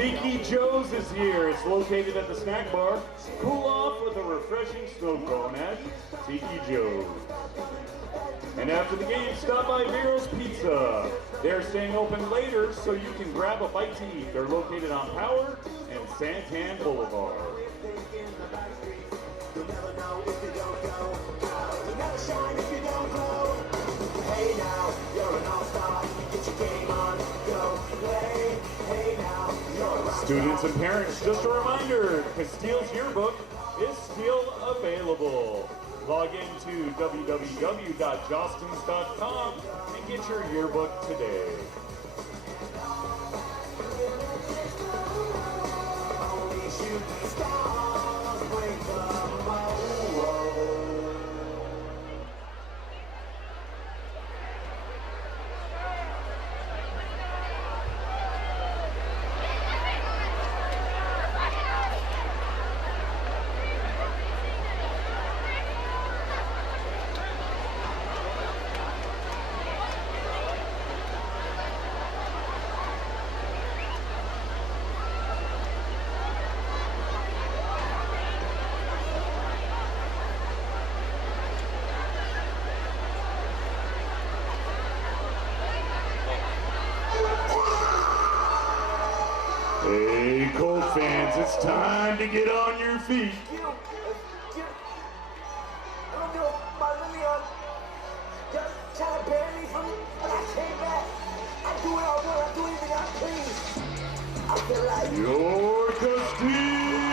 Tiki Joe's is here. It's located at the snack bar. Cool off with a refreshing snow cone at Tiki Joe's. And after the game, stop by Vero's Pizza. They're staying open later, so you can grab a bite to eat. They're located on Power and Santan Boulevard. Hey now, you're an all-star. Get your game on, go play. Hey now, you're a rock star. Students and parents, just a reminder, Casteel's yearbook is still available. Log into www.jostens.com and get your yearbook today. Only shooting stars break the mold. Hey, Colt fans, it's time to get on your feet. Your Casteel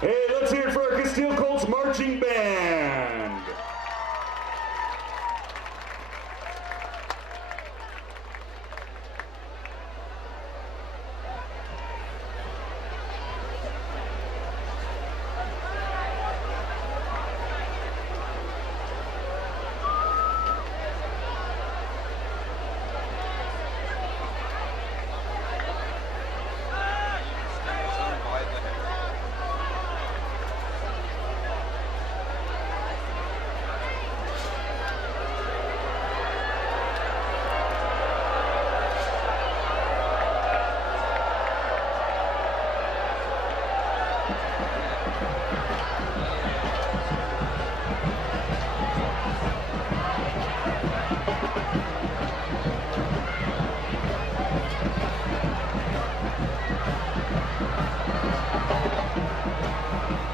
Hey, let's hear it for our Casteel Colts marching band.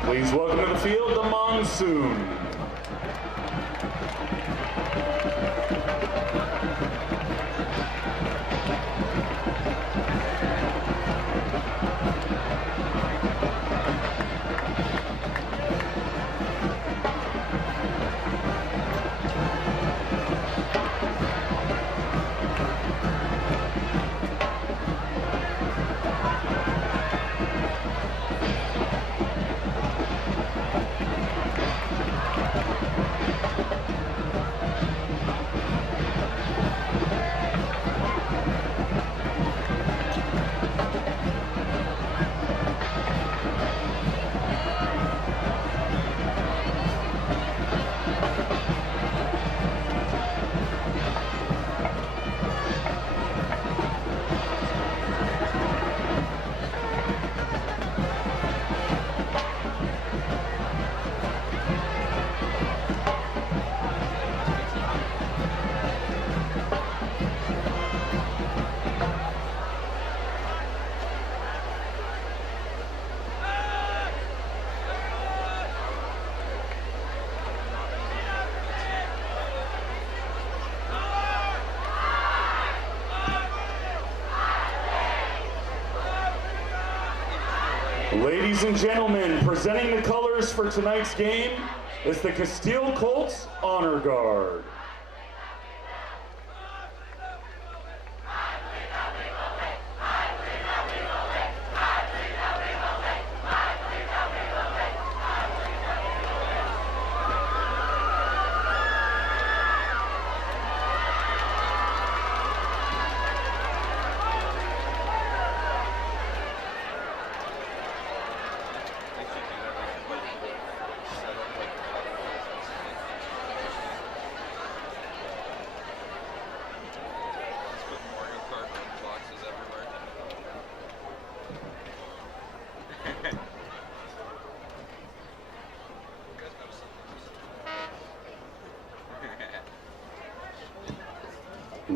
Please welcome to the field the Monsoon. Ladies and gentlemen, presenting the colors for tonight's game is the Casteel Colts Honor Guard.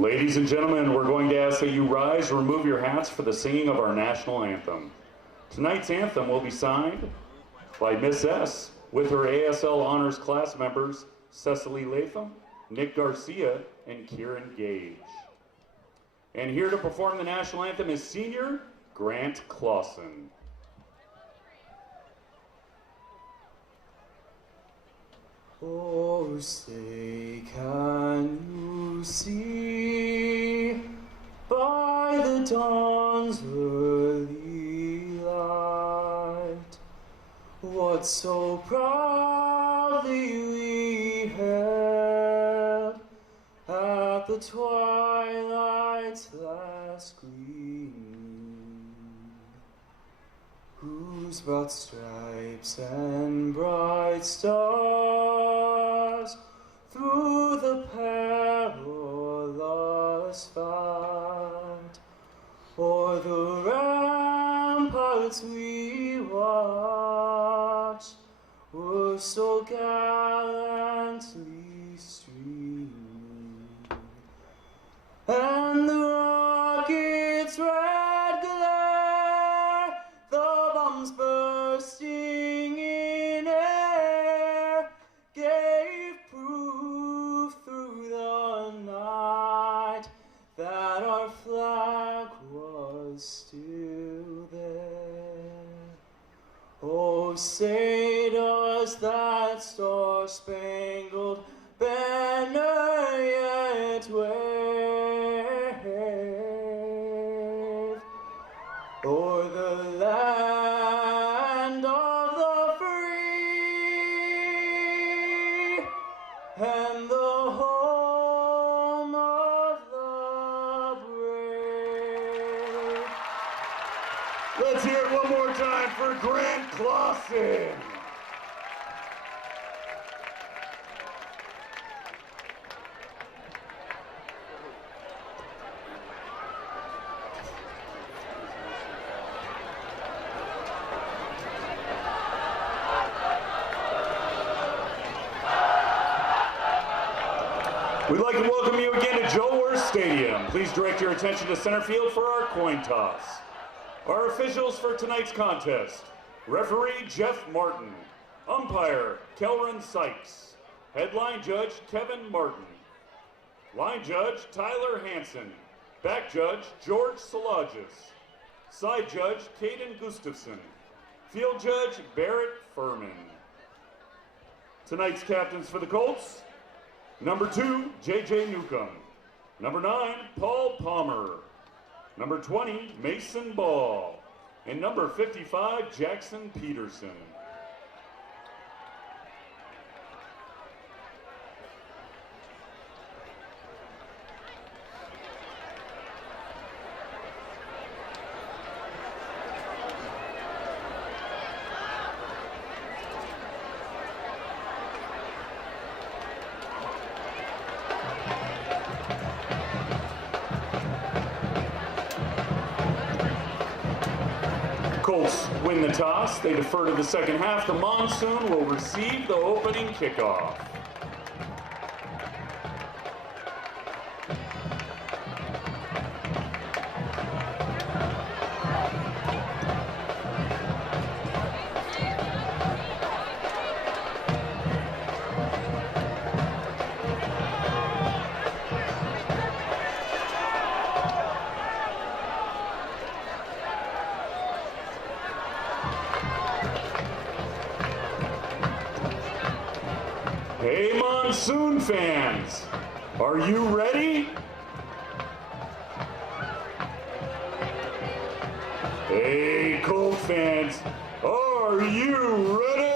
Ladies and gentlemen, we're going to ask that you rise, remove your hats for the singing of our national anthem. Tonight's anthem will be signed by Miss S with her ASL Honors class members Cecily Latham, Nick Garcia, and Kieran Gage. And here to perform the national anthem is senior Grant Clausen. Oh, say, can you see by the dawn's early light what so proudly we held at the twilight's last gleaming, whose broad stripes and bright stars through the perilous fight o'er the ramparts we watched were so gallantly streaming, and the rocket's red glare, the bombs bursting in air, gave proof through the night that our flag was still there. Oh, say does that star-spangled banner yet wave o'er the land of the free and the home of the brave? Let's hear it one more time for Grant Clausen. We'd like to welcome you again to Joe Worth Stadium. Please direct your attention to center field for our coin toss. Our officials for tonight's contest: referee Jeff Martin, umpire Kelron Sykes, headline judge Kevin Martin, line judge Tyler Hansen, back judge George Salagis, side judge Caden Gustafson, field judge Barrett Furman. Tonight's captains for the Colts: number 2, J.J. Newcomb. Number 9, Paul Palmer. Number 20, Mason Ball. And number 55, Jackson Peterson. Colts win the toss. They defer to the second half. The Monsoon will receive the opening kickoff. Hey, Monsoon fans, are you ready? Hey, Colt fans, are you ready?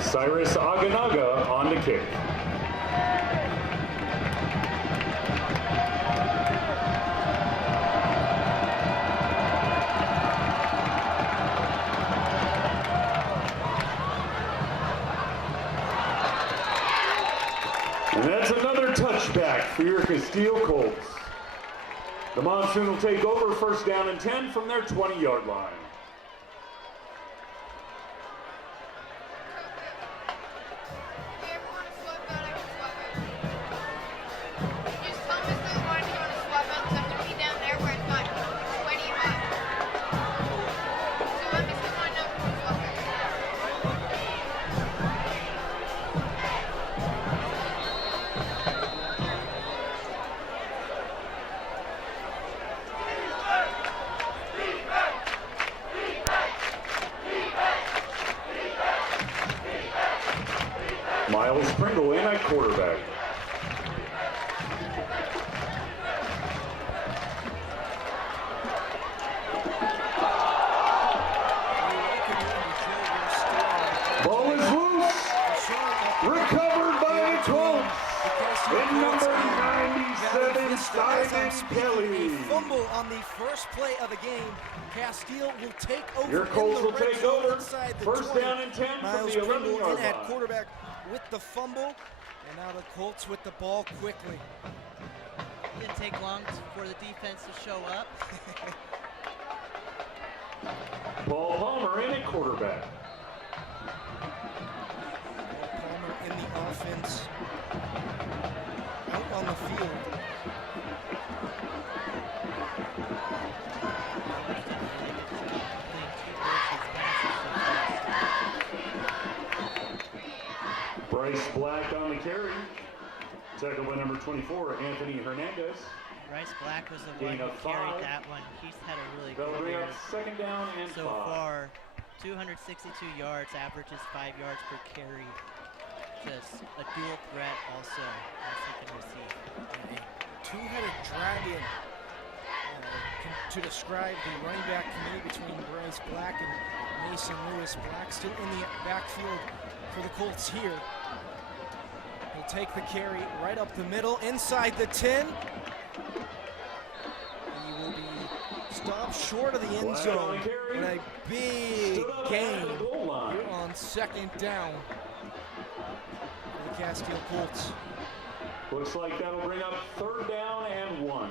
Cyrus Aganaga on the kick. And that's another touchback for your Casteel Colts. The Monsoon will take over, first down and 10 from their 20-yard line. Miles Pringle in at quarterback. Ball is loose. Recovered by the Colts. In number 97, Simon Kelly. Fumble on the first play of the game. Casteel will take over. Your Colts will take over. First 20. down and 10 from the 11-yard in at line. quarterback with the fumble, and now the Colts with the ball quickly. It didn't take long for the defense to show up. Paul Palmer in at quarterback. Palmer in the offense, out on the field. Bryce Black on the carry. Tackled by number 24, Anthony Hernandez. Bryce Black was the Gain one of who carried 5. that one. He's had a really That'll good bring year up second down and so 5. far. 262 yards, averages 5 yards per carry. Just a dual threat also as he can receive. A two-headed dragon to describe the running back committee between Bryce Black and Mason Lewis. Black still in the backfield for the Colts here. He'll take the carry right up the middle, inside the 10. He will be stopped short of the end zone. And a big gain here on second down for the Casteel Colts. Looks like that'll bring up third down and 1.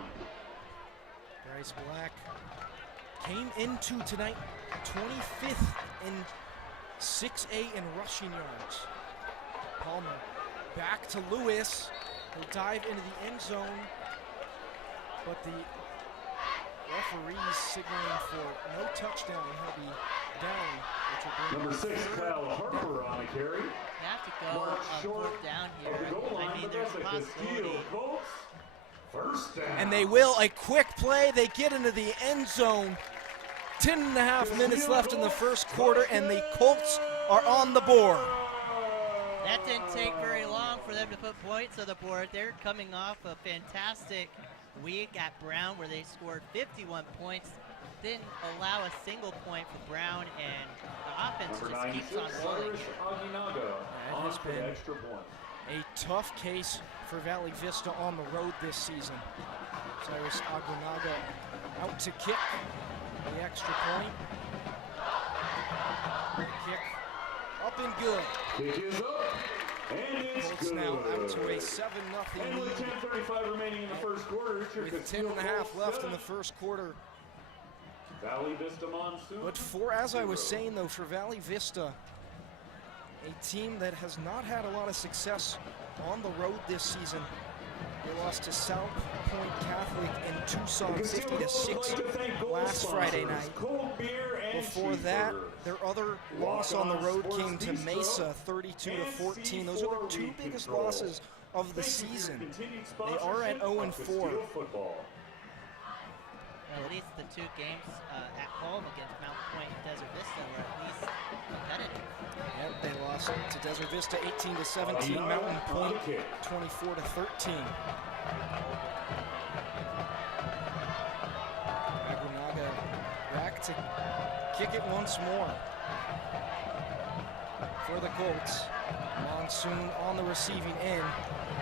Bryce Black came into tonight 25th in 6A in rushing yards. Palmer back to Lewis. He'll dive into the end zone, but the referee's signaling for no touchdown. He'll be down. Number 6, Kyle Harper on a carry. You have to go Mark short fourth down of the here. goal line, I mean, but there's that's a a possibility. Casteel Colts. First down. And they will. A quick play. They get into the end zone. 10.5 minutes left in the first quarter, and the Colts are on the board. That didn't take very long for them to put points on the board. They're coming off a fantastic week at Brown where they scored 51 points. Didn't allow a single point for Brown, and the offense Number just 96, keeps on rolling. Cyrus Aguinaga That on has for the been extra point. a tough case for Valley Vista on the road this season. Cyrus Aguinaga out to kick the extra point. Kick up and good. Kick is up, and it's Colts good. now out to a 7-0 And with lead 10:35 remaining in the first quarter, it's your with Casteel 10.5 Colts left in 7, the first quarter. Valley Vista Monsoon. But as I was saying though, for Valley Vista, a team that has not had a lot of success on the road this season. They lost to South Point Catholic in Tucson 50-6 last Friday night. Before that, their other loss on the road came to Mesa 32-14. Those are the two biggest losses of the season. They are at 0-4. At least the two games at home against Mount Point and Desert Vista were at least competitive. Yep, they lost to Desert Vista 18-17, Mountain Point 24-13. Aguinaga back to kick it once more for the Colts. Monsoon on the receiving end.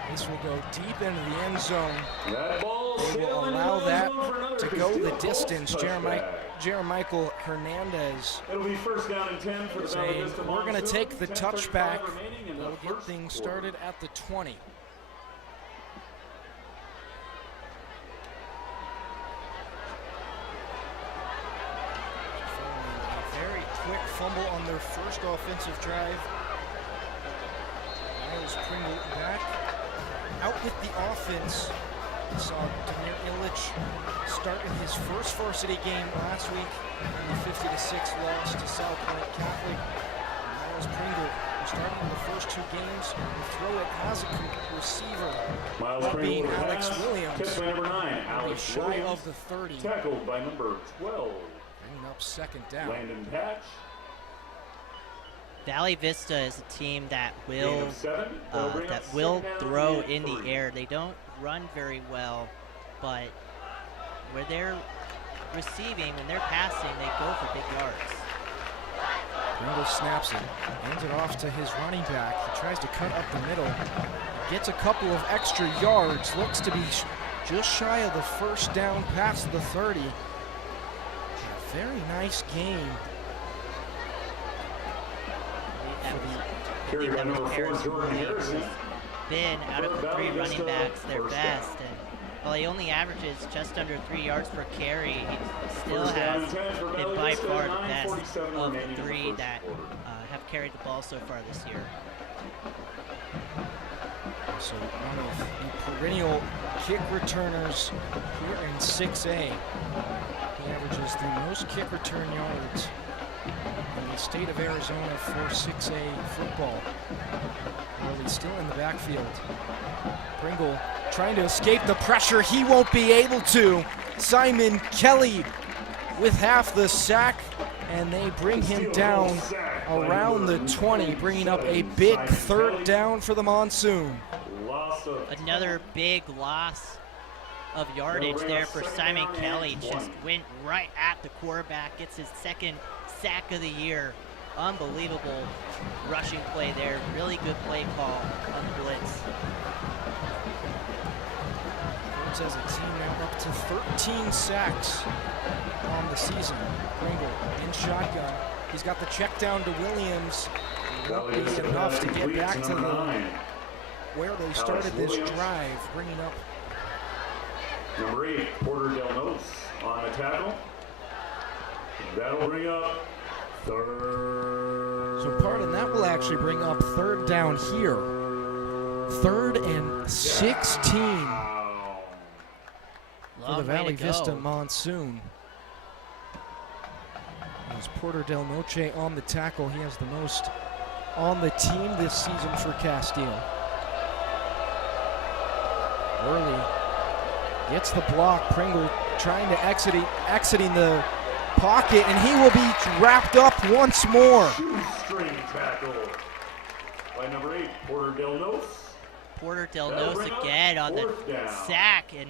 This will go deep into the end zone. They will allow that to go the distance. Jeremichael Hernandez It'll be first down and 10 for the Valley saying, Vista we're going to Monsoon. take the 10:35 touchback. remaining in the They'll get first things quarter. started at the 20. fumble on their first offensive drive. Miles Pringle back out with the offense. We saw Demir Illich start in his first varsity game last week in the 50-6 loss to South Point Catholic. Miles Pringle starting in the first 2 games and throw it as a receiver. Miles That Pringle being with a Alex pass. Williams. Catch by number 9, Alex Shy Williams. of the 30. Tackled by number 12, Bringing up second down. Landon Patch. Valley Vista is a team that Gain will of 7. They'll bring up second down throw and in the 3. air. They don't run very well, but where they're receiving and they're passing, they go for big yards. Pringle snaps it, hands it off to his running back. He tries to cut up the middle, gets a couple of extra yards, looks to be just shy of the first down past the 30. A very nice game. Carry by number 4, Jordan Harrison. Been out of the 3 running backs their best, and while he only averages just under 3 yards per carry, he still has been by far the best of the 3 that have carried the ball so far this year. So one of the perennial kick returners here in 6A. He averages the most kick return yards in the state of Arizona for 6A football. Early still in the backfield. Pringle trying to escape the pressure. He won't be able to. Simon Kelly with half the sack, and they bring him down around the 20, bringing up a big third down for the Monsoon. Another big loss of yardage there for Simon Kelly. Just went right at the quarterback, gets his second sack of the year. Unbelievable rushing play there. Really good play call on the blitz. Birds as a team now up to 13 sacks on the season. Pringle in shotgun. He's got the check down to Williams. Won't be enough to get back to where they started this drive, bringing up number 8, Porter Del Nos on the tackle. That'll bring up third. So pardon, that will actually bring up third down here. 3rd and 16 for the Valley Vista Monsoon. As Porter Del Noche on the tackle, he has the most on the team this season for Casteel. Early gets the block. Pringle trying to exiting the pocket, and he will be wrapped up once more. Shoestring tackle by number 8, Porter Del Nos. Porter Del Nos again on the sack, and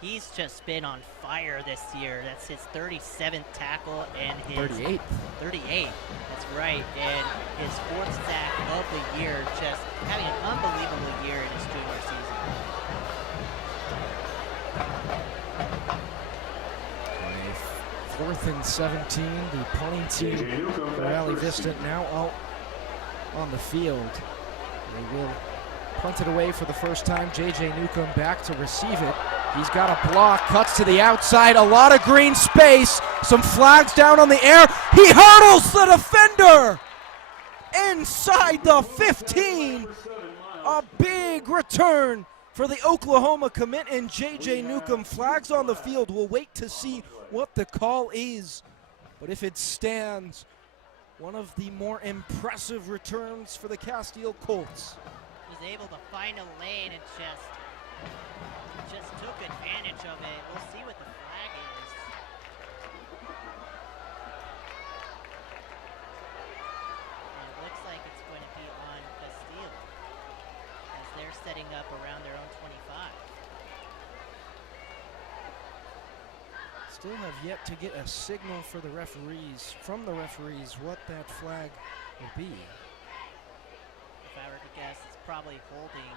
he's just been on fire this year. That's his 37th tackle and his 38. That's right, and his 4th sack of the year. Just having an unbelievable year in his junior season. 4th and 17, the punting team for Valley Vista now out on the field. They will punt it away for the first time. J.J. Newcomb back to receive it. He's got a block, cuts to the outside, a lot of green space, some flags down on the air. He hurdles the defender inside the 15. A big return for the Oklahoma commit, and J.J. Newcomb. Flags on the field. We'll wait to see what the call is, but if it stands, one of the more impressive returns for the Casteel Colts. Was able to find a lane and just took advantage of it. We'll see what the flag is. And it looks like it's going to be on Casteel as they're setting up around their own 25. Still have yet to get a signal for the referees, what that flag will be. If I were to guess, it's probably holding,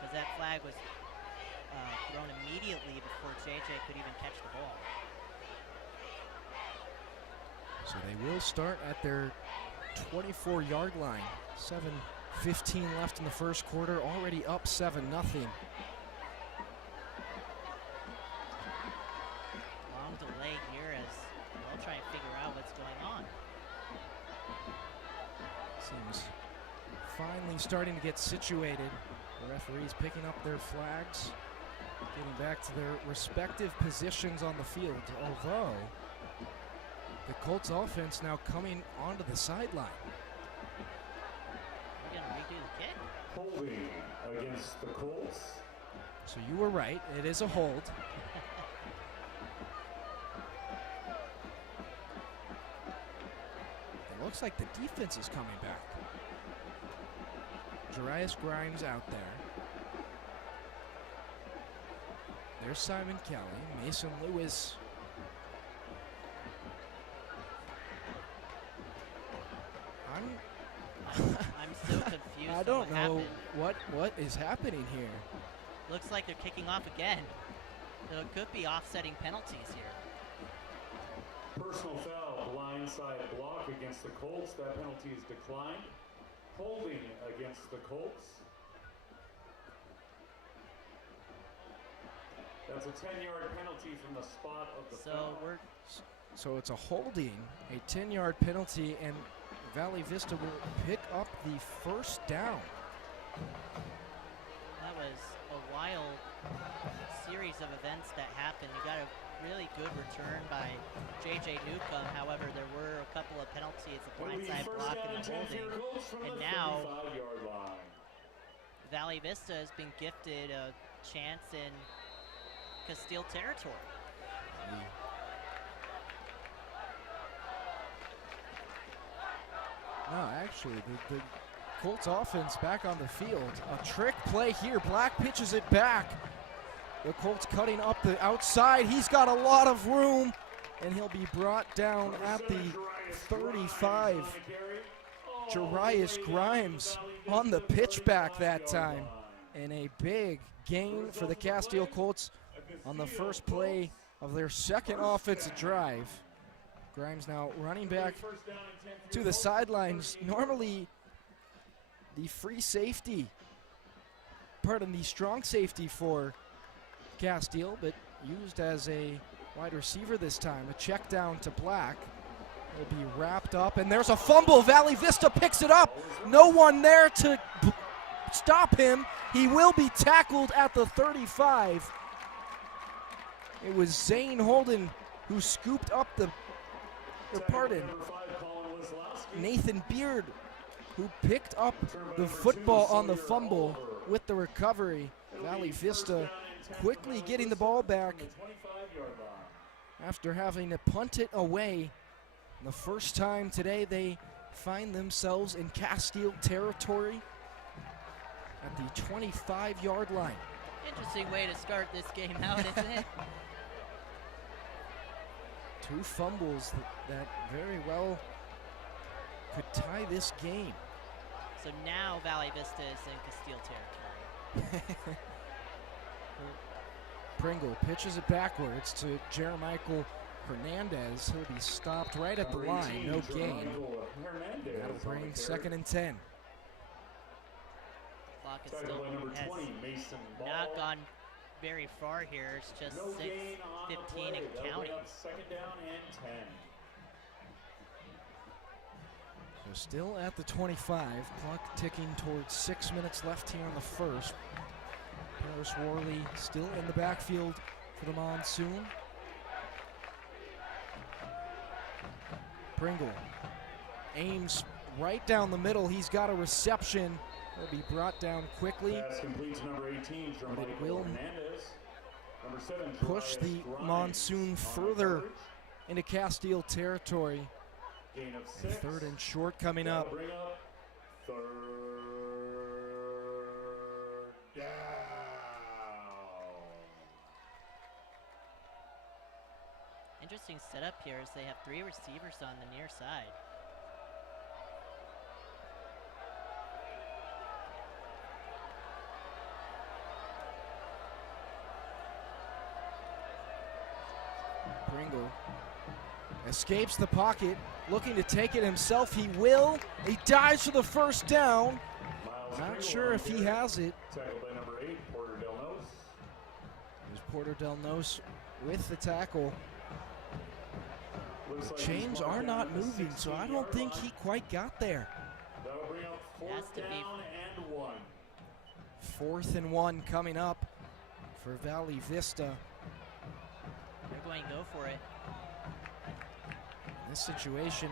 because that flag was thrown immediately before JJ could even catch the ball. So they will start at their 24-yard line. 7:15 left in the first quarter, already up 7-0. Delay here as they'll try and figure out what's going on. Teams finally starting to get situated. The referees picking up their flags, getting back to their respective positions on the field, although the Colts offense now coming onto the sideline. We're going to redo the kick. Holding against the Colts. So you were right, it is a hold. It looks like the defense is coming back. Jarius Grimes out there. There's Simon Kelly, Mason Lewis. I'm so confused. I on don't what know happened. what is happening here. Looks like they're kicking off again. So it could be offsetting penalties here. Personal foul, blindside block against the Colts. That penalty is declined. Holding against the Colts. That's a 10-yard penalty from the spot of the foul. So it's a holding, a 10-yard penalty, and Valley Vista will pick up the first down. That was a wild series of events that happened. You got a really good return by J.J. Newcomb. However, there were a couple of penalties, the blindside block and the holding. And now Valley Vista has been gifted a chance in Casteel territory. No, actually, the Colts offense back on the field. A trick play here. Black pitches it back. The Colts cutting up the outside. He's got a lot of room, and he'll be brought down at the 35. Jarius Grimes on the pitchback that time. And a big gain for the Casteel Colts on the first play of their second offensive drive. Grimes now running back to the sidelines. Normally the free safety, pardon, the strong safety for Casteel, but used as a wide receiver this time. A check down to Black. Will be wrapped up, and there's a fumble. Valley Vista picks it up. No one there to stop him. He will be tackled at the 35. It was Zane Holden who scooped up Nathan Beard, who picked up the football on the fumble with the recovery. Valley Vista quickly getting the ball back after having to punt it away. The first time today they find themselves in Casteel territory at the 25-yard line. Interesting way to start this game out, isn't it? Two fumbles that very well could tie this game. So now Valley Vista is in Casteel territory. Pringle pitches it backwards to Jeremichael Hernandez. He'll be stopped right at the line, no gain. That'll bring 2nd and 10. Clock is still has not gone very far here. It's just 6:15 and counting. Second down and 10. So still at the 25. Clock ticking towards 6 minutes left here on the first. Paris Worley still in the backfield for the Monsoon. Pringle aims right down the middle. He's got a reception. He'll be brought down quickly. Pass complete to number 18, But it will Number 7, push the Monsoon further into Casteel territory. Gain of 6. 3rd and short coming up. Bring up 3rd down. Interesting setup here as they have 3 receivers on the near side. Pringle escapes the pocket, looking to take it himself. He will. He dives for the first down. Not sure if he has it. Tackled by number 8, Porter Del Nos. There's Porter Del Nos with the tackle. Looks like Chains he's are marked not down at the moving, so I don't 16-yard think line. he quite got there. That'll bring up Has fourth to be. down and 1. 4th and 1 coming up for Valley Vista. They're going to go for it. In this situation,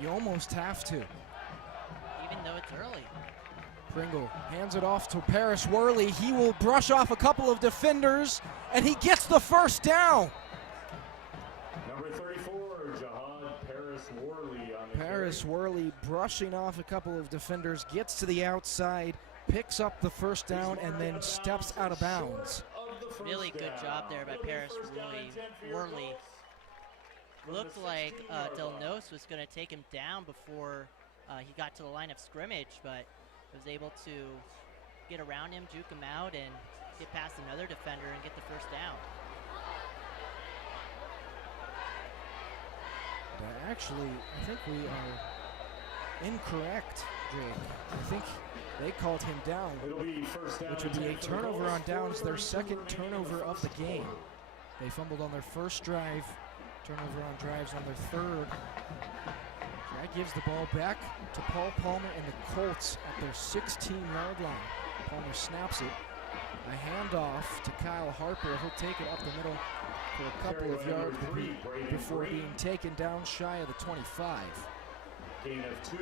you almost have to. Even though it's early. Pringle hands it off to Paris Worley. He will brush off a couple of defenders, and he gets the first down. Number 34, Jihad Paris Worley on the Paris Worley brushing off a couple of defenders, gets to the outside, picks up the first down, and then steps out of bounds. Really good job there by Paris Worley. Looked like Del Nos was going to take him down before he got to the line of scrimmage, but was able to get around him, juke him out, and get past another defender and get the first down. Actually, I think we are incorrect, Jake. I think they called him down, which would be a turnover on downs, their second turnover of the game. They fumbled on their first drive, turnover on drives on their third. That gives the ball back to Paul Palmer and the Colts at their 16-yard line. Palmer snaps it. A handoff to Kyle Harper. He'll take it up the middle for a couple of yards before being taken down shy of the 25. Gain of 2.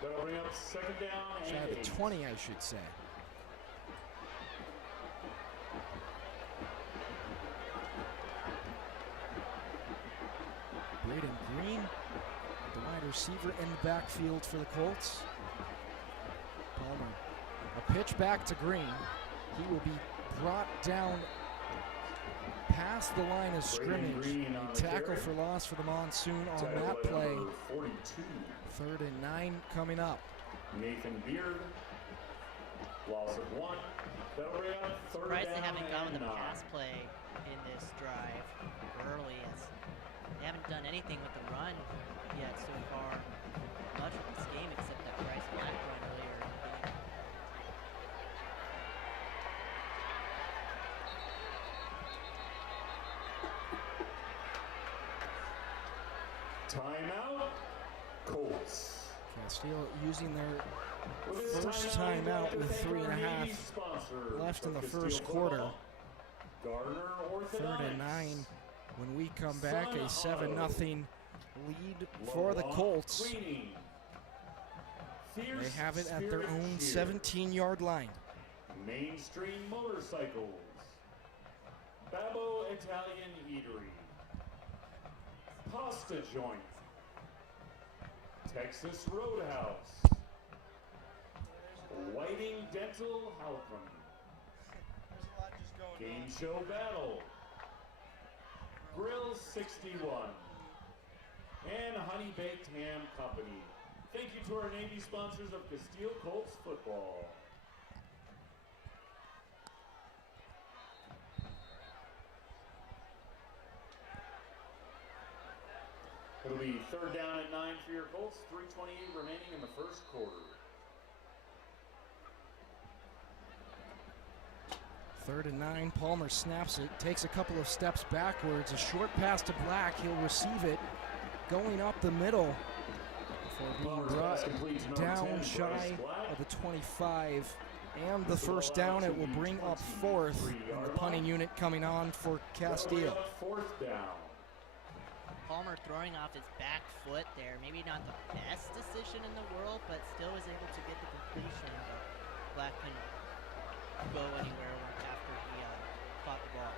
That'll bring up second down and Shy of the 8. 20, I should say. Braden Green, the wide receiver in the backfield for the Colts. Palmer, a pitch back to Green. He will be brought down past the line of scrimmage. Tackle for loss for the Monsoon on that play. 42. 3rd and 9 coming up. Nathan Beard. Loss of 1. That'll bring up third Surprised they down haven't gone with and a 9. pass play in this drive early, as they haven't done anything with the run yet so far. Much of this game except that Bryce Black run earlier in the game. Timeout. Colts. Casteel using their With this first timeout with 3.5 left in the first quarter. Gardner 3rd and 9. When we come back, a 7-0 lead for the Colts. They have it at their own 17-yard line. Mainstream Motorcycles. Babbo Italian Eatery. Pasta Joint. Texas Roadhouse. Whiting Dental Halcom. Game Show Battle. Grill 61. And Honey Baked Ham Company. Thank you to our Navy sponsors of Casteel Colts football. It'll be 3rd down and 9 for your Colts. 3:28 remaining in the first quarter. 3rd and 9. Palmer snaps it, takes a couple of steps backwards. A short pass to Black. He'll receive it, going up the middle before being brought down shy of the 25. And the first down, it will bring up 4th. And the punting unit coming on for Casteel. 4th down. Palmer throwing off his back foot there. Maybe not the best decision in the world, but still was able to get the completion. But Black couldn't go anywhere after he caught the ball.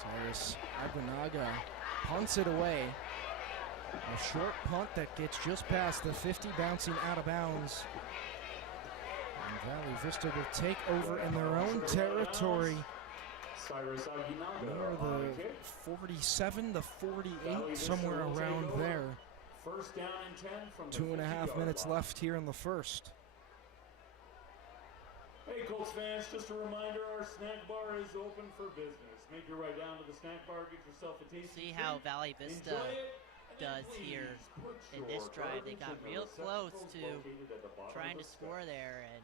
Cyrus Aguinaga punts it away. A short punt that gets just past the 50, bouncing out of bounds. And Valley Vista will take over in their own territory Cyrus near the 47, the 48, somewhere around there. 1st down and 10 from the 2.5 minutes 50-yard line. left here in the first. Hey Colts fans, just a reminder, our snack bar is open for business. Make your way down to the snack bar, get yourself a tasty See how treat, Valley Vista enjoy it, and then does please here put in your this drive. They garbage got in the real close receptacles to located at the bottom trying of to the score stack. there, and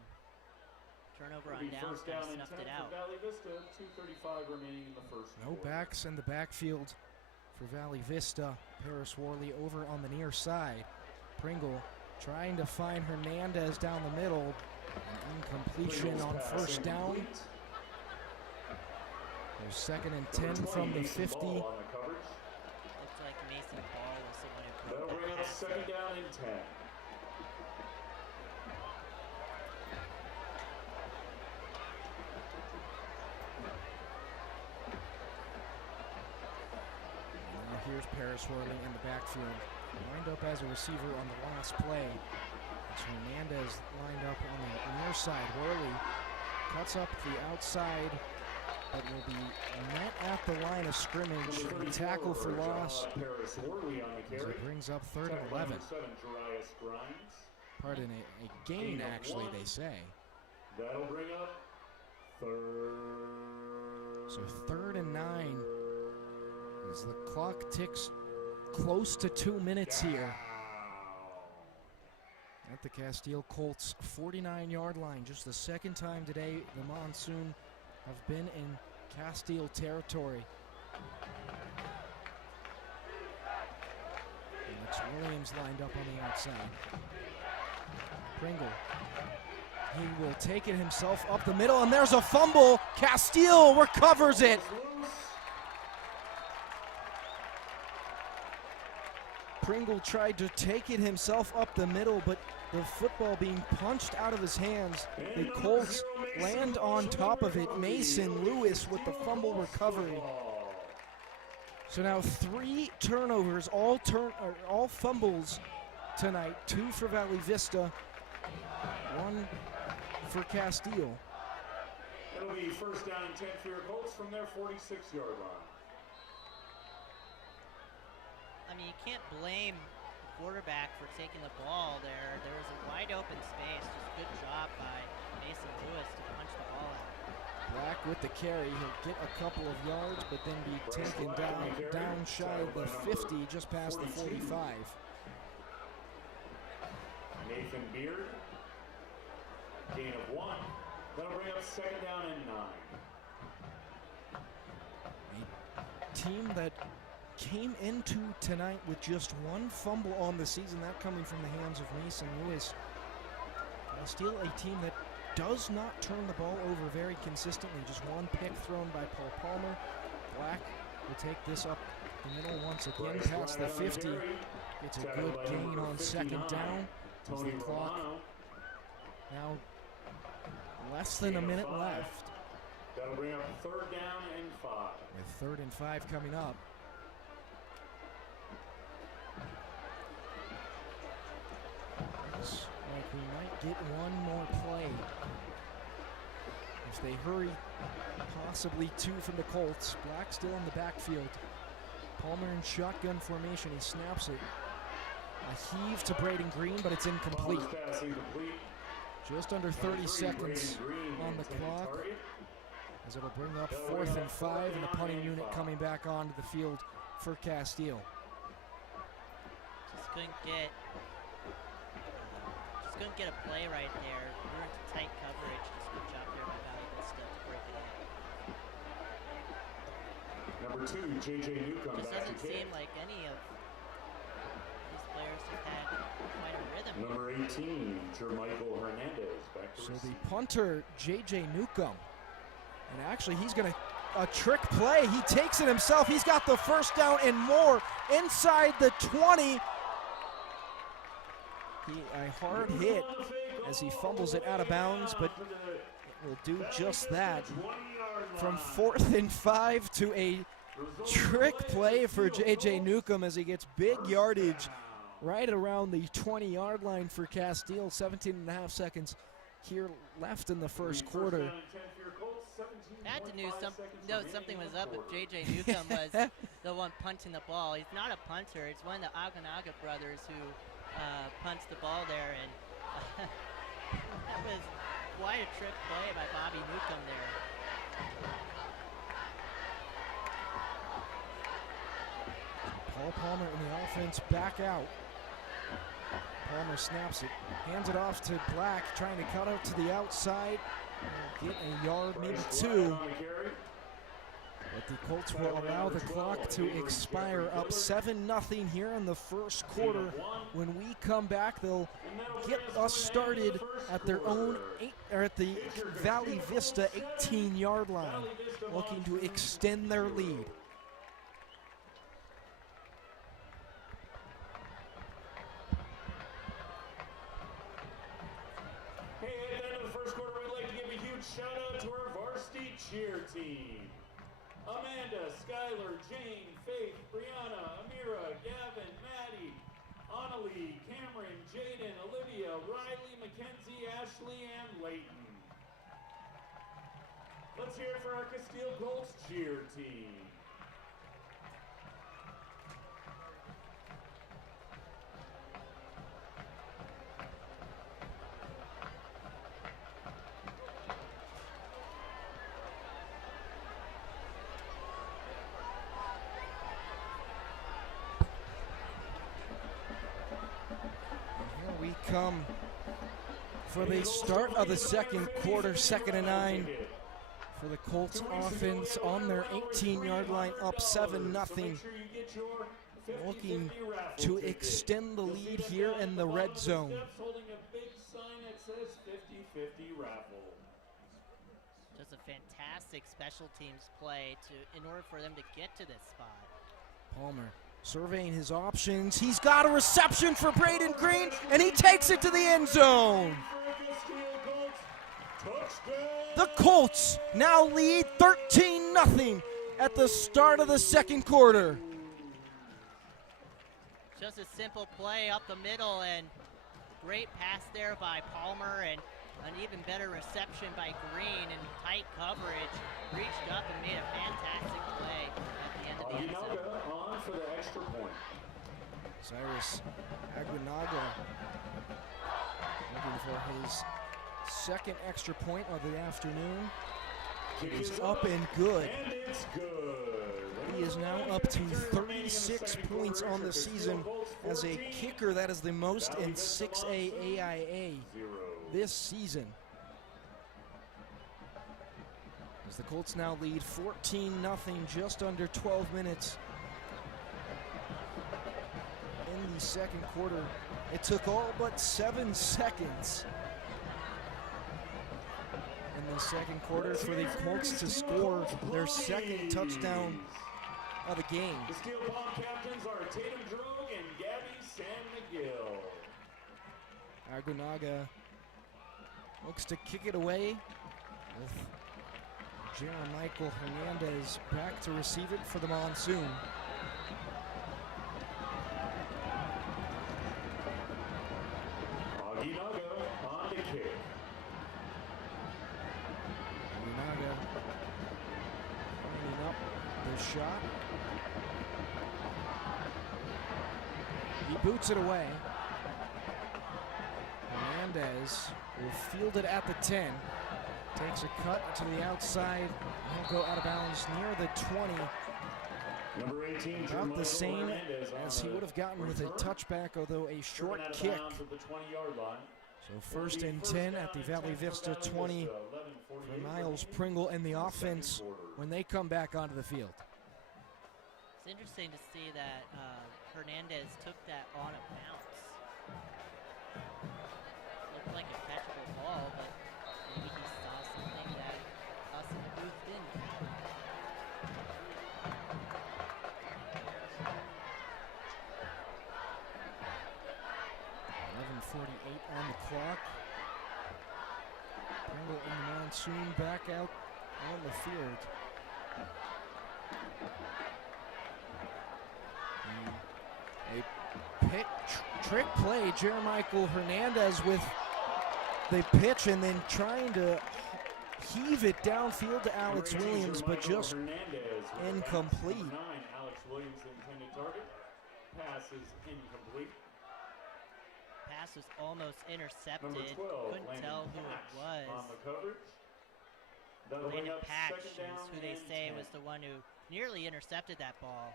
Turnover It'll on be downs, first kind down of and 10 snuffed it for out. Valley Vista, 2:35 remaining in the first No quarter. backs in the backfield for Valley Vista. Paris Worley over on the near side. Pringle trying to find Hernandez down the middle. An incompletion Pringle's on pass first down. incomplete. There's 2nd and Number 10 20, from the Mason 50. Ball on the coverage. Looks like Mason Ball was someone who That'll broke bring that up pass. 2nd down and 10. Now here's Paris Worley in the backfield. Lined up as a receiver on the last play. It's Hernandez lined up on the near side. Worley cuts up the outside, but will be met at the line of scrimmage. A tackle for loss Paris Worley on the as carry. it brings up 3rd and Tackle 11. number 7, Jarius Grimes. Pardon, a gain actually, they say. That'll bring up 3rd. So 3rd and 9 as the clock ticks close to 2 minutes here at the Casteel Colts 49-yard line. Just the 2nd time today the Monsoon have been in Casteel territory. And it's Williams lined up on the outside. Pringle. He will take it himself up the middle, and there's a fumble. Casteel recovers it. Pringle tried to take it himself up the middle, but the football being punched out of his hands. The Colts land on top of it. Mason Lewis with the fumble recovery. So now 3 turnovers, all fumbles tonight. 2 for Valley Vista, 1 for Casteel. It'll be first down and 10 for your Colts from their 46-yard line. I mean, you can't blame the quarterback for taking the ball there. There was a wide open space. Just good job by Mason Lewis to punch the ball out. Black with the carry. He'll get a couple of yards, but then be taken down shy of the 50, just past the 45. Nathan Beard, gain of 1. That'll bring up 2nd down and 9. A team that came into tonight with just 1 fumble on the season, that coming from the hands of Mason Lewis. Still a team that does not turn the ball over very consistently. Just 1 pick thrown by Paul Palmer. Black will take this up the middle once again past the 50. It's a good gain on 2nd down. As the clock now less than a minute left. That'll bring up 3rd down and 5. With 3rd and 5 coming up. Looks like we might get 1 more play. If they hurry, possibly 2 from the Colts. Black still in the backfield. Palmer in shotgun formation. He snaps it. A heave to Braden Green, but it's incomplete. Pass incomplete. Just under 30 seconds on the clock, as it'll bring up 4th and 5, and the punting unit coming back onto the field for Casteel. Just couldn't get a play right there. We were into tight coverage. Just good job there by Valley Vista to break it in. Number 2, J.J. Newcomb Just back to doesn't kick. seem like any of these players have had quite a rhythm. Number 18, Jermichael Hernandez back to So receive. the punter, J.J. Newcomb, and actually he's going to, a trick play. He takes it himself. He's got the 1st down and more inside the 20. A hard hit as he fumbles it out of bounds, but it will do just that. From 4th and 5 to a trick play for J.J. Newcomb as he gets big yardage right around the 20-yard line for Casteel. 17.5 seconds here left in the first quarter. Had to know something was up if J.J. Newcomb was the one punting the ball. He's not a punter. It's one of the Aganaga brothers who punts the ball there, and that was quite a trick play by Bobby Newcomb there. Paul Palmer in the offense back out. Palmer snaps it, hands it off to Black, trying to cut out to the outside. Get a yard, maybe two. But the Colts will allow the clock to expire up 7-0 here in the first quarter. When we come back, they'll get us started at their own at the Valley Vista 18-yard line, looking to extend their lead. Hey, at the end of the first quarter, we'd like to give a huge shout out to our varsity cheer team. Amanda, Skylar, Jane, Faith, Brianna, Amira, Gavin, Maddie, Annalie, Cameron, Jaden, Olivia, Riley, Mackenzie, Ashley, and Layton. Let's hear it for our Casteel Colts cheer team. We come for the start of the second quarter, 2nd and 9 for the Colts offense on their 18-yard line, up 7-0. Looking to extend the lead here in the red zone. Just a fantastic special teams play in order for them to get to this spot. Palmer surveying his options. He's got a reception for Braden Green, and he takes it to the end zone. The Colts now lead 13-0 at the start of the second quarter. Just a simple play up the middle, and great pass there by Palmer, and an even better reception by Green in tight coverage. Reached up and made a fantastic play at the end of the end zone. On for the extra point. Cyrus Aguinaga looking for his second extra point of the afternoon. It is up and good. And it's good. He is now up to 36 points on the season as a kicker. That is the most in 6A AIA this season. As the Colts now lead 14-0, just under 12 minutes in the second quarter. It took all but 7 seconds in the second quarter for the Colts to score their second touchdown of the game. The Steel Bomb captains are Tatum Drogue and Gabby San Miguel. Aguinaga looks to kick it away with Jeremichael Hernandez back to receive it for the Monsoon. Aguinaga on the kick. Aguinaga cleaning up the shot. He boots it away. Hernandez will field it at the 10. Takes a cut to the outside. He'll go out of bounds near the 20. Number 18, About the same Hernandez as he would have gotten with a touchback, although a short kick. So 1st and 10 at the Valley Vista 20 for Niles Pringle and the offense when they come back onto the field. It's interesting to see that Hernandez took that on a bounce. Looked like a catchable ball, but maybe he saw something that us in the booth didn't. On the clock. Pringle and the Monsoon back out on the field. A trick play. Jeremichael Hernandez with the pitch and then trying to heave it downfield to Alex Williams, but just incomplete. Alex Williams intended target. Pass is incomplete. Pass was almost intercepted. Number 12, Couldn't tell who it was. on the coverage. That'll bring Landon up Patch second is down who they and say 10. was the one who nearly intercepted that ball.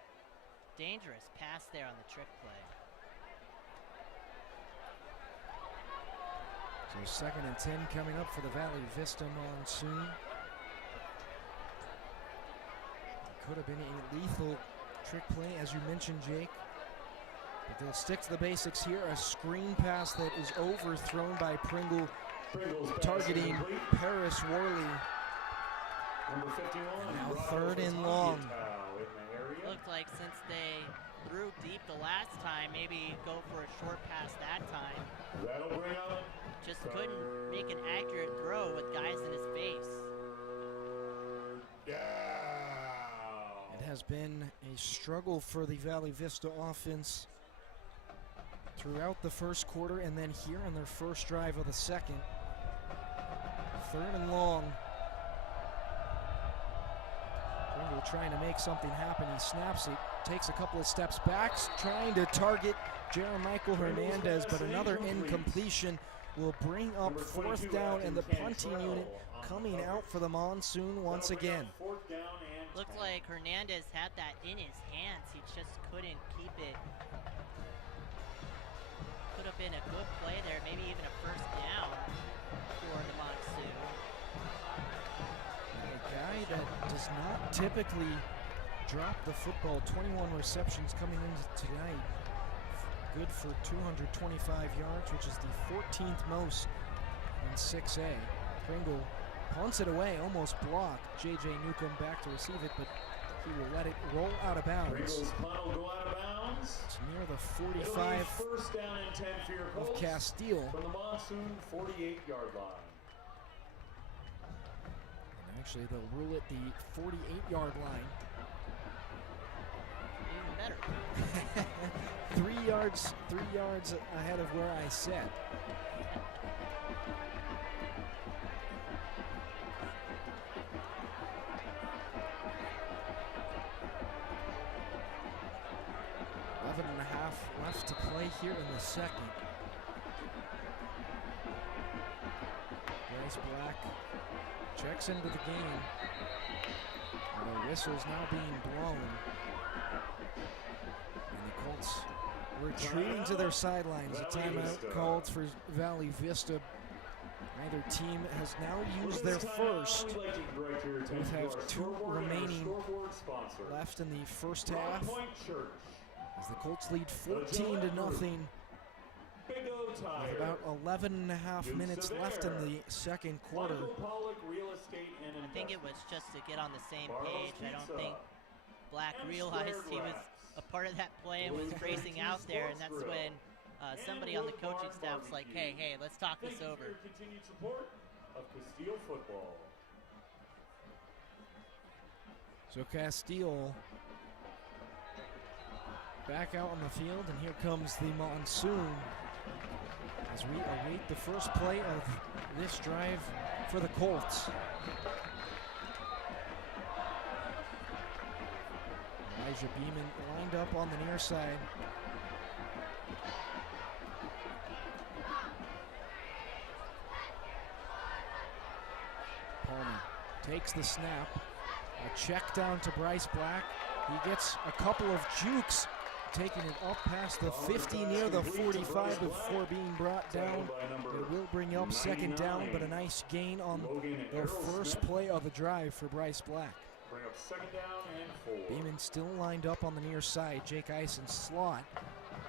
Dangerous pass there on the trick play. So 2nd and 10 coming up for the Valley Vista Monsoon. Could have been a lethal trick play, as you mentioned, Jake. But they'll stick to the basics here. A screen pass that is overthrown by Pringle, targeting Paris Worley. Number 51. And now 3rd and long. Looked like since they threw deep the last time, maybe go for a short pass that time. That'll bring up. Just couldn't make an accurate throw with guys in his face. It has been a struggle for the Valley Vista offense throughout the first quarter, and then here on their first drive of the second. 3rd and long. Pringle trying to make something happen. He snaps it, takes a couple of steps back, trying to target Jeremichael Hernandez, but another incompletion will bring up 4th down, and the punting unit coming out for the Monsoon once again. Looked like Hernandez had that in his hands. He just couldn't keep it. Could have been a good play there, maybe even a 1st down for the Monsoon. A guy that does not typically drop the football. 21 receptions coming into tonight. Good for 225 yards, which is the 14th most in 6A. Pringle punts it away, almost blocked. J.J. Newcomb back to receive it, but he will let it roll out of bounds. Pringle's punt will go out of bounds. It's near the 45 1st down and 10 for your of Colts. Casteel. From the Monsoon 48-yard line. And actually, they'll rule it the 48-yard line. Even better. 3 yards ahead of where I sat. Left to play here in the second. Bryce Black checks into the game. And the whistle's now being blown. And the Colts retreating to their sidelines. A timeout called for Valley Vista. Neither team has now used their first. Both have 2 remaining left in the first half. As the Colts lead 14-0. With about 11 and a half minutes left in the second quarter. I think it was just to get on the same page. I don't think Black realized he was a part of that play and was racing out there, and that's when somebody on the coaching staff was like, hey, let's talk this over. Continued support of Casteel football. So Casteel back out on the field, and here comes the Monsoon as we await the first play of this drive for the Colts. Elijah Beeman lined up on the near side. Palmer takes the snap. A check down to Bryce Black. He gets a couple of jukes, taking it up past the 50 near the 45 before being brought down. It will bring up 2nd down, but a nice gain on the first play of the drive for Bryce Black. Bring up 2nd down and 4. Beeman still lined up on the near side. Jake Eisen slot.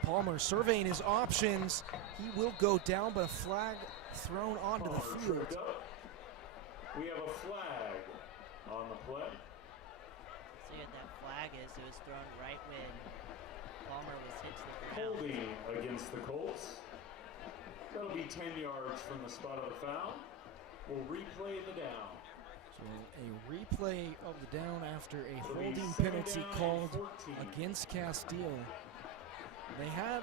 Palmer surveying his options. He will go down, but a flag thrown onto the field. We have a flag on the play. See what that flag is. It was thrown right when Palmer was hit to the ground. Holding against the Colts. That'll be 10 yards from the spot of the foul. We'll replay the down. So a replay of the down after a holding penalty called against Casteel. They had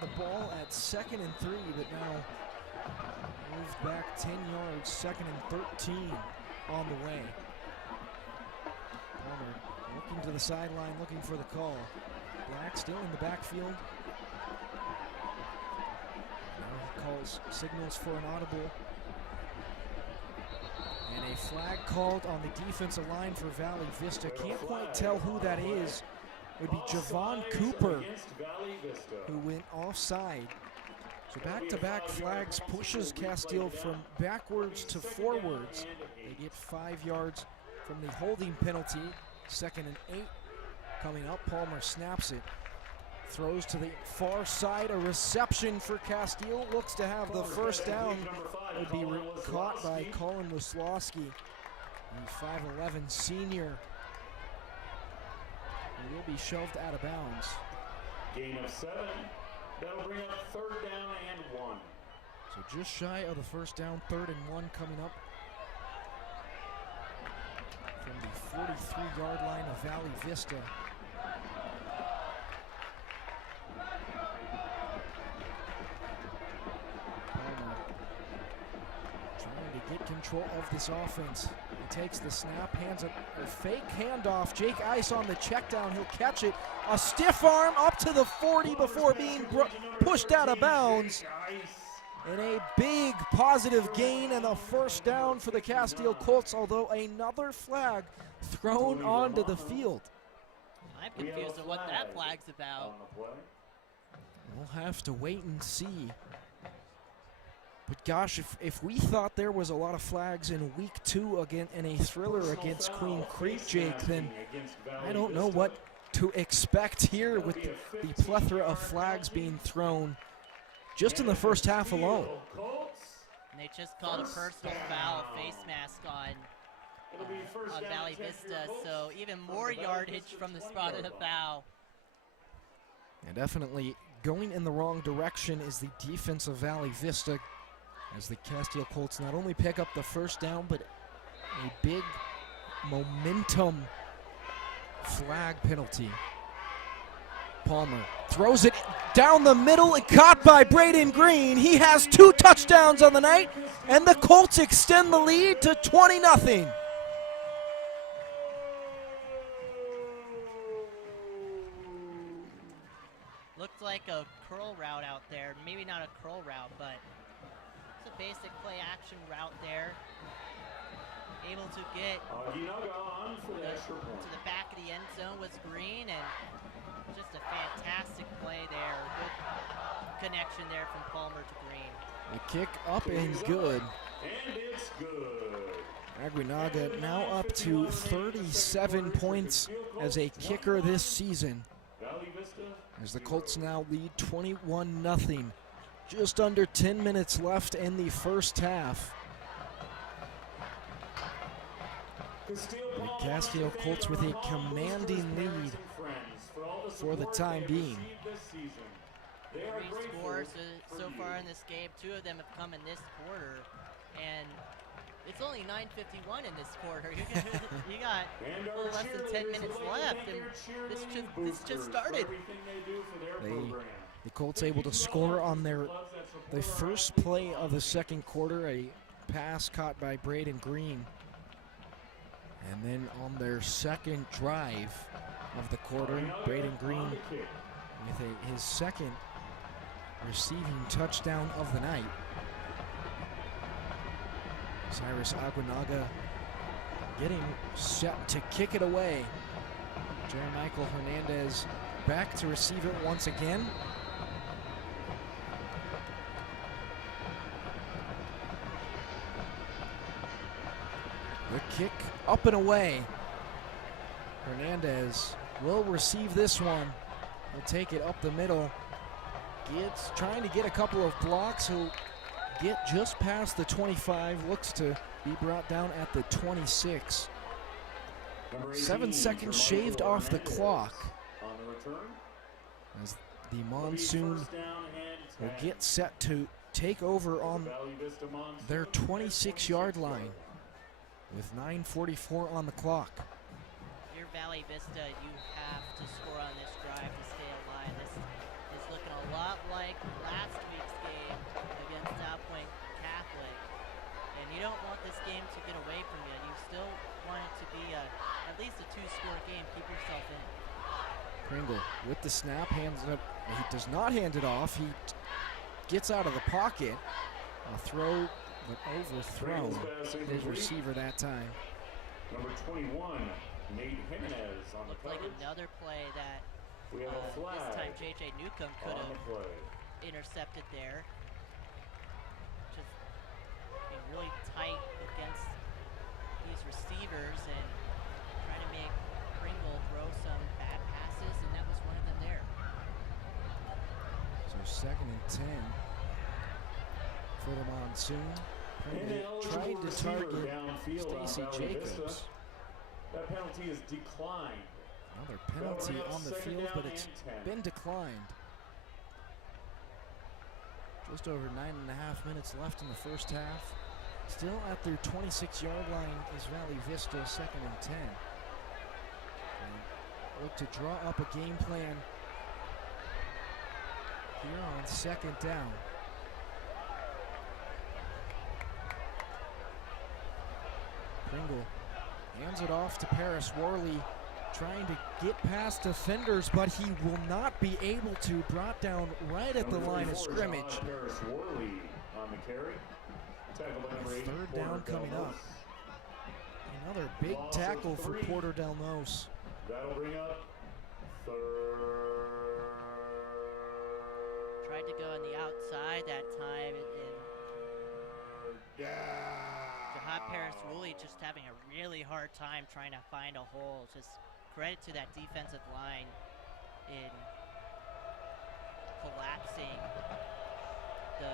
the ball at 2nd and 3, but now moved back 10 yards, 2nd and 13 on the way. Palmer looking to the sideline, looking for the call. Black still in the backfield. Now he calls signals for an audible. And a flag called on the defensive line for Valley Vista. Can't quite tell who that is. It would be Javon Cooper, who went offside. So back-to-back flags pushes Casteel from backwards to forwards. They get 5 yards from the holding penalty. 2nd and 8 coming up. Palmer snaps it. Throws to the far side. A reception for Casteel. Looks to have the first down. Would be caught by Colin Wislowski, the 5'11" senior. He will be shoved out of bounds. Gain of 7. That'll bring up 3rd down and 1. So just shy of the first down, 3rd and 1 coming up from the 43-yard line of Valley Vista. Palmer trying to get control of this offense. He takes the snap, hands a fake handoff. Jake Ice on the check down. He'll catch it. A stiff arm up to the 40 before being pushed out of bounds. And a big positive gain and a first down for the Casteel Colts, although another flag thrown onto the field. I'm confused on what that flag's about. We'll have to wait and see. But gosh, if we thought there was a lot of flags in week 2 again in a thriller against Queen Creek, Jake, then I don't know what to expect here with the plethora of flags being thrown just in the first half alone. And they just called a personal foul, face mask on Valley Vista, so even more yardage from the spot of the foul. And definitely going in the wrong direction is the defense of Valley Vista, as the Casteel Colts not only pick up the first down, but a big momentum flag penalty. Palmer throws it down the middle and caught by Braden Green. He has 2 touchdowns on the night, and the Colts extend the lead to 20-0. Looked like a curl route out there. Maybe not a curl route, but it's a basic play action route there. Able to get to the back of the end zone was Green, and just a fantastic play there. Good connection there from Palmer to Green. The kick up and good. And it's good. Aguinaga now up to 37 points as a kicker this season, as the Colts now lead 21-0. Just under 10 minutes left in the first half. The Casteel Colts with a commanding lead for the time being. 3 scores so far in this game. 2 of them have come in this quarter, and it's only 9:51 in this quarter. You got a little less than 10 minutes left, and this just started. The Colts able to score on the first play of the second quarter, a pass caught by Braden Green. And then on their second drive of the quarter, Braden Green with his second receiving touchdown of the night. Cyrus Aguinaga getting set to kick it away. Jeremichael Hernandez back to receive it once again. The kick up and away. Hernandez will receive this one. He'll take it up the middle. Trying to get a couple of blocks. He'll get just past the 25. Looks to be brought down at the 26. 7 seconds shaved off the clock. As the Monsoon will get set to take over on their 26-yard line with 9:44 on the clock. If you're Valley Vista, you have to score on this drive to stay alive. This is looking a lot like last week's game against South Point Catholic, and you don't want this game to get away from you. You still want it to be at least a 2-score game. Keep yourself in. Pringle with the snap, hands it up. He does not hand it off. He gets out of the pocket. A throw, but overthrown his receiver that time. Number 21, Nate Jimenez on the Looked like another play that this time J.J. Newcomb could have intercepted there. really tight against these receivers and trying to make Pringle throw some bad passes, and that was one of them there. So 2nd and 10 for the Monsoon. Pringle tried to target Stacey Jacobs. That penalty is declined. Another penalty on the field, but it's been declined. Just over 9.5 minutes left in the first half. Still at their 26-yard line is Valley Vista, 2nd and 10. They look to draw up a game plan here on 2nd down. Pringle hands it off to Paris Worley, trying to get past defenders, but he will not be able to. Brought down right at the line of scrimmage. Paris Worley on the carry. Tackle by number 8, 3rd down coming up. Another big tackle for Porter Del Nos. That'll bring up 3rd. Tried to go on the outside that time, and Jahad Paris Woolley just having a really hard time trying to find a hole. Just credit to that defensive line in collapsing the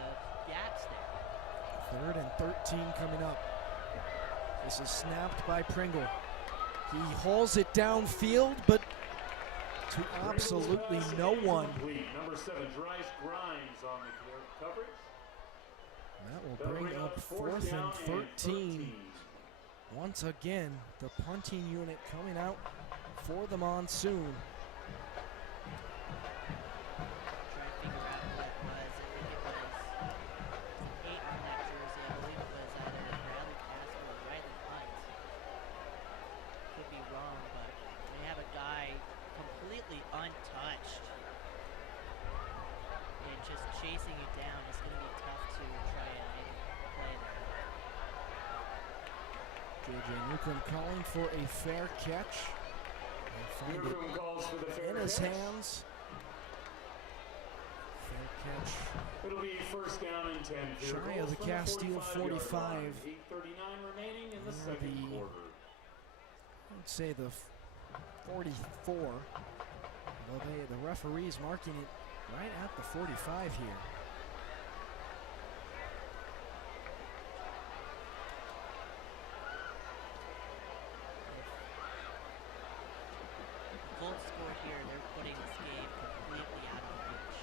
gaps there. 3rd and 13 coming up. This is snapped by Pringle. He hauls it downfield, but to absolutely no one. Number 7, Dries Grimes on the coverage. That will bring up 4th and 13. Once again, the punting unit coming out for the Monsoon. Trying to figure out what it was. I think it was 8 on that jersey. I believe it was either Bradley Castle or Riley Hunt. Could be wrong, but when you have a guy completely untouched and just chasing you down, it's going to be tough to try and make a play there. J.J. Newcomb calling for a fair catch. And find Newcomb calls for the fair it in his catch. hands. Fair catch. It'll be 1st down and 10. Shy of the Casteel 45. 8:39 remaining in the Near 2nd the- quarter. I would say the 44. Although the referee's marking it right at the 45 here. Full score here, they're putting this game completely out of reach.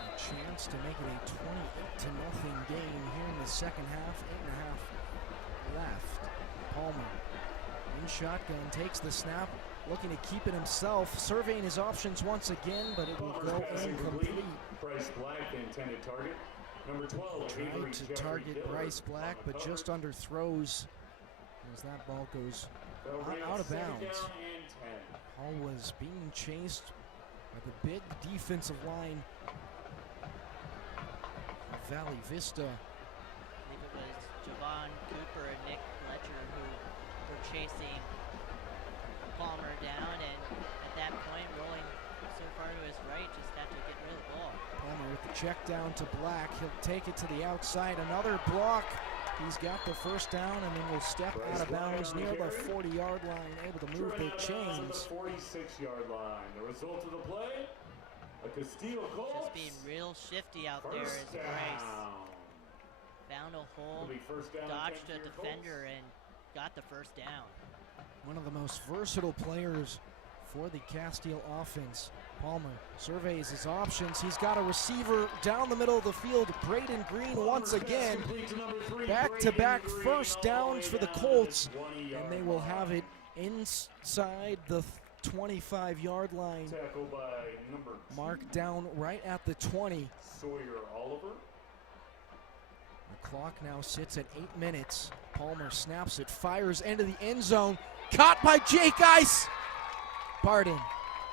A chance to make it a 28-0 game here in the 2nd half. 8.5 left. Palmer in shotgun, takes the snap, looking to keep it himself, surveying his options once again, but it will go incomplete. Bryce Black, the intended target. Number 12, Tried Avery to Jeffrey target Dillard Bryce Black, on the but cover. just underthrows as that ball goes That'll bring out up of 2nd bounds. down and 10. Hall was being chased by the big defensive line of Valley Vista. I believe it was Javon Cooper and Nick Fletcher who were chasing Palmer down, and at that point, rolling so far to his right, just had to get rid of the ball. Palmer with the check down to Black. He'll take it to the outside. Another block. He's got the 1st down, and then will step out of bounds near the 40-yard line, able to move the chains. The 46-yard line. The result of the play, a Casteel Colts. Just being real shifty out there as Bryce found a hole, It'll be 1st down and 10 dodged for a your defender, Colts. and got the 1st down. One of the most versatile players for the Casteel offense. Palmer surveys his options. He's got a receiver down the middle of the field. Braden Green once again. Back-to-back 1st downs for the Colts. And they will have it inside the 25-yard line. Tackled by number 2, Marked down right at the 20. Sawyer Oliver. The clock now sits at 8 minutes. Palmer snaps it, fires into the end zone. Caught by Jake Ice. Pardon.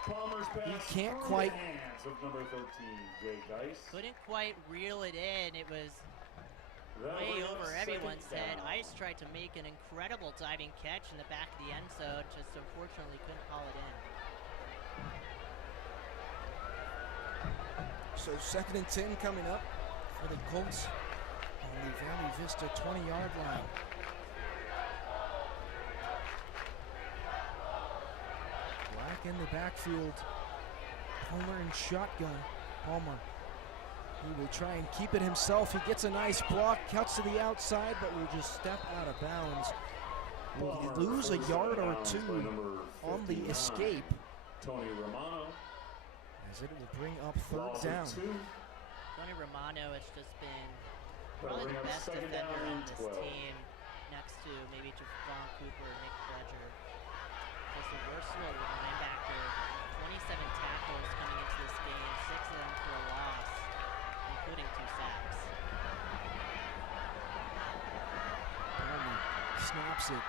Palmer's pass He can't through quite- the hands of number 13, Jake Ice. Couldn't quite reel it in. It was That'll way bring up over 2nd everyone's head. down. Ice tried to make an incredible diving catch in the back of the end zone, just unfortunately couldn't haul it in. So 2nd and 10 coming up for the Colts on on the Valley Vista 20-yard line. Black in the backfield. Palmer in shotgun. Palmer. He will try and keep it himself. He gets a nice block, cuts to the outside, but will just step out of bounds. Will lose a yard or two on the escape. Tony Romano. As it will bring up third down. Tony Romano has just been probably the best defender on this team, next to maybe Javon Cooper or Nick Fletcher. Just a versatile linebacker. 27 tackles coming into this game, 6 of them for a loss, including 2 sacks. Palmer snaps it.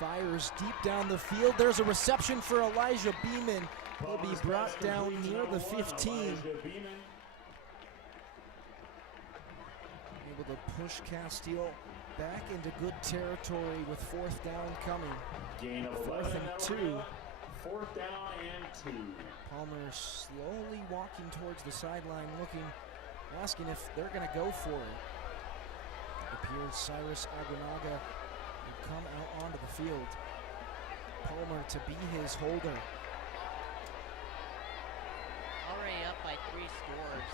Fires deep down the field. There's a reception for Elijah Beeman. He'll be brought down near the 15. Able to push Casteel back into good territory with fourth down coming. Gain of 4th and 2. Fourth down and 2. Palmer slowly walking towards the sideline, asking if they're going to go for it. It appears Cyrus Aguinaga will come out onto the field. Palmer to be his holder. Already up by 3 scores.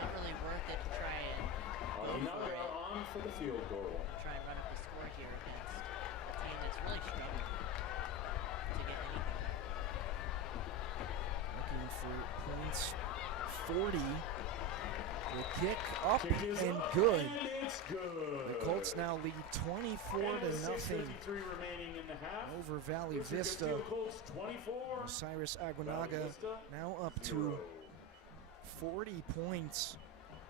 Not really worth it to try and go for it. On for the field goal. Try and run up the score here against a team that's really struggling to get anything. Looking for points. 40. The kick up and good. And it's good. The Colts now lead 24 to nothing 6:53 remaining in the half. over Valley Vista. Colts 24. Cyrus Aguinaga now up to 40 points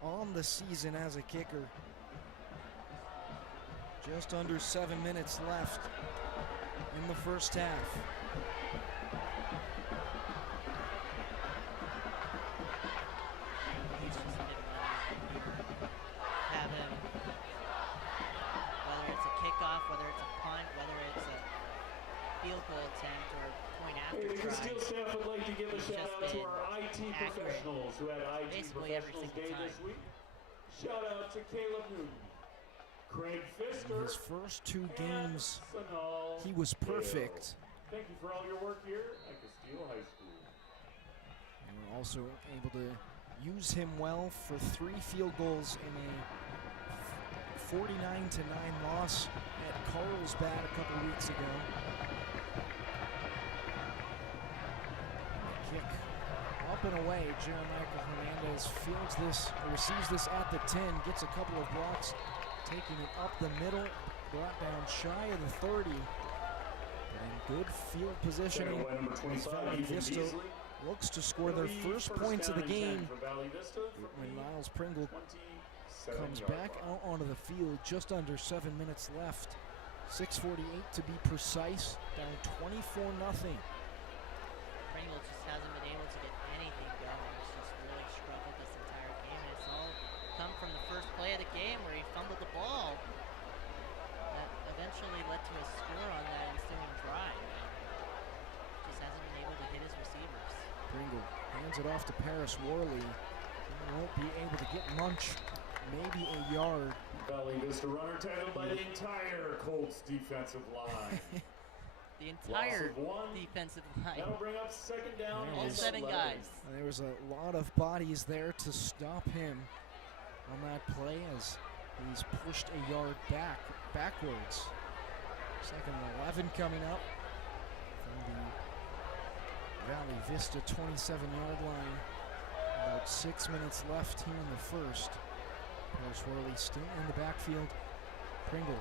on the season as a kicker. Just under 7 minutes left in the first half. He's just been have him, whether it's a kickoff, whether it's a punt, whether it's a field goal attempt or point after The try. Casteel staff would like to give a shout out to our IT professionals who had IT basically every Professionals single Day this time. week. Shout out to Caleb Newton, Craig Pfister, His first 2 games, and Sanal he was Dale. perfect. Thank you for all your work here at Casteel High School. And we're also able to use him well for 3 field goals in a 49-9 loss at Carlsbad a couple weeks ago. Kick up and away. Jeremiah Hernandez fields this, receives this at the 10, gets a couple of blocks, taking it up the middle, brought down shy of the 30. And good field positioning as Valley Vista looks to score their first points of the game when Miles Pringle comes back out onto the field. Just under 7 minutes left. 6:48 to be precise, down 24-0. Pringle just hasn't been able to get anything going. He's just really struggled this entire game, and it's all come from the first play of the game where he fumbled the ball. That eventually led to a score on that ensuing drive. Just hasn't been able to hit his receivers. Pringle hands it off to Paris Worley. He won't be able to get much, maybe a yard. Valley Vista runner tackled by the entire Colts defensive line. The entire Loss of 1. defensive line. That'll bring up second down. There All it is. 7 guys. There was a lot of bodies there to stop him on that play as he's pushed a yard backwards. Second and 11 coming up from the Valley Vista 27-yard line. About 6 minutes left here in the first. Paris Worley still in the backfield. Pringle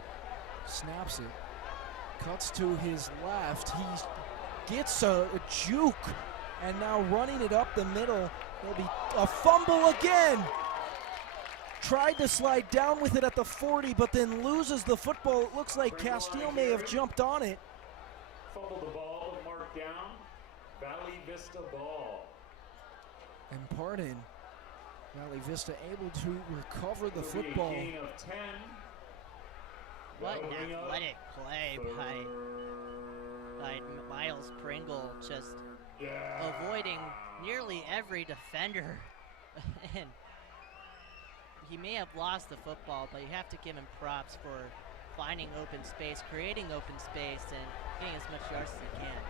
snaps it. Cuts to his left. He gets a juke and now running it up the middle. There'll be a fumble again. Tried to slide down with it at the 40, but then loses the football. It looks like Casteel may have jumped on it. Fumbled the ball, marked down. Valley Vista ball. And pardon, Valley Vista able to recover the It'll be a football. gain of 10. What That'll an bring up athletic play by Miles Pringle, just avoiding nearly every defender. And he may have lost the football, but you have to give him props for finding open space, creating open space, and getting as much yards as he can.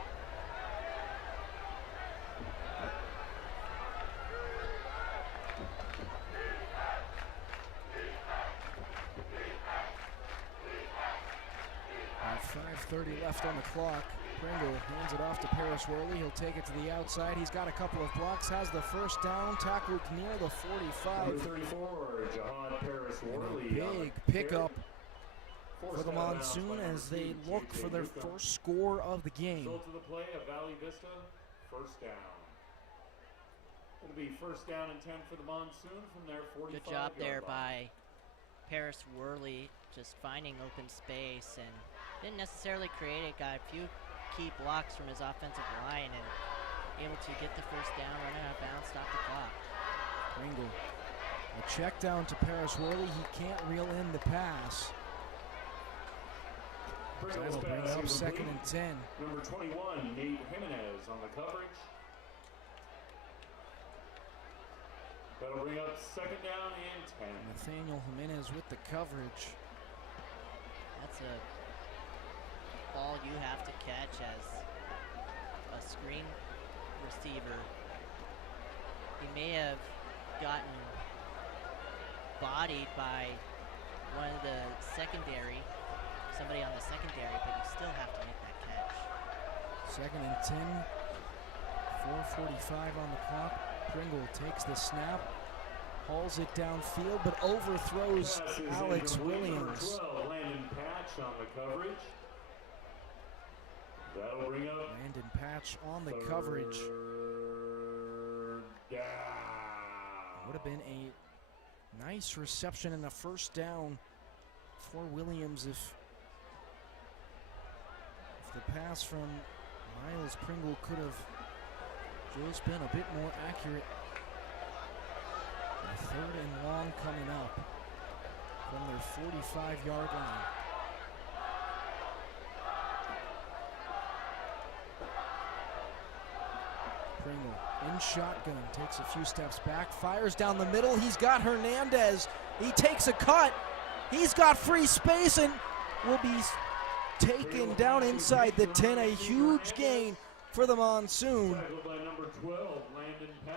With 5:30 left on the clock. Pringle hands it off to Paris Worley. He'll take it to the outside. He's got a couple of blocks, has the first down, tackled near the 45. Number 34, Jihad Paris Worley. Big pickup for the Monsoon as they look for their first score of the game. Result of the play of Valley Vista, first down. It'll be first down and 10 for the Monsoon from their 45. Good job there by Paris Worley, just finding open space and didn't necessarily create it. Got a few key blocks from his offensive line and able to get the first down, run out of bounds, stop the clock. Pringle, a check down to Paris Worley. He can't reel in the pass. That'll bring up second and 10. Number 21, Nate Jimenez on the coverage. That'll bring up second down and 10. Nathaniel Jimenez with the coverage. That's a ball you have to catch as a screen receiver. He may have gotten bodied by one of the somebody on the secondary, but you still have to make that catch. Second and 10, 4:45 on the clock. Pringle takes the snap, hauls it downfield, but overthrows Alex Williams. 12, Landon Patch on the coverage. That'll bring up Landon Patch on the coverage. third down. Would have been a nice reception and a first down for Williams if the pass from Miles Pringle could have just been a bit more accurate. A third and long coming up from their 45-yard line. Pringle in shotgun, takes a few steps back, fires down the middle. He's got Hernandez. He takes a cut. He's got free space and will be taken down inside the 10. A huge gain for the Monsoon. Tackled by number 12, Landon Patch.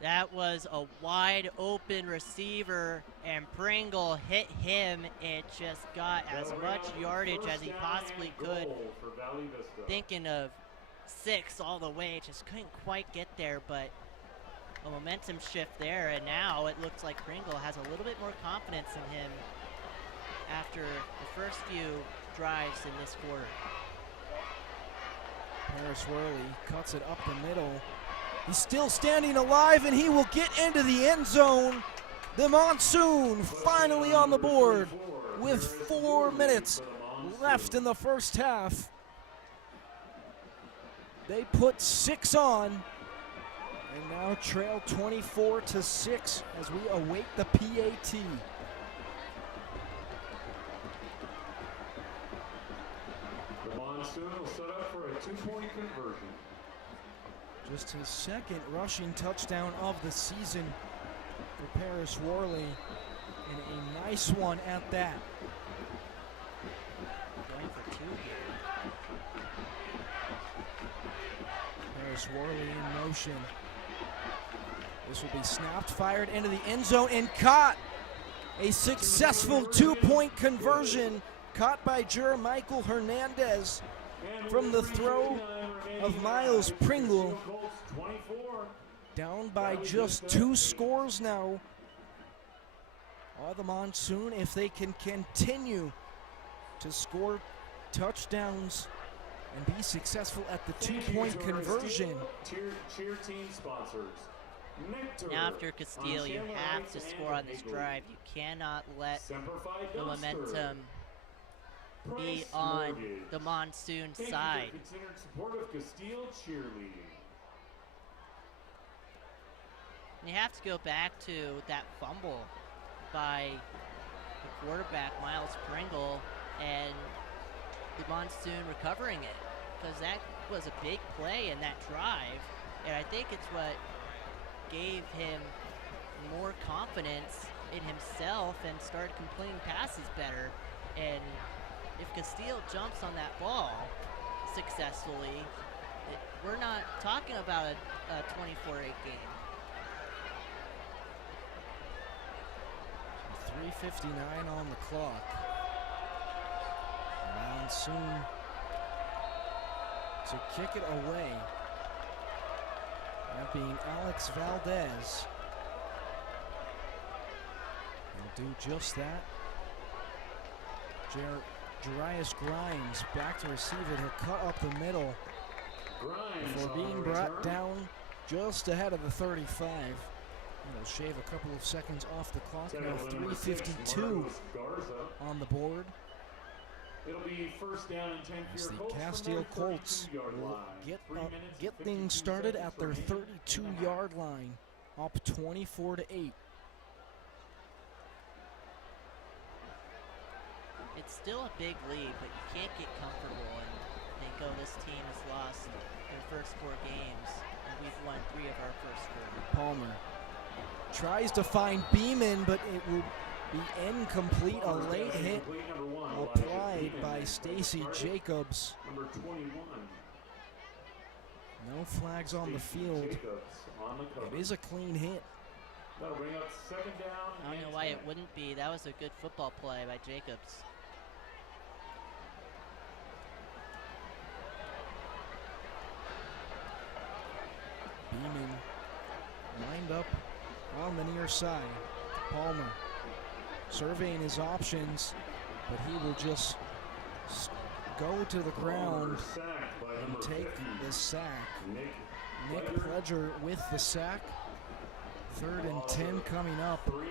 That was a wide open receiver, and Pringle hit him. It just got as much yardage as he possibly could. For Valley Vista. Thinking of 6 all the way, just couldn't quite get there, but a momentum shift there, and now it looks like Pringle has a little bit more confidence in him after the first few drives in this quarter. Paris Worley cuts it up the middle. He's still standing alive, and he will get into the end zone. The Monsoon finally on the board with 4 minutes left in the first half. They put 6 on and now trail 24-6 as we await the PAT. The Monsoon will set up for a 2-point conversion. Just his second rushing touchdown of the season for Paris Worley, and a nice one at that. Going for 2 here. Paris Worley in motion. This will be snapped, fired into the end zone, and caught. A successful 2-point conversion caught by Jermichael Hernandez from the throw of Miles Pringle. Down by just 2 scores now. Are the Monsoon, if they can continue to score touchdowns and be successful at the 2-point conversion. Cheer team sponsors. Now after Casteel, you have to score on this drive. You cannot let the momentum be on the Monsoon side. Considered support of Casteel cheerleading. And you have to go back to that fumble by the quarterback, Miles Pringle, and the Monsoon recovering it, because that was a big play in that drive, and I think it's what gave him more confidence in himself and started completing passes better. And if Casteel jumps on that ball successfully, we're not talking about a 24-8 game. 3:59 on the clock. Around soon to kick it away. That being Alex Valdez. He'll do just that. Jarius Grimes back to receive it. He'll cut up the middle before being brought down just ahead of the 35. It'll shave a couple of seconds off the clock. Now 3:52 on the board. It'll be first down and 10 As for the your Colts Casteel from their Colts 32-yard will line. get things started at their 32-yard line, up 24-8. It's still a big lead, but you can't get comfortable and think, oh, this team has lost their first 4 games, and we've won 3 of our first 4. Palmer tries to find Beeman, but it will be incomplete. A late hit applied by Stacy Jacobs. Number 21. No flags on the field. It is a clean hit. That'll bring up second down. I don't know why it wouldn't be. That was a good football play by Jacobs. Beeman lined up on the near side. Palmer surveying his options, but he will just go to the ground and take the sack. Nick Pledger with the sack. 3rd and 10 coming up with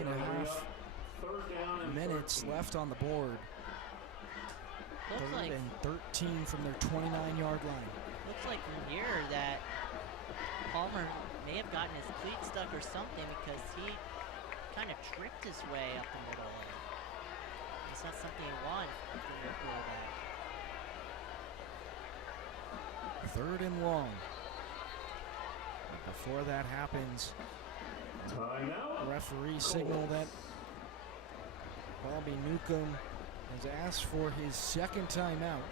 3.5 minutes left on the board. Looks 3rd like, and 13 from their 29-yard line. looks like from here that Palmer may have gotten his cleat stuck or something, because he kind of tripped his way up the middle. It's not something you want from your quarterback. 3rd and long. But before that happens, the referee signaled that Bobby Newcomb has asked for his 2nd timeout.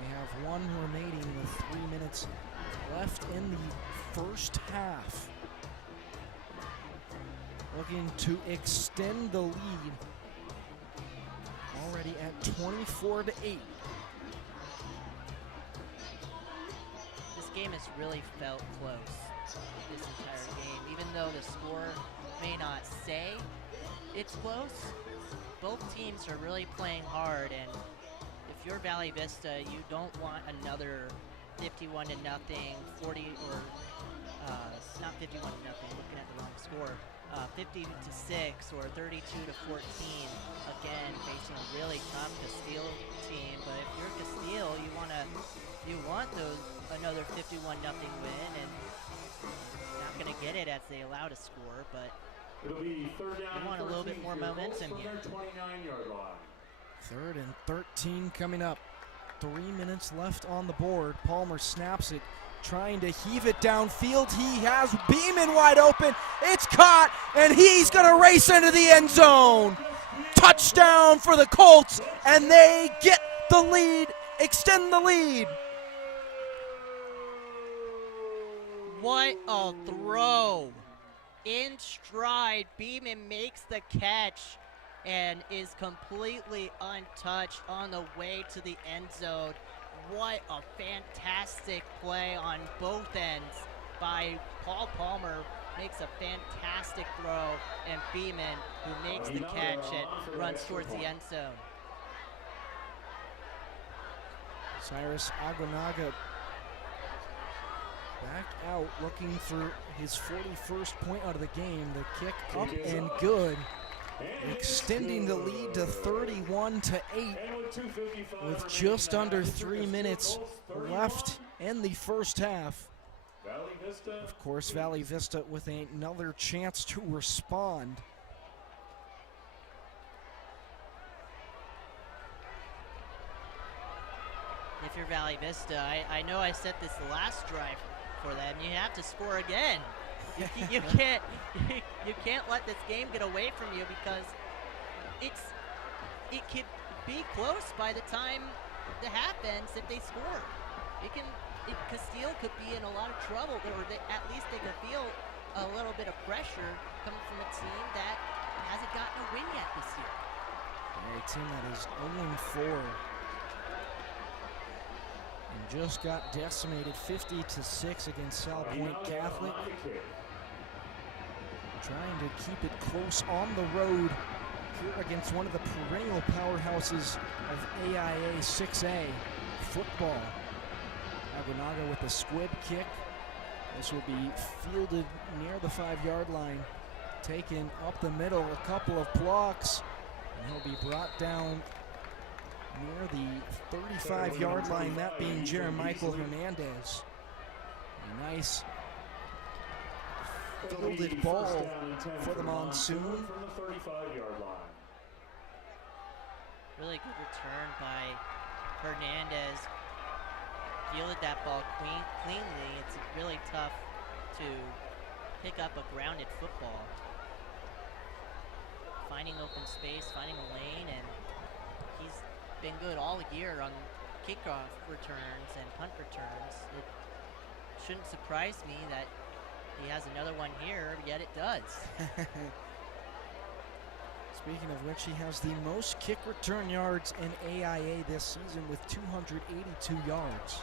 We have 1 remaining with 3 minutes left in the first half. Looking to extend the lead, already at 24-8. This game has really felt close this entire game. Even though the score may not say it's close, both teams are really playing hard, and if you're Valley Vista, you don't want another 51-0, 40 or not 51-0, looking at the wrong score, 50-6 or 32-14. Again, facing a really tough Casteel team. But if you're Casteel, you want another 51-0 win, and not gonna get it as they allow to score, but It'll be 3rd down. you want a little bit more momentum here. 29-yard line. 3rd and 13 coming up. 3 minutes left on the board. Palmer snaps it, trying to heave it downfield. He has Beeman wide open. It's caught, and he's going to race into the end zone. Touchdown for the Colts, and they get the lead, extend the lead. What a throw. In stride, Beeman makes the catch and is completely untouched on the way to the end zone. What a fantastic play on both ends by Paul Palmer. Makes a fantastic throw, and Beeman, who makes the catch and runs towards the end zone. Cyrus Agunaga back out, looking for his 41st point out of the game. The kick up and good, extending the lead to 31-8 with just under 3 minutes left in the first half. Of course, Valley Vista with another chance to respond. If you're Valley Vista, I know I set this the last drive for them. You have to score again. You can't let this game get away from you because it could be close by the time the half ends if they score. Casteel could be in a lot of trouble, or at least they could feel a little bit of pressure coming from a team that hasn't gotten a win yet this year. A team that is 0-4 and just got decimated 50-6 against South Point Catholic. Trying to keep it close on the road here against one of the perennial powerhouses of AIA 6A football. Aguinaga with the squib kick. This will be fielded near the 5-yard line. Taken up the middle, a couple of blocks, and he'll be brought down near the 35-yard line, that being Jeremichael Hernandez. A nice fielded ball for the Monsoon. From the 35-yard line. Really good return by Hernandez. Fielded that ball cleanly. It's really tough to pick up a grounded football. Finding open space, finding a lane, and he's been good all year on kickoff returns and punt returns. It shouldn't surprise me that he has another one here, yet it does. Speaking of which, he has the most kick return yards in AIA this season with 282 yards.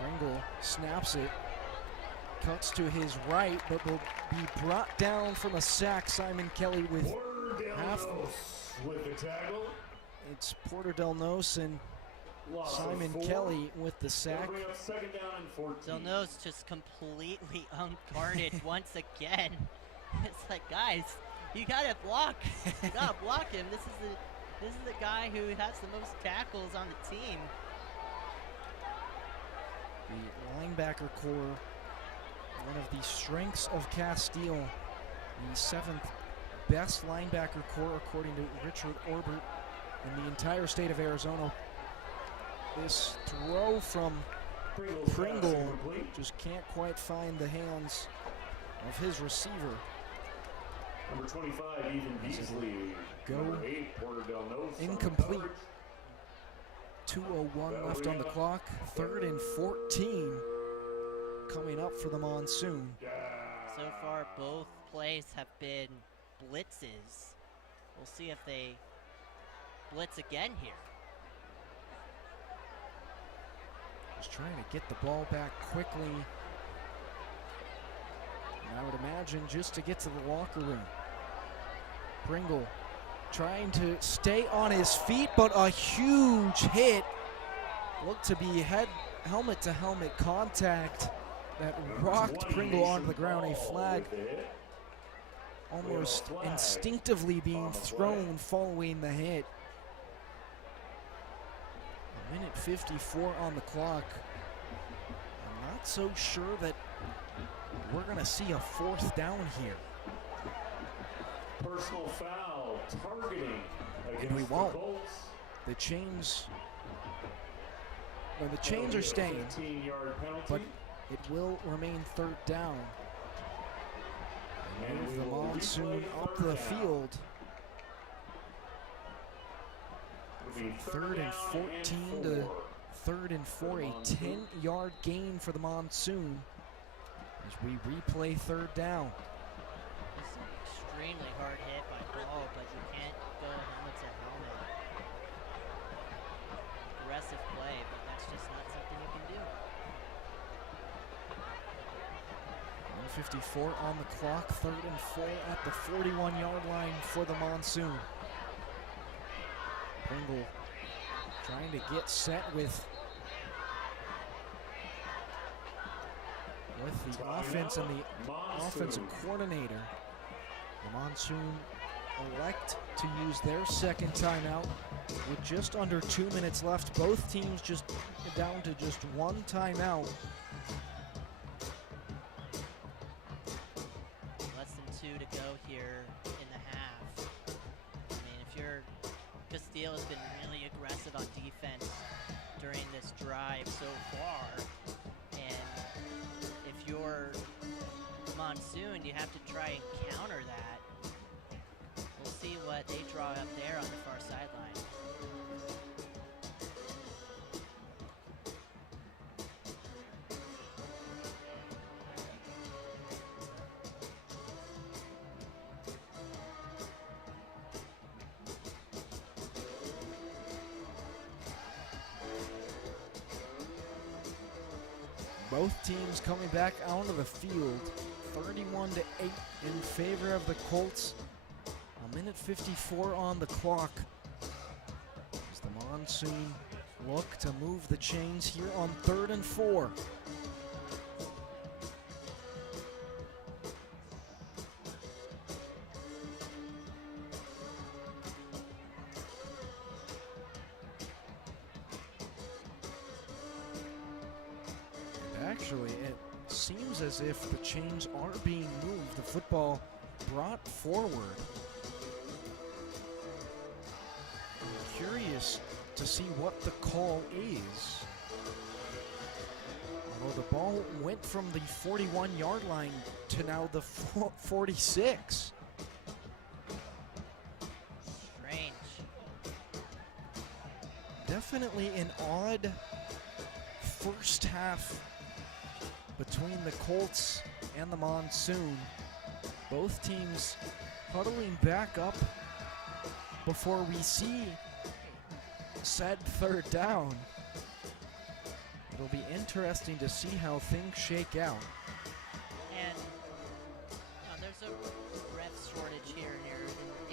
Pringle snaps it, cuts to his right, but will be brought down from a sack. Simon Kelly with half. With the tackle. It's Porter Del Nos and Simon Kelly with the sack. Second down and 14. Del Nos just completely unguarded once again. It's like, guys, you gotta block. You gotta block him. This is the guy who has the most tackles on the team. The linebacker core, one of the strengths of Casteel, the 7th best linebacker core according to Richard Orbert in the entire state of Arizona. This throw from Pringle just can't quite find the hands of his receiver. Number 25, Ethan Beasley. Go Number 8, Porter Del Nos. incomplete. 2:01 left on the clock. 3rd and 14 coming up for the Monsoon. So far, both plays have been blitzes. We'll see if they blitz again here. Just trying to get the ball back quickly. And I would imagine just to get to the locker room. Pringle trying to stay on his feet, but a huge hit. Looked to be helmet-to-helmet contact that rocked Pringle onto the ground. A flag almost instinctively being thrown following the hit. 1:54 on the clock. I'm not so sure that we're going to see a 4th down here. Personal foul, targeting against We won't. the Colts. The chains are staying, 15-yard penalty. but it will remain 3rd down. And Move we the will Monsoon replay up 3rd the down. field. It'll be 3rd and 14 to 3rd and 4, a 10-yard gain for the Monsoon as we replay 3rd down. It's an extremely hard hit by Ball, but you can't go helmet to helmet. Aggressive play, but that's just not something you can do. 1:54 on the clock, 3rd and 4 at the 41-yard line for the Monsoon. Pringle trying to get set with the offense and the offensive coordinator. The Monsoon elect to use their 2nd timeout with just under 2 minutes left. Both teams just down to just 1 timeout. Less than 2 to go here in the half. I mean, if you're Casteel has been really aggressive on defense during this drive so far. And if you're Monsoon, you have to try and counter that. We'll see what they draw up there on the far sideline. Both teams coming back onto the field, 31-8 in favor of the Colts. A minute 54 on the clock as the Monsoon look to move the chains here on 3rd and 4. Actually, it seems as if the chains are being moved, the football brought forward. I'm curious to see what the call is. Although the ball went from the 41-yard line to now the 46. Strange. Definitely an odd first half between the Colts and the Monsoon. Both teams huddling back up before we see said 3rd down. It'll be interesting to see how things shake out. And there's a ref shortage here in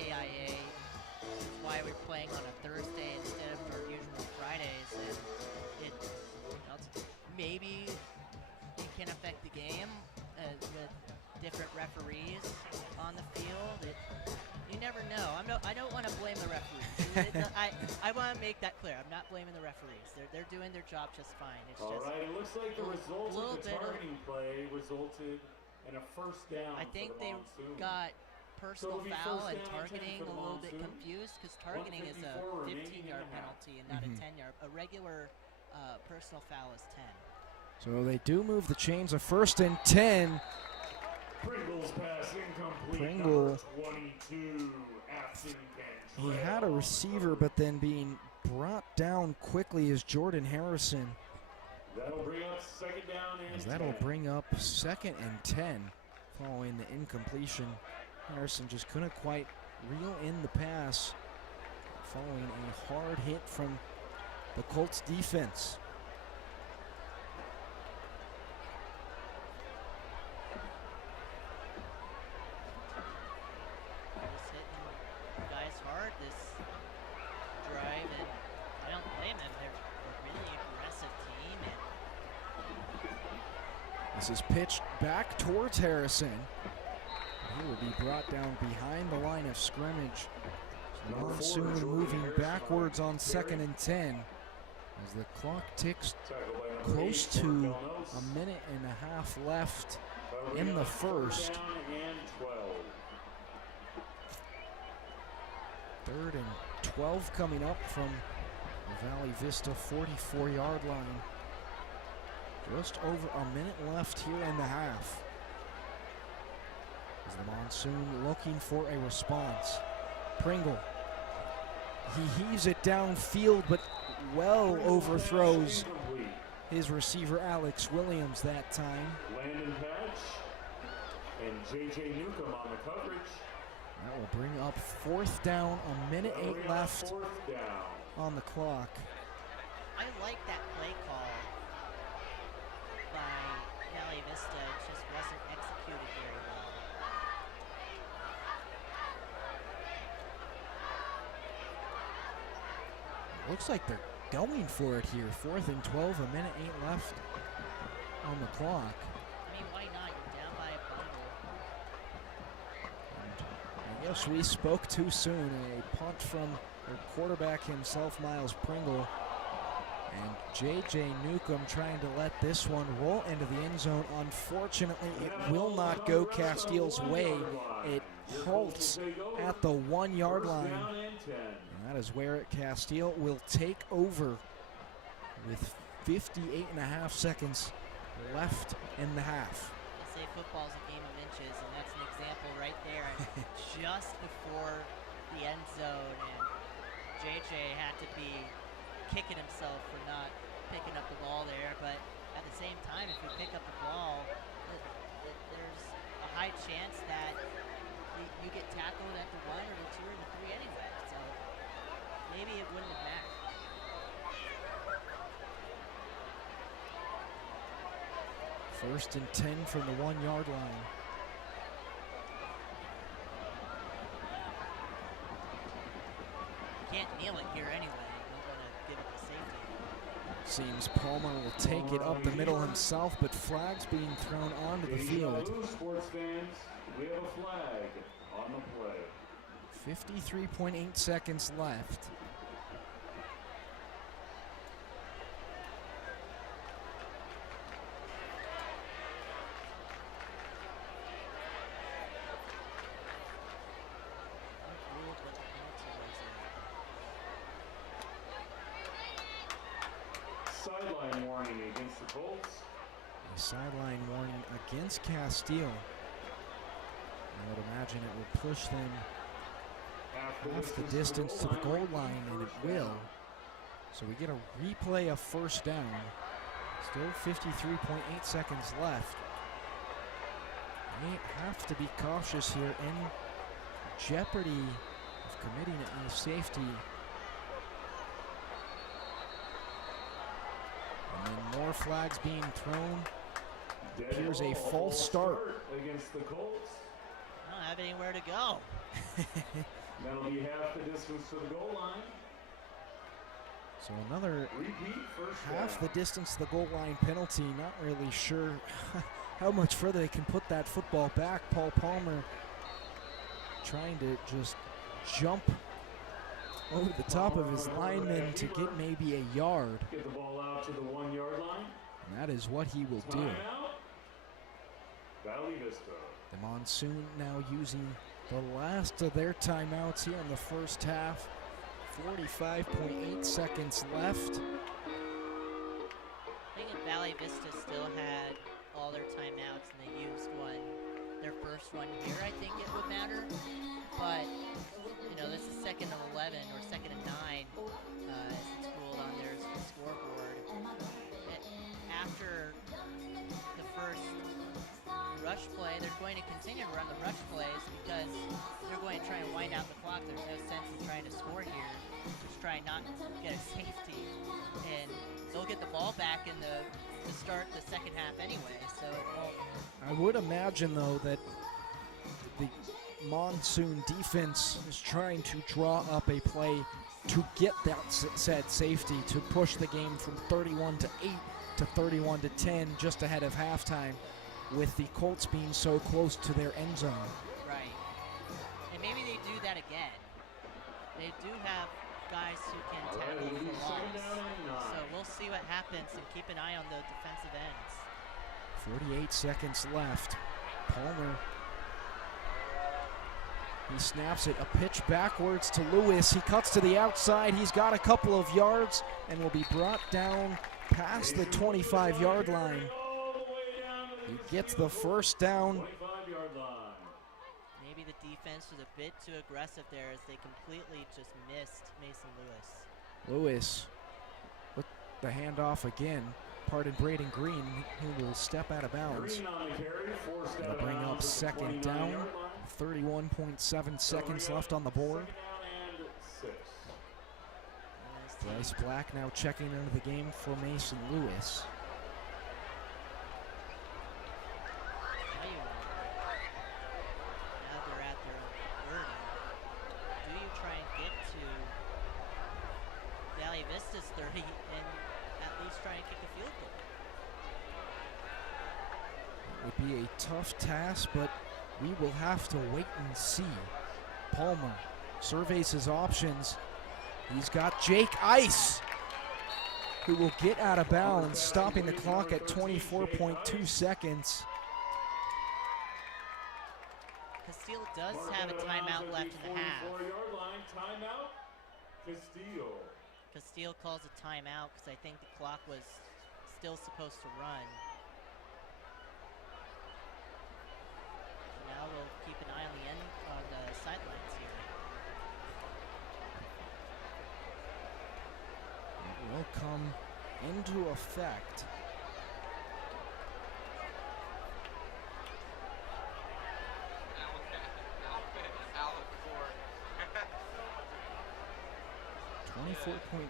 AIA. That's why we're playing on a Thursday instead of our usual Fridays. And maybe it can affect the game with different referees on the field. You never know. I don't want to blame the referees. I want to make that clear. I'm not blaming the referees. They're doing their job just fine. It's All just right, it looks like the result of the targeting play resulted in a first down. I think they got personal foul and targeting a little bit confused because targeting is a 15-yard penalty and not a 10-yard. A regular personal foul is 10. So they do move the chains of 1st and 10. Pringle's pass incomplete. Pringle. 22, absent He had a receiver, but then being brought down quickly is Jordan Harrison. That'll bring up 2nd down and As that'll bring up 2nd and 10 following the incompletion. Harrison just couldn't quite reel in the pass following a hard hit from the Colts defense. Just hitting guys hard this drive, and I don't blame them. They're a really aggressive team. And This is pitched back towards Harrison. He will be brought down behind the line of scrimmage. Monsoon moving backwards on 2nd and 10 as the clock ticks close to a minute and a half left in the first. 3rd and 12 coming up from the Valley Vista 44-yard line. Just over a minute left here in the half. As the Monsoon looking for a response. Pringle. He heaves it downfield, but well overthrows his receiver Alex Williams that time. Landon Patch and J.J. Newcomb on the coverage. That will bring up 4th down, a minute 8 left on the clock. I like that play call by Valley Vista. It just wasn't executed very well. Looks like they're going for it here. 4th and 12, a minute 8 left on the clock. I mean, why not? You're down by a bundle. And I guess we spoke too soon. A punt from the quarterback himself, Miles Pringle. And J.J. Newcomb trying to let this one roll into the end zone. Unfortunately, it will not go Casteel's way. It halts at the 1-yard line. And that is where Casteel will take over with 58.5 seconds left in the half. They say football's a game of inches, and that's an example right there. Just before the end zone, and JJ had to be kicking himself for not picking up the ball there. But at the same time, if you pick up the ball, there's a high chance that you get tackled at the 1 or the 2 or the 3 anyway. So maybe it wouldn't have mattered. First and 10 from the 1-yard line. You can't kneel it here anyway. You're going to give it to safety. Seems Palmer will take it up the middle himself, but flags being thrown onto the field. Sports fans, we have a flag on the play. 53.8 seconds left. Sideline warning against the Colts. A sideline warning against Casteel. I would imagine it will push them half the distance to the goal line, and it will. So we get a replay of first down. Still 53.8 seconds left. They have to be cautious here, in jeopardy of committing a safety. And then more flags being thrown. Appears a false start against the Colts. I don't have anywhere to go. That'll be half the distance to the goal line. So another Repeat first half down. the distance to the goal line penalty. Not really sure how much further they can put that football back. Paul Palmer trying to just jump over the top of his lineman to get maybe a yard. Get the ball out to the 1-yard line. And that is what he will do. Timeout. Valley Vista. The Monsoon now using the last of their timeouts here in the first half. 45.8 seconds left. I think if Valley Vista still had all their timeouts and they used their first one here, I think it would matter. But, you know, this is 2nd and 11 or 2nd and 9 as it's ruled on their scoreboard. After the first rush play, they're going to continue to run the rush plays because they're going to try and wind out the clock. There's no sense in trying to score here. Just try not to get a safety. And they'll get the ball back in to start the second half anyway, so it won't. I would imagine, though, that the Monsoon defense is trying to draw up a play to get that said safety, to push the game from 31-8 to 31-10 just ahead of halftime, with the Colts being so close to their end zone. Right. And maybe they do that again. They do have guys who can tackle for loss. So we'll see what happens and keep an eye on the defensive ends. 48 seconds left. Palmer, he snaps it, a pitch backwards to Lewis. He cuts to the outside. He's got a couple of yards and will be brought down past the 25-yard line. He gets the first down. 25-yard line. Maybe the defense was a bit too aggressive there as they completely just missed Mason Lewis. Lewis with the handoff again. Pardon Braden Green, who will step out of bounds. Green on the carry, forced out They'll of bring bounds up at the second down. 29-yard line. 31.7 seconds left on the board. Second down and 6. Bryce Black now checking into the game for Mason Lewis. Now they're at their 30. Do you try and get to Valley Vista's 30 and at least try and kick a field goal? It would be a tough task, but we will have to wait and see. Palmer surveys his options. He's got Jake Ice, who will get out of bounds, stopping the clock at 24.2 seconds. Casteel does have a timeout left in the half. 44-yard line, timeout, Casteel. Casteel calls a timeout because I think the clock was still supposed to run. Now we'll keep an eye on the sidelines here. It will come into effect.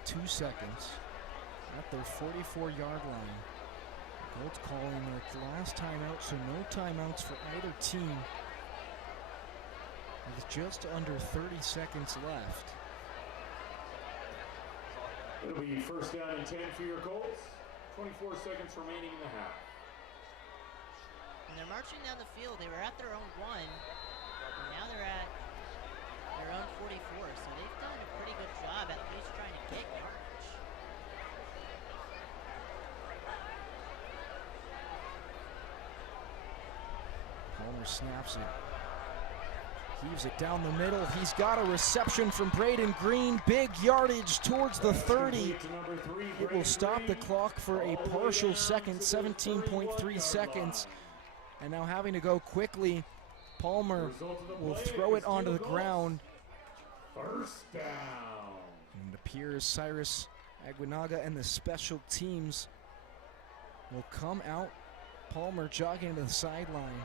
.2 seconds at their 44-yard line. The Colts calling their last timeout, so no timeouts for either team. With just under 30 seconds left. It'll be first down and 10 for your Colts. 24 seconds remaining in the half. And they're marching down the field. They were at their own 1, and now they're at their own 44. So they've done a pretty good job at least trying to get yardage. Palmer snaps it. Heaves it down the middle. He's got a reception from Braden Green. Big yardage towards the 30. It will stop the clock for a partial second, 17.3 seconds. And now having to go quickly, Palmer will throw it onto the ground. First down. And it appears Cyrus Aguinaga and the special teams will come out. Palmer jogging to the sideline.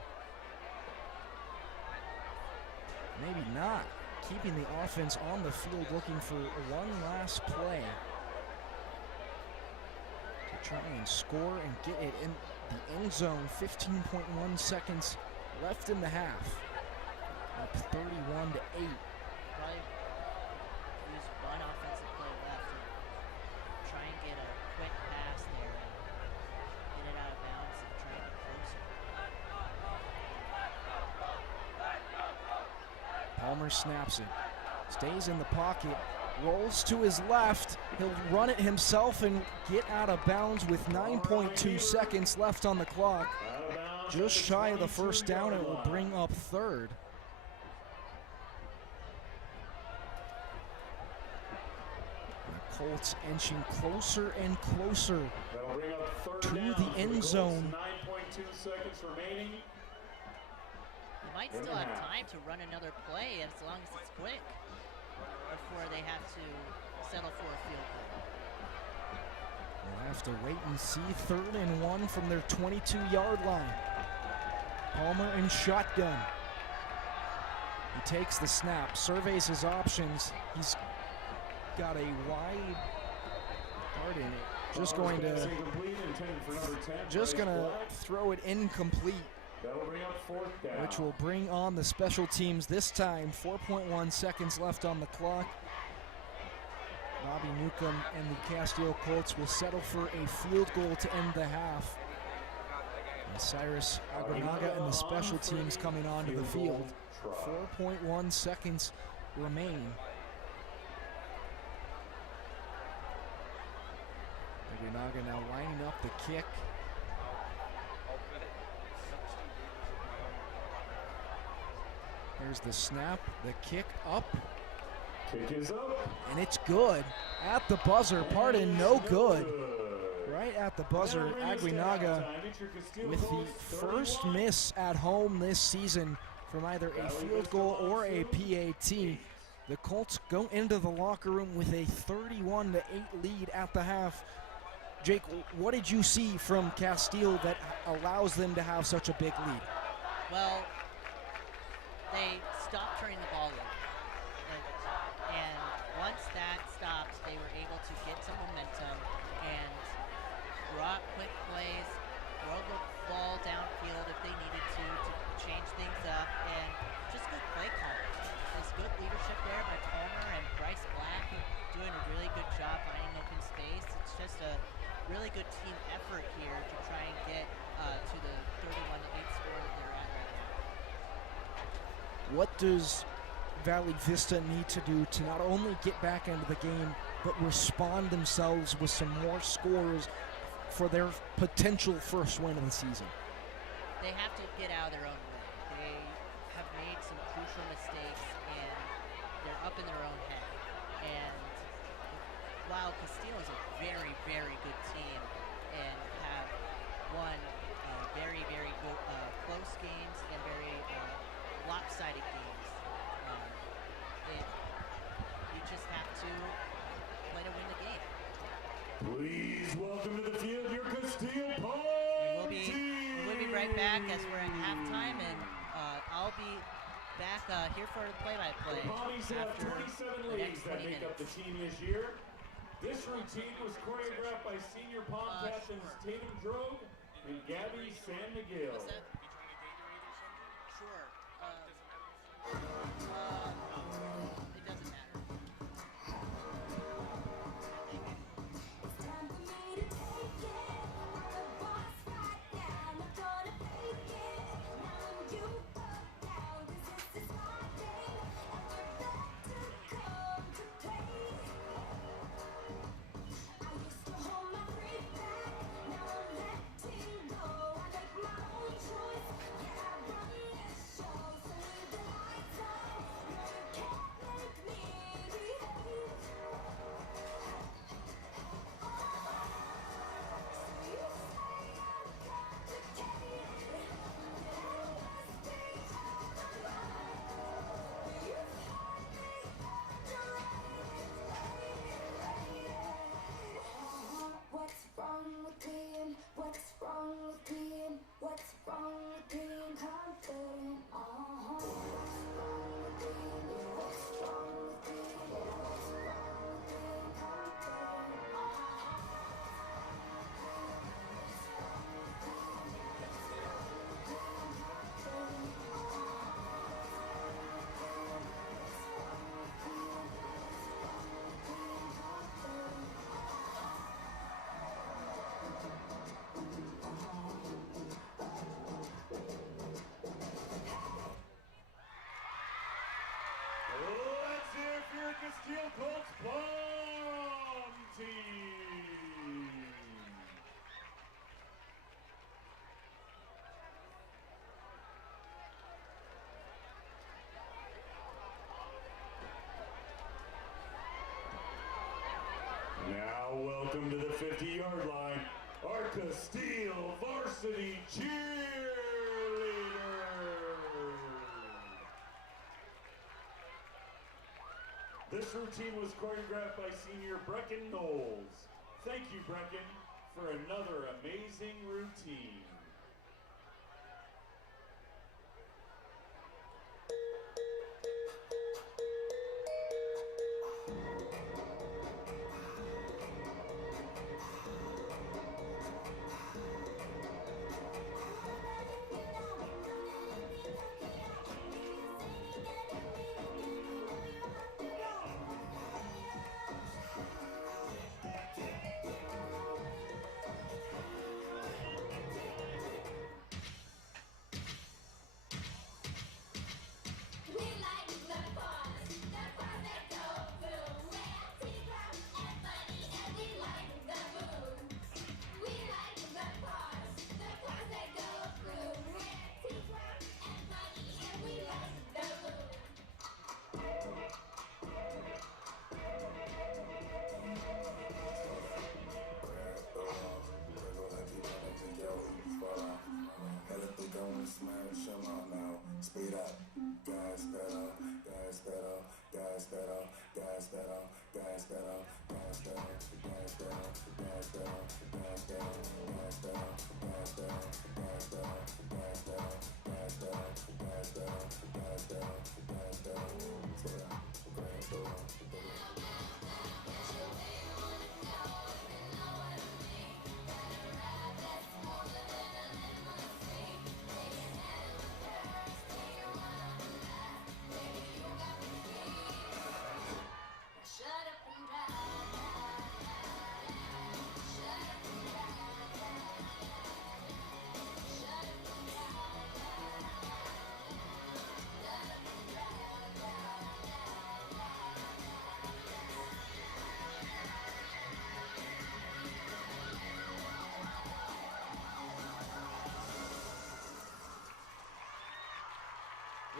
Maybe not. Keeping the offense on the field, looking for one last play to try and score and get it in the end zone. 15.1 seconds left in the half. Up 31-8. Probably use one offensive play left and try and get a quick pass there and get it out of bounds and try and get closer. Palmer snaps it, stays in the pocket, rolls to his left. He'll run it himself and get out of bounds with 9.2 seconds left on the clock. Just shy of the first down, it will bring up third. The Colts inching closer and closer to the end zone. 9.2 seconds remaining. You might still have time to run another play as long as it's quick before they have to settle for a field goal. We'll have to wait and see. 3rd and 1 from their 22-yard line. Palmer in shotgun. He takes the snap, surveys his options. He's got a wide part in it. Just going to throw it incomplete. That'll bring up 4th down. Which will bring on the special teams this time. 4.1 seconds left on the clock. Bobby Newcomb and the Casteel Colts will settle for a field goal to end the half. And Cyrus Aguinaga and the special teams coming onto the field. 4.1 seconds remain. Aguinaga now lining up the kick. Here's the snap, the kick up. Kick is up. And it's good. At the buzzer, pardon, no good. Right at the buzzer, Aguinaga with the first miss at home this season from either a field goal or a PAT. The Colts go into the locker room with a 31-8 lead at the half. Jake, what did you see from Casteel that allows them to have such a big lead? Well, they stopped turning the ball over. And once that stopped, they were able to get some momentum and draw up quick plays, throw the ball downfield if they needed to change things up, and just good play calling. There's good leadership there by Palmer and Bryce Black, doing a really good job finding open space. It's just a really good team effort here to try and get to the 31-8 score that they're at right now. What does Valley Vista need to do to not only get back into the game, but respond themselves with some more scores for their potential first win of the season? They have to get out of their own way. They have made some crucial mistakes, and they're up in their own head. And while Casteel is a very, very good team and have won very, very close games and very lopsided games, you just have to play to win the game. Please welcome to the field your Casteel We'll be right back as we're at halftime, and I'll be back here for the play-by-play. The Bobbies have 27 the leagues next that 20 make up the minutes. team this year. This routine was choreographed by senior pom captains Tatum Drogue and Gabby San Miguel. What's that? Sure. It doesn't matter. Let's hear it for your Casteel Colts Bomb Team. Now welcome to the 50-yard line, our Casteel Varsity cheerleaders. This routine was choreographed by senior Brecken Knowles. Thank you, Brecken, for another amazing routine. Speed up, gas pedal, gas pedal, gas pedal, gas pedal, gas pedal, gas pedal, gas pedal, gas pedal, gas pedal, gas pedal, gas pedal, gas pedal, gas pedal, gas pedal, gas pedal, gas pedal, gas pedal, speed up, gas pedal.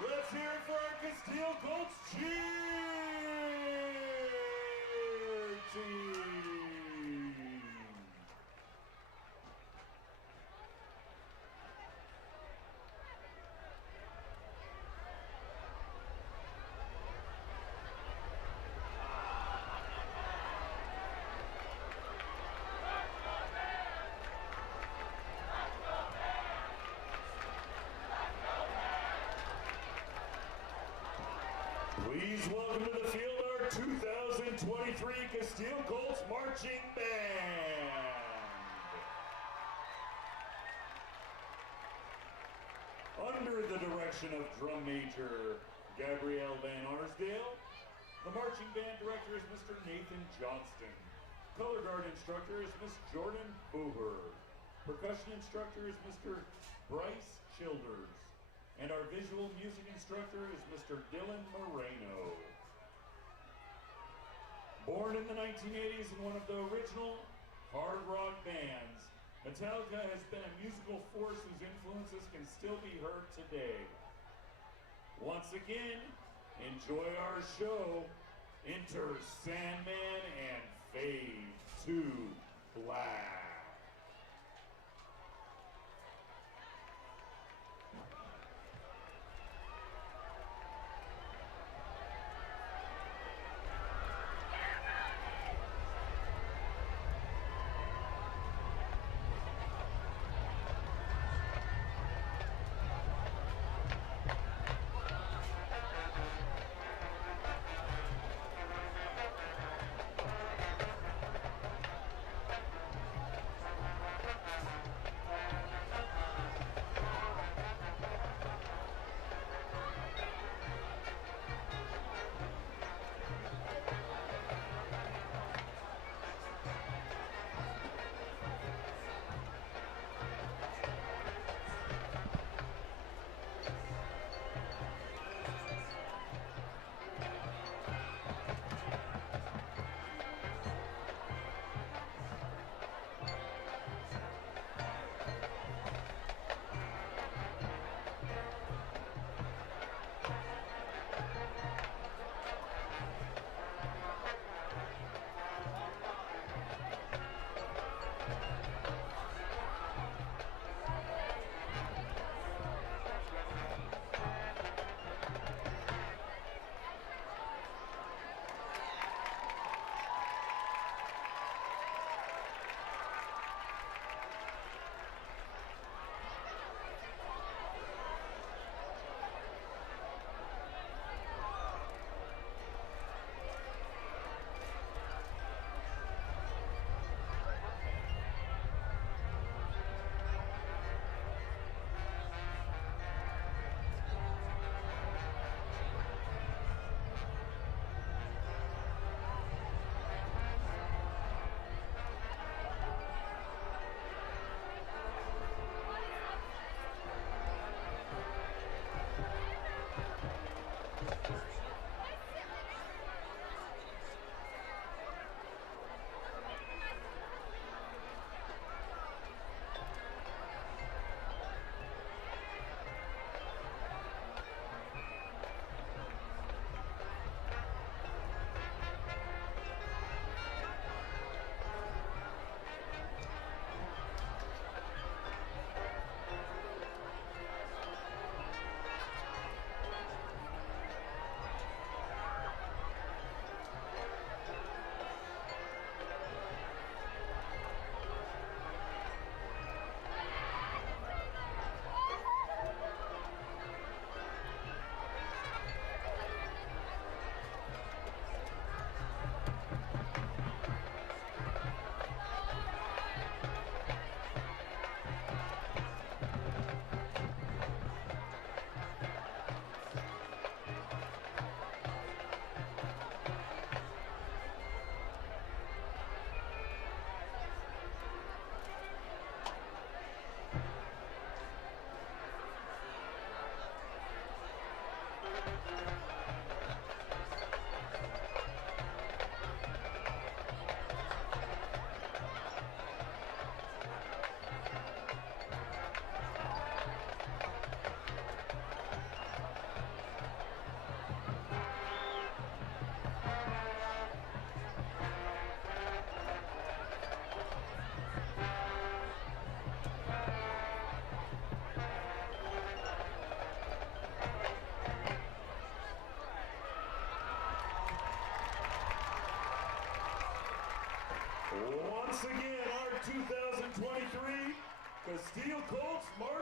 Let's hear it for our Casteel Colts cheer Please welcome to the field our 2023 Casteel Colts Marching Band. Under the direction of Drum Major Gabrielle Van Arsdale, the Marching Band Director is Mr. Nathan Johnston. Color Guard Instructor is Miss Jordan Boober. Percussion Instructor is Mr. Bryce Childers. And our visual music instructor is Mr. Dylan Moreno. Born in the 1980s in one of the original hard rock bands, Metallica has been a musical force whose influences can still be heard today. Once again, enjoy our show. Enter Sandman and Fade to Black.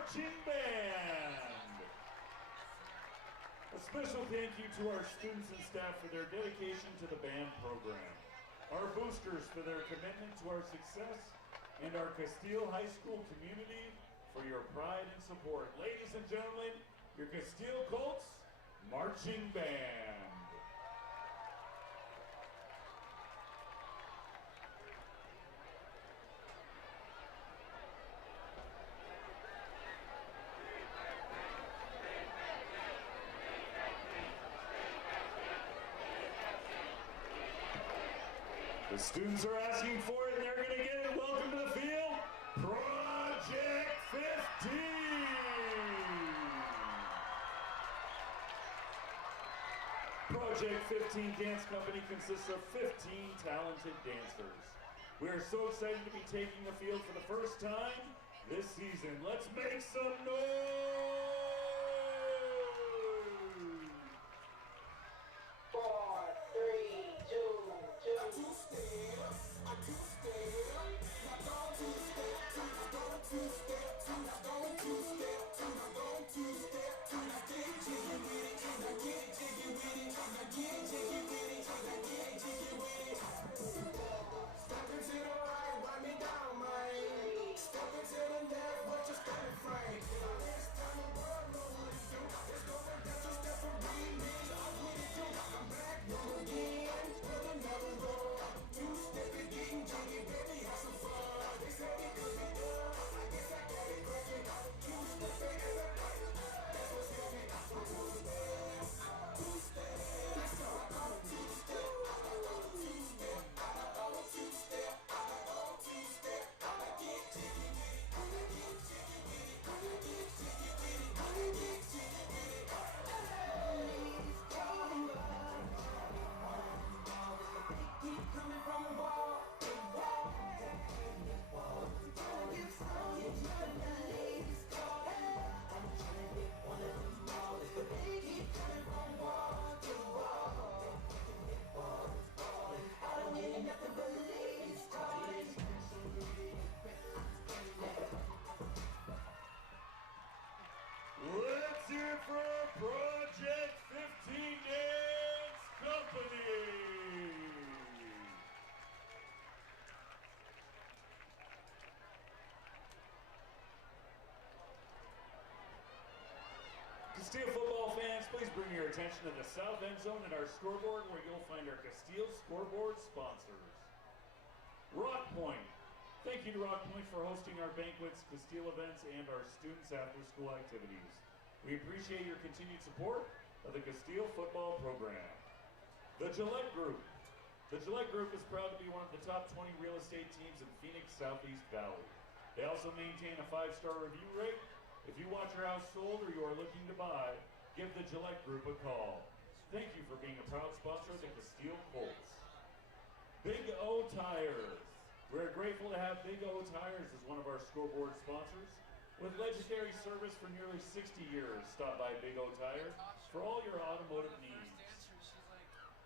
Marching Band. A special thank you to our students and staff for their dedication to the band program, our boosters for their commitment to our success, and our Casteel High School community for your pride and support. Ladies and gentlemen, your Casteel Colts Marching Band. The students are asking for it, and they're going to get it. Welcome to the field, Project 15. Project 15 Dance Company consists of 15 talented dancers. We are so excited to be taking the field for the first time this season. Let's make some noise! 4, 3, 2, 2. Let's hear it for Project 15 Dance Company. Casteel football fans, please bring your attention to the south end zone and our scoreboard, where you'll find our Casteel scoreboard sponsors. Rock Point. Thank you to Rock Point for hosting our banquets, Casteel events, and our students' after-school activities. We appreciate your continued support of the Casteel football program. The Gillette Group. The Gillette Group is proud to be one of the top 20 real estate teams in Phoenix Southeast Valley. They also maintain a 5-star review rate. If you want your house sold or you are looking to buy, give the Gillette Group a call. Thank you for being a proud sponsor of the Casteel Colts. Big O Tires. We're grateful to have Big O Tires as one of our scoreboard sponsors. With legendary service for nearly 60 years, stop by Big O Tire for all your automotive needs.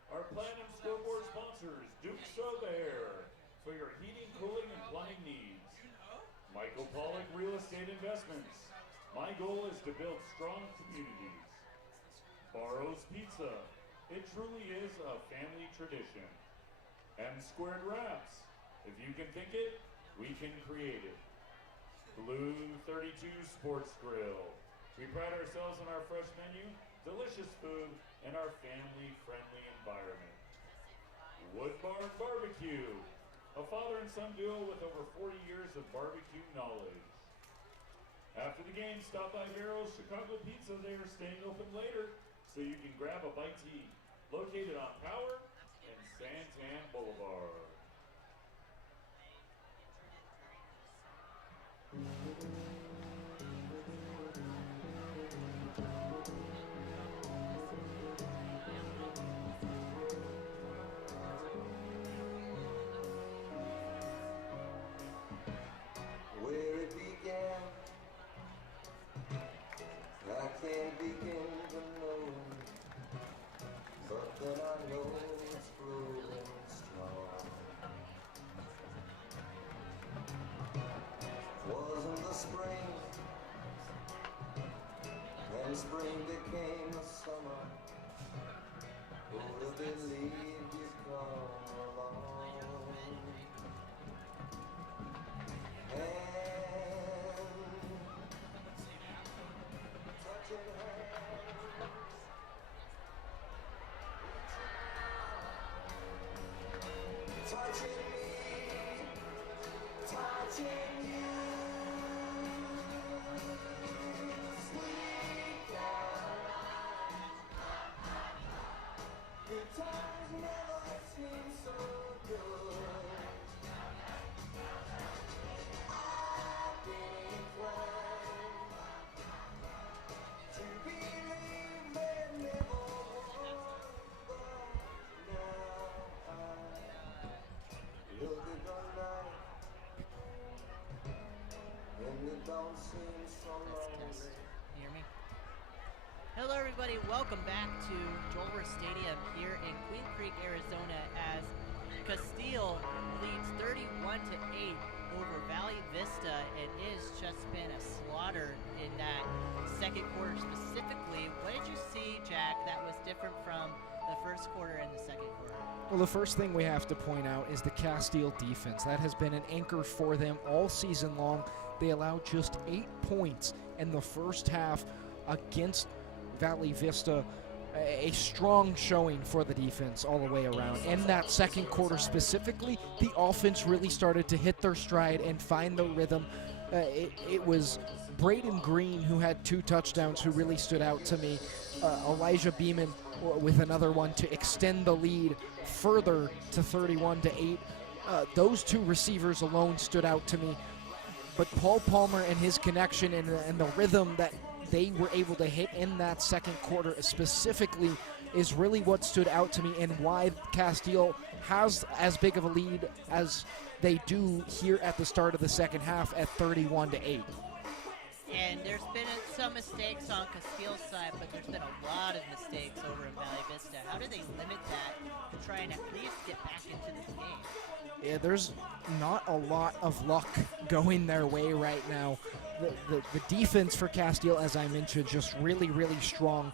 Our Platinum scoreboard sponsors, Duke Sobear, for your heating, cooling, and plumbing needs. Michael Pollock Real Estate Investments. My goal is to build strong communities. Barrow's Pizza. It truly is a family tradition. M Squared Wraps. If you can think it, we can create it. Blue 32 Sports Grill. We pride ourselves on our fresh menu, delicious food, and our family-friendly environment. Wood Barn Barbecue. A father and son duo with over 40 years of barbecue knowledge. After the game, stop by Vero's Chicago Pizza. They are staying open later, so you can grab a bite to eat. Located on Power and Santan Boulevard. Where it began, I can't begin to know, but then I know it's growing strong. spring became the summer. Who will believe you come along? Touching me, touching you, sweet Caroline. Good times never seem so good. I've been inclined to believe there never was, but now I look at the night and it don't seem so lonely. Hear me? Hello, everybody. Welcome back to Joel Stadium here in Queen Creek, Arizona, as Casteel leads 31-8 over Valley Vista. It has just been a slaughter in that second quarter specifically. What did you see, Jack, that was different from the first quarter and the second quarter? Well, the first thing we have to point out is the Casteel defense. That has been an anchor for them all season long. They allowed just 8 points in the first half against Valley Vista. A strong showing for the defense all the way around. In that second quarter specifically, the offense really started to hit their stride and find the rhythm. It was Braden Green, who had 2 touchdowns, who really stood out to me. Elijah Beeman with another one to extend the lead further to 31-8. Those 2 receivers alone stood out to me. But Paul Palmer and his connection and the rhythm that they were able to hit in that second quarter specifically is really what stood out to me, and why Casteel has as big of a lead as they do here at the start of the second half at 31-8. And there's been some mistakes on Casteel's side, but there's been a lot of mistakes over in Valley Vista. How do they limit that to try and at least get back into this game? Yeah, there's not a lot of luck going their way right now. The defense for Casteel, as I mentioned, just really, really strong.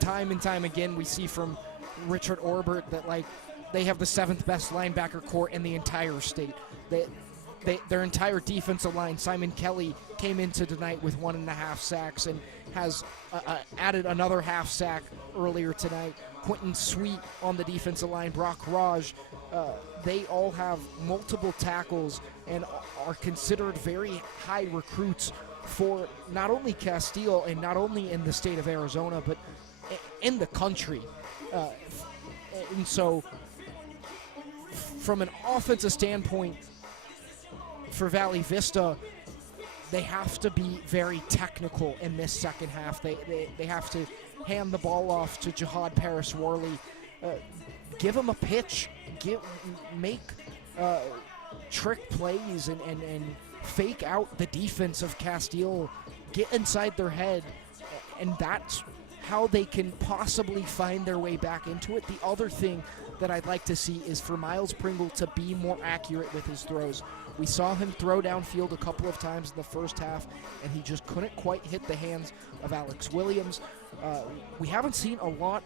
Time and time again, we see from Richard Orbert that, like, they have the 7th best linebacker corps in the entire state. Their entire defensive line, Simon Kelly, came into tonight with 1.5 sacks and has added another half sack earlier tonight. Quentin Sweet on the defensive line, Brock Raj, they all have multiple tackles and are considered very high recruits for not only Casteel and not only in the state of Arizona, but in the country. And so, from an offensive standpoint, for Valley Vista, they have to be very technical in this second half. They have to hand the ball off to Jihad Paris Worley. Give him a pitch. Make trick plays and fake out the defense of Casteel. Get inside their head, and that's how they can possibly find their way back into it. The other thing that I'd like to see is for Miles Pringle to be more accurate with his throws. We saw him throw downfield a couple of times in the first half, and he just couldn't quite hit the hands of Alex Williams. We haven't seen a lot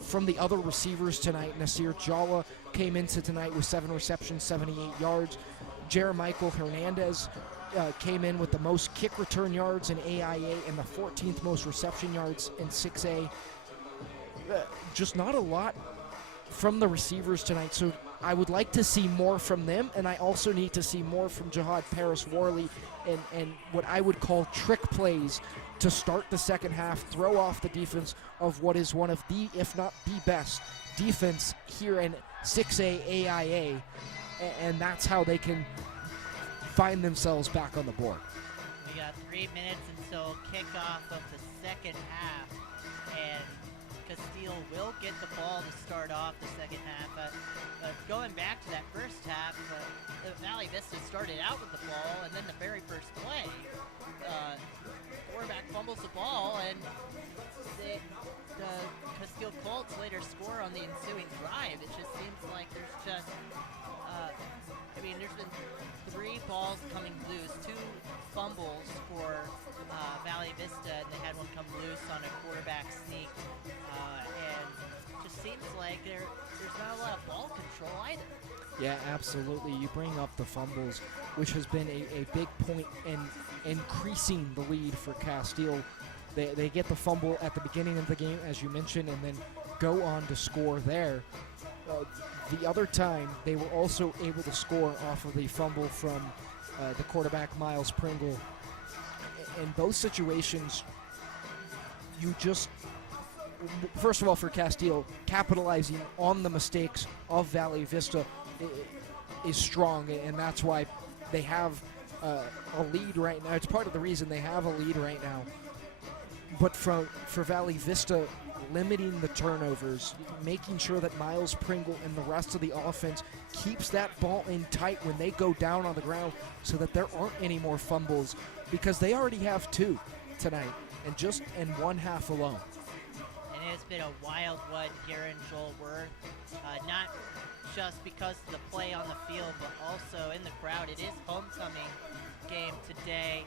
from the other receivers tonight. Nasir Jalla came into tonight with 7 receptions, 78 yards. Jeremichael Hernandez came in with the most kick return yards in AIA and the 14th most reception yards in 6A. Just not a lot from the receivers tonight, so I would like to see more from them, and I also need to see more from Jihad Paris Worley and what I would call trick plays to start the second half, throw off the defense of what is one of the, if not the best, defense here in 6A AIA, and that's how they can find themselves back on the board. We got 3 minutes until kickoff of the second half, and Casteel will get the ball to start off the second half. Going back to that first half, the Valley Vista started out with the ball, and then the very first play, quarterback fumbles the ball, and the Casteel Colts later score on the ensuing drive. It just seems like there's just, there's been 3 balls coming loose, 2 fumbles for Valley Vista, and they had one come loose on a quarterback sneak. And just seems like there's not a lot of ball control either. Yeah, absolutely. You bring up the fumbles, which has been a big point in increasing the lead for Casteel. They get the fumble at the beginning of the game, as you mentioned, and then go on to score there. The other time, they were also able to score off of the fumble from the quarterback, Miles Pringle. In both situations, you just, first of all, for Casteel, capitalizing on the mistakes of Valley Vista is strong, and that's why they have a lead right now. It's part of the reason they have a lead right now. But for Valley Vista, limiting the turnovers, making sure that Miles Pringle and the rest of the offense keeps that ball in tight when they go down on the ground so that there aren't any more fumbles, because they already have 2 tonight, and just in one half alone. And it's been a wild one here in Joel Worth, not just because of the play on the field, but also in the crowd. It is homecoming game today.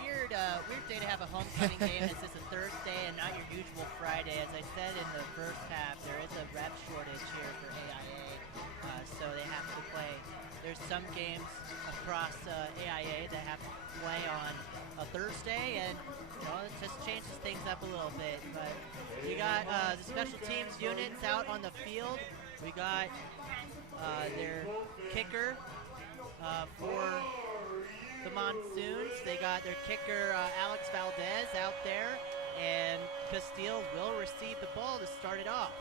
Weird day to have a homecoming game. This is a Thursday and not your usual Friday. As I said in the first half, there is a rep shortage here for AIA, so they have to play. There's some games across AIA that have to play on a Thursday, and it just changes things up a little bit. But we got the special teams units out on the field. We got their kicker for the Monsoons. They got their kicker, Alex Valdez, out there, and Casteel will receive the ball to start it off.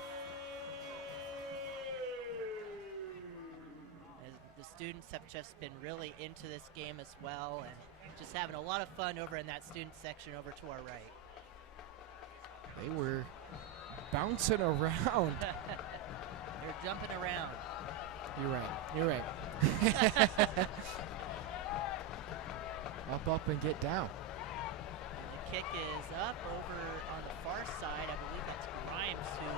As the students have just been really into this game as well, and just having a lot of fun over in that student section over to our right. They were bouncing around. They're jumping around. You're right. Up and get down. The kick is up over on the far side. I believe that's Grimes who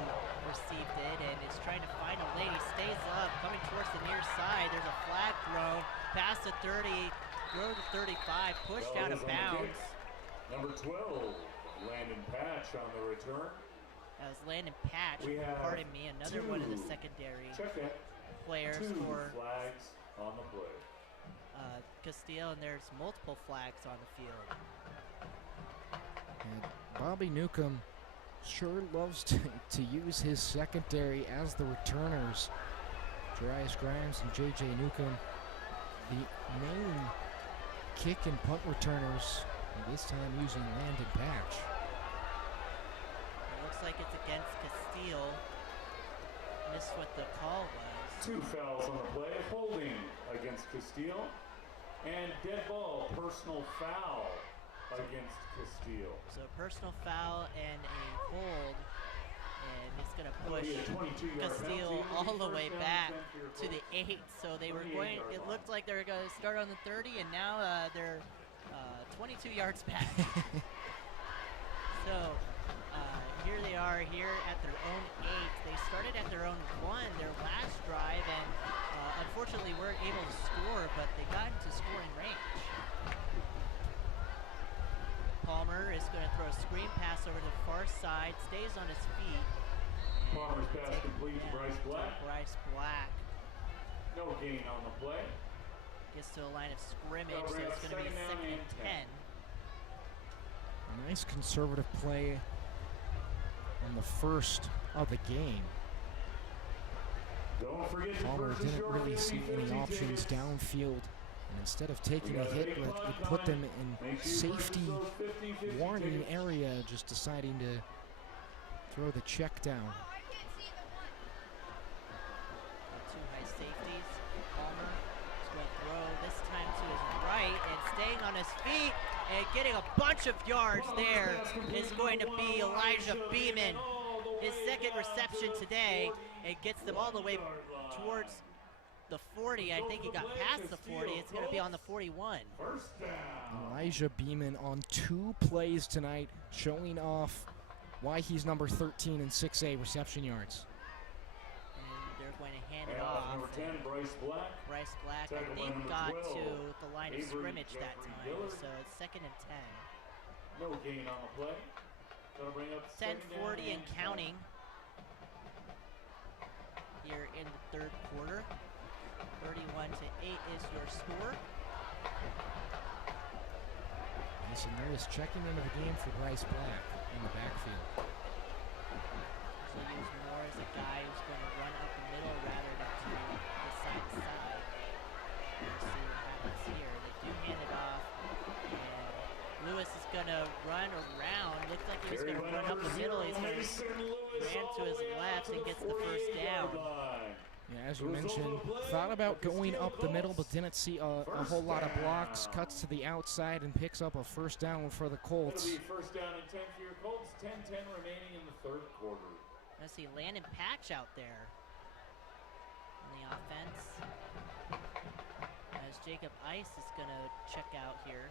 received it and is trying to find a lane. He stays up, coming towards the near side. There's a flag thrown past the 30, throw to 35, pushed out of bounds. Number 12, Landon Patch on the return. That was Landon Patch, pardon me, another 2 one of the secondary players for flags on the play. Casteel, and there's multiple flags on the field. And Bobby Newcomb sure loves to use his secondary as the returners. Jarius Grimes and J.J. Newcomb, the main kick and punt returners, and this time using Landon Patch. It looks like it's against Casteel. Missed what the call was. 2 fouls on the play, holding against Casteel, and dead ball, personal foul against Casteel. So personal foul and a hold, and it's going to push Casteel all the way back to the 8. So they were going, it looked like they were going to start on the 30, and now they're 22 yards back. So here they are here at their own 8. They started at their own 1 their last drive, and unfortunately weren't able to score, but they got into scoring range. Palmer is going to throw a screen pass over to the far side, stays on his feet. Palmer's pass complete to Bryce Black. Bryce Black. No gain on the play. Gets to the line of scrimmage, so it's going to be 2nd and 10. A nice conservative play on the first of the game. Don't forget Palmer didn't really see any options downfield, and instead of taking a hit, it put them in safety warning area, just deciding to throw the check down. Two high safeties. Palmer is going to throw this time to his right, and staying on his feet and getting a bunch of yards there is going to be Elijah Beeman. His 2nd reception today. It gets them all the way towards the 40. I think he got past the 40. It's going to be on the 41. Elijah Beeman on 2 plays tonight, showing off why he's number 13 in 6A reception yards. And they're going to hand it And off. number 10, Bryce Black. Bryce Black, I Tackle by think, number got 12, to the line of Avery scrimmage that Jeffrey time. Dillard. So it's 2nd and 10. No gain on the play. That'll bring up 10:40 and 10. counting here in the 3rd quarter. 31-8 is your score. Mason Lewis checking into the game for Bryce Black in the backfield. So use more as a guy who's going to run up the middle rather than to the side to side. We'll see what happens here. They do hand it off, and Lewis is going to run around. Looks like he was going to run up the middle. He's going to ran to his left and gets the first down. Yeah, as you mentioned, thought about going up the middle, but didn't see a whole lot of blocks. Cuts to the outside and picks up a first down for the Colts. It'll be first down and 10 for your Colts. 10-10 remaining in the 3rd quarter. I see Landon Patch out there in the offense. As Jacob Ice is going to check out here.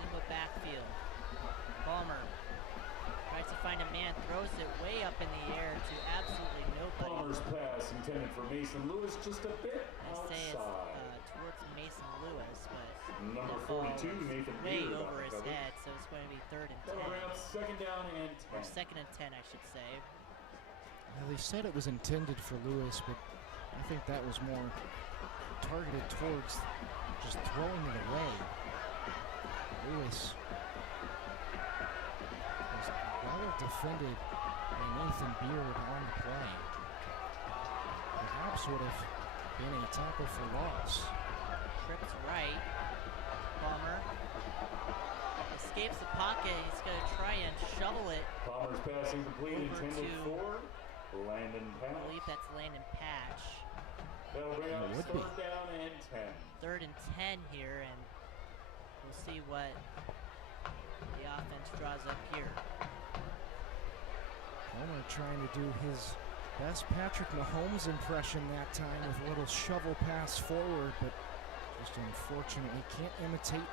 Single backfield. Palmer tries to find a man, throws it way up in the air to absolutely nobody. Palmer's pass intended for Mason Lewis, just a bit I say it's outside. towards Mason Lewis, but Number the ball 42, is Nathan way Beard over on his cover. head, so it's going to be 3rd and 10. That'll bring up 2nd down and 10. Or 2nd and 10, I should say. Well, they said it was intended for Lewis, but I think that was more targeted towards just throwing it away. Lewis was well defended by Nathan Beard on the play. Perhaps would have been a tackle for loss. Trips right. Palmer escapes the pocket. He's going to try and shovel it. Palmer's passing complete, Over intended to- for Landon I Patch. believe that's Landon Patch. That'll bring up It would be. 3rd down and 10. 3rd and 10 here, and we'll see what the offense draws up here. Palmer trying to do his best Patrick Mahomes impression that time with a little shovel pass forward, but just unfortunately can't imitate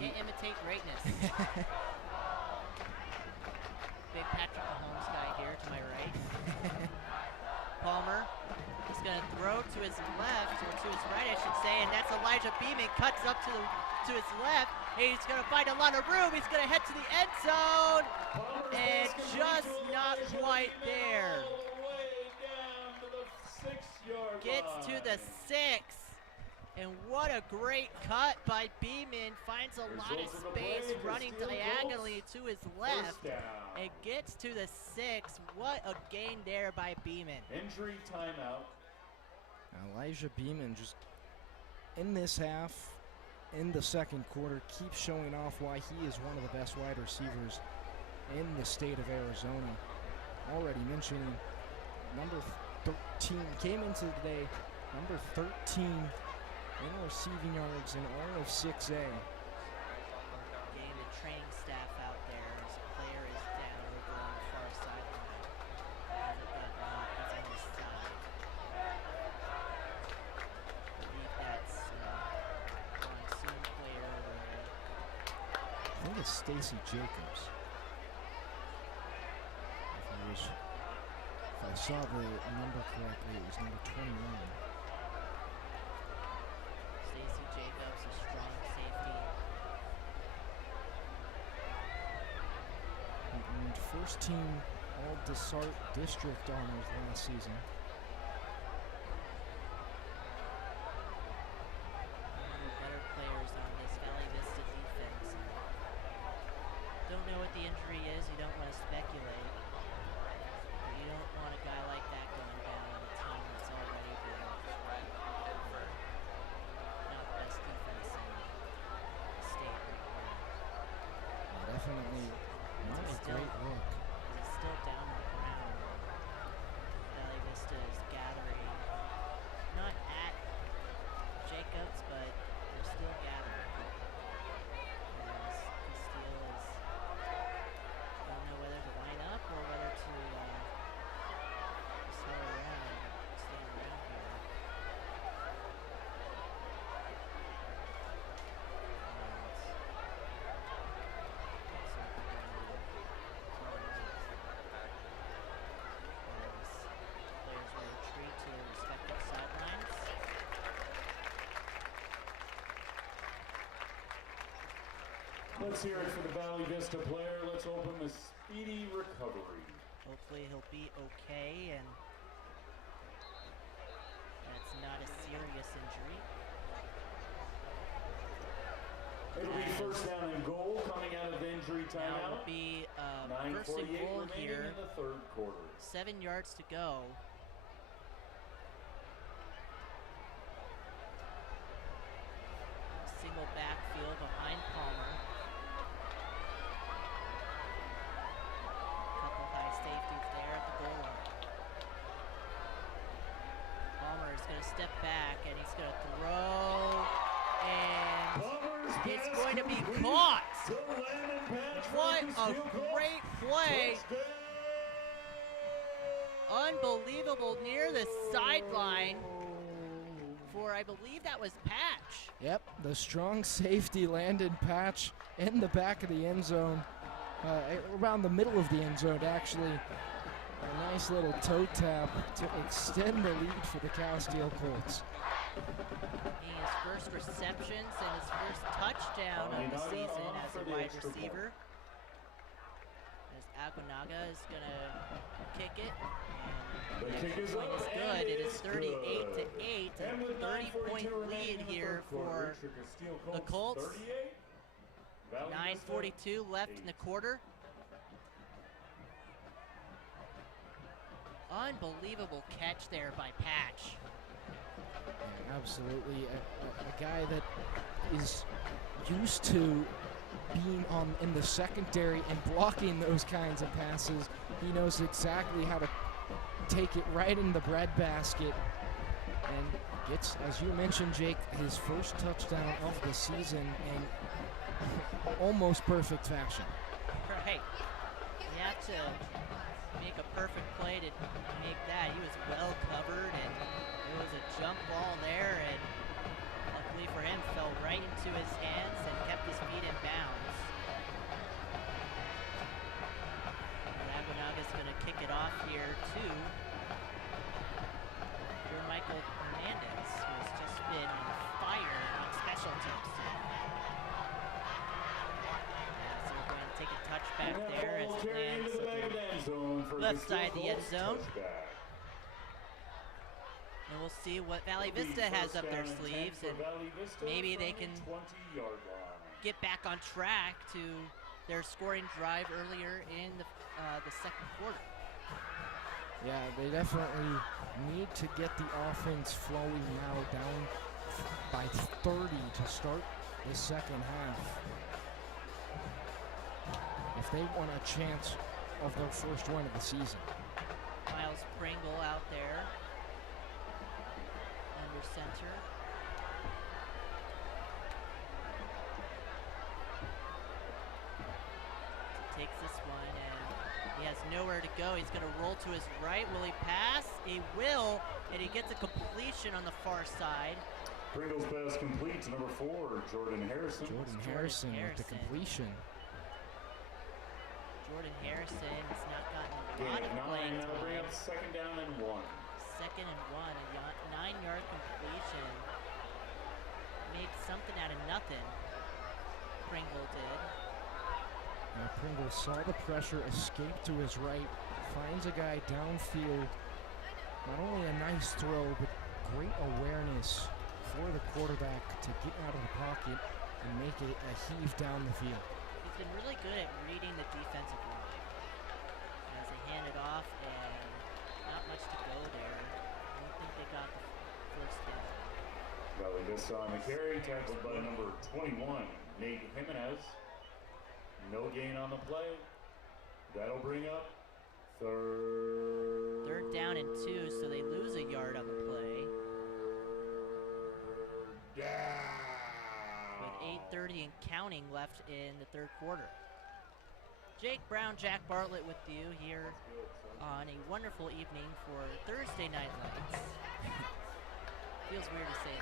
Can't imitate greatness. Big Patrick Mahomes guy here to my right. Palmer is going to throw to his left, or to his right, I should say, and that's Elijah Beeman. Cuts up to his left. He's going to find a lot of room. He's going to head to the end zone, and just not quite there. Gets to the 6. And what a great cut by Beeman. Finds a lot of space running diagonally to his left. And gets to the 6. What a gain there by Beeman. Injury timeout. Elijah Beeman just in this half, in the 2nd quarter, keeps showing off why he is one of the best wide receivers in the state of Arizona. Already mentioning number 13, came into today, number 13 in receiving yards in all of 6A. Getting the training staff out there as the player is down over on the far sideline. Hasn't gotten up, he's on his side. I believe that's monsoon player or I think it's Stacy Jacobs. If I saw the number correctly, it was number 21. Stacy Jacobs, a strong safety. He earned first team All-Desart District honors last season. One of the better players on this Valley Vista defense. Don't know what the injury is, you don't want to speculate. But you don't want a guy like that going down on a team that's already good. Not the best defense in the state right now. Definitely not a great look. He's still down on the ground. Valley Vista Let's hear it for the Valley Vista player. Let's open the speedy recovery. Hopefully he'll be okay and that's not a serious injury. It'll be first down and goal coming out of the injury Now timeout. it'll be first and 9:48 goal remaining here. in the third quarter. 7 yards to go. Single backfield behind Palmer. Couple high safeties there at the goal line. Palmer is going to step back and he's going to throw, and Palmer's it's pass going to be complete caught. to Landon Patch for What the a Casteel Colts. great play. Touchdown. Unbelievable near the sideline for, I believe that was Patch. Yep, the strong safety Landon Patch in the back of the end zone, around the middle of the end zone actually. A nice little toe tap to extend the lead for the Casteel Colts. His first receptions and his first touchdown of the season as a wide receiver. As Aguinaga is going to kick it. The And kick is point up is and good. It is good. 38-8, And a with 30-point 9:42 remaining lead in the here third quarter, for Casteel the Colts. 38, Valley Vista 9:42 left 8. in the quarter. Unbelievable catch there by Patch. Yeah, absolutely, a guy that is used to being in the secondary and blocking those kinds of passes. He knows exactly how to take it right in the breadbasket and gets, as you mentioned, Jake, his first touchdown of the season in almost perfect fashion. Right. You have to make a perfect play to make that. He was well covered, and it was a jump ball there, and luckily for him, fell right into his hands and kept his feet in bounds. Aguinaga's going to kick it off here to Michael Hernandez, who has just been on fire on special teams. So we're going to take a touchback there as it lands at the left side of the end zone. And we'll see what Valley Vista has up their sleeves, and maybe they can get back on track to their scoring drive earlier in the second quarter. Yeah, they definitely need to get the offense flowing now, down by 30 to start the second half. If they want a chance of their first win of the season. Miles Pringle out there under center. Takes this one and he has nowhere to go. He's going to roll to his right. Will he pass? He will, and he gets a completion on the far side. Pringle's pass complete to number 4, Jordan Harrison. Jordan Harrison with the completion. Jordan Harrison has not gotten a Gain lot of of 9, playing now bring time. up second down and 1. Second and 1, a 9-yard completion. Made something out of nothing. Pringle did. Now Pringle saw the pressure, escaped to his right, finds a guy downfield. Not only a nice throw, but great awareness for the quarterback to get out of the pocket and make it a heave down the field. He's been really good at reading the defensive line. As they hand it off, and not much to go there. I don't think they got the first down. Valley Vista on the carry, tackled by number 21, Nate Jimenez. No gain on the play. That'll bring up third down and 2, so they lose a yard on the play. With 8:30 and counting left in the third quarter. Jake Brown, Jack Bartlett with you here on a wonderful evening for Thursday Night Lights. Feels weird to say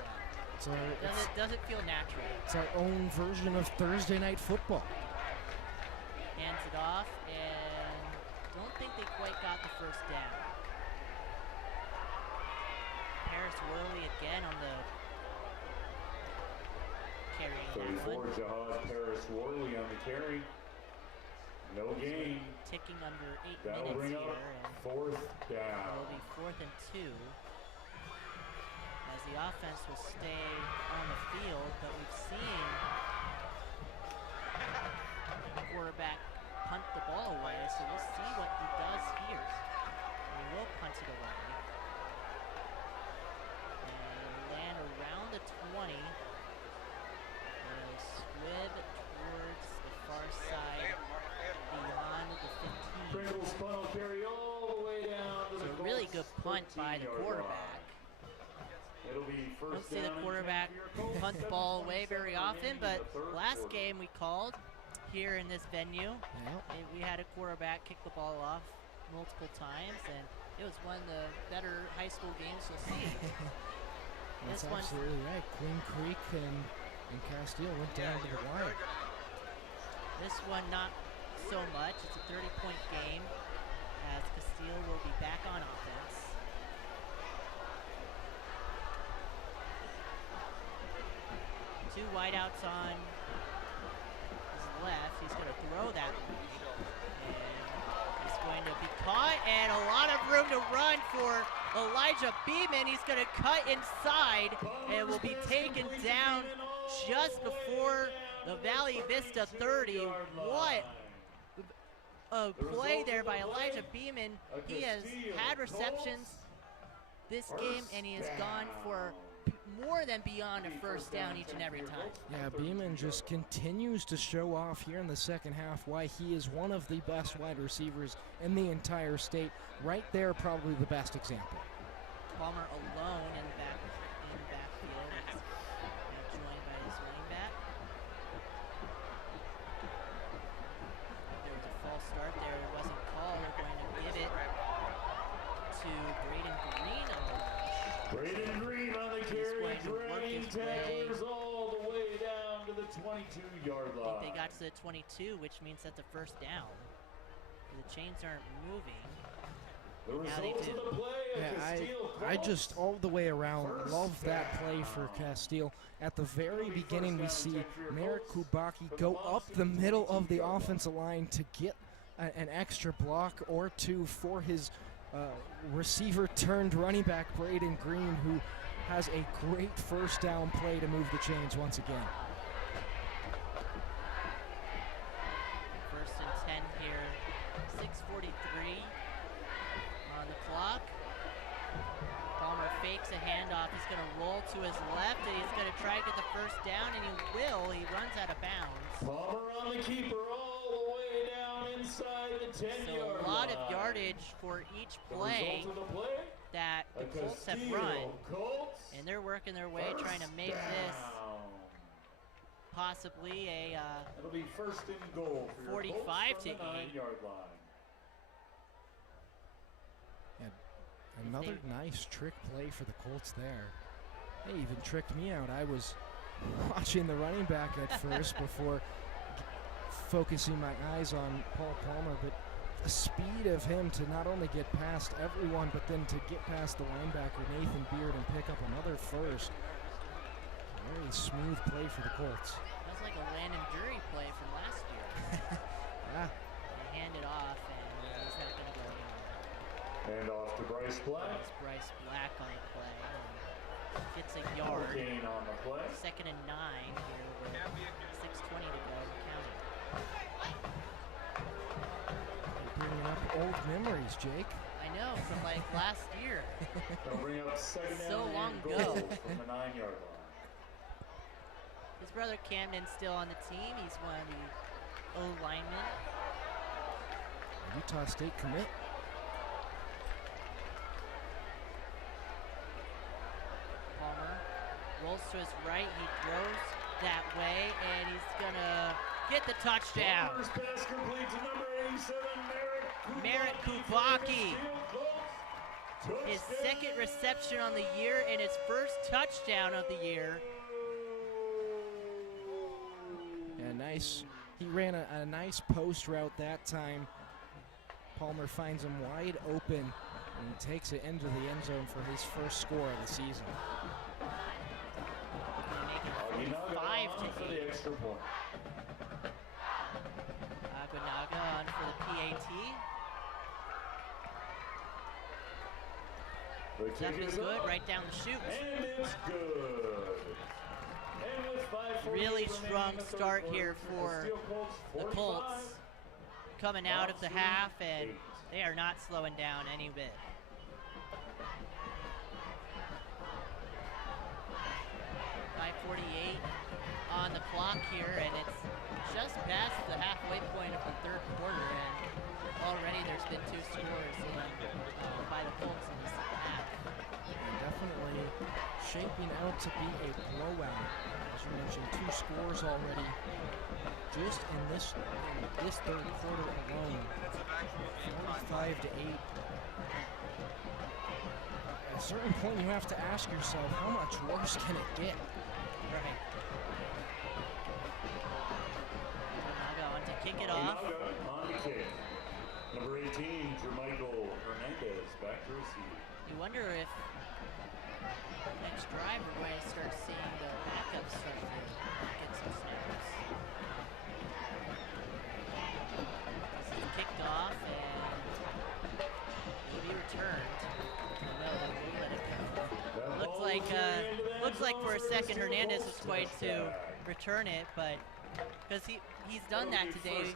that. Does it feel natural? It's our own version of Thursday Night Football. Hands it off, and don't think they quite got the first down. Paris Worley again on the carrying for Jahaz Paris-Worley on the carry. No gain. Ticking under 8 That'll minutes bring here, up and 4th down. it'll be 4th and 2. As the offense will stay on the field, but we've seen the quarterback punt the ball away, so we'll see what he does here. He will punt it away. And land around the 20. They'll squib towards the far side beyond the 15. Pringles funnel carry all the way down to So the a really Colts' good punt by the 13-yard quarterback. line. It'll be Don't first see the down and quarterback 10 for your Colts. punt the ball away 7:27 very often, remaining but in the third last quarter. game we called here in this venue, we had a quarterback kick the ball off multiple times, and it was one of the better high school games you'll see. That's This one- absolutely right. Queen Creek and Casteel went down to the wire. This one not so much. It's a 30-point game as Casteel will be back on offense. Two wideouts on his left. He's going to throw that one. And it's going to be caught, and a lot of room to run for Elijah Beeman. He's going to cut inside and will be taken down just before the Valley Vista 30. What a play there by Elijah Beeman. He has had receptions this game, and he has gone for more than beyond a first down each and every time. Yeah, Beeman just continues to show off here in the second half why he is one of the best wide receivers in the entire state. Right there, probably the best example. Palmer alone in the backfield. He's now joined by his running back. There was a false start there. It wasn't called. They're going to give it to Braden Green on the rush. Braden Green on the He's carry, going to work drain his way. tacklers all the way down to the 22-yard I line. think they got to the 22, which means that's a first down. The chains aren't moving. The Now they results do. of the play, a Casteel I Colts. just all the way around First love that play for down. Casteel. At the very beginning, we see Merrick Kubaki For the go up the Boston middle of the 22-yard offensive line to get an extra block or two for his receiver turned running back Braden Green, who has a great first down play to move the chains once again. First and 10 here. 6:43 on the clock. Palmer fakes a handoff. He's going to roll to his left, and he's going to try to get the first down, and he will. He runs out of bounds. Palmer on the keeper all the way down inside the 10-yard line. So a lot of yardage for each The play result of the play, that a the Colts have Casteel run, Colts and they're working their way trying to make this down. possibly a It'll be first and goal for your 45 Colts to from the 8. 9-yard line. Another nice trick play for the Colts there. They even tricked me out. I was watching the running back at first before focusing my eyes on Paul Palmer, but the speed of him to not only get past everyone, but then to get past the linebacker, Nathan Beard, and pick up another first. Very smooth play for the Colts. That's like a Landon Dury play from last year. Yeah. They hand it off, and he's not going to go anywhere. And off to Bryce Black. It's Bryce Black on the play. And gets a yard. Gain on the play. Second and 9 here with 6:20 to go. Counting. Bringing up old memories, Jake. I know, from like last year. They'll bring up second So down long and ago. goal from the 9-yard line. His brother Camden's still on the team. He's one of the O-linemen. Utah State commit. Palmer rolls to his right. He throws that way, and he's gonna get the touchdown. Palmer's pass complete to number 87, Merritt Kubaki. His second reception on the year and his first touchdown of the year. Yeah, nice. He ran a nice post route that time. Palmer finds him wide open and takes it into the end zone for his first score of the season. Making it 45 to 8. extra point. Aguinaga on for the PAT. The kick Jump is is good, up, right down the chute. and it's good. And with 5:48 Really remaining strong in the third start quarter, here for Casteel Colts the 45, Colts coming out of the Varsity half, and 8. they are not slowing down any bit. 5:48 on the clock here, and it's just past the halfway point of the third quarter, and already there's been 2 scores by the Colts in this half. And definitely shaping out to be a blowout. As you mentioned, 2 scores already just in this third quarter alone. 45-8. At a certain point, you have to ask yourself, how much worse can it get? Right. Naga on to kick it off. Naga on the kick. Number 18, Jermichael Hernandez back to receive. You wonder if next drive we're going to start seeing the backups start to get some snaps. This is kicked off and will be returned. No, they will let it go. Looks like for a second Hernandez was going to return it, but because he's done that today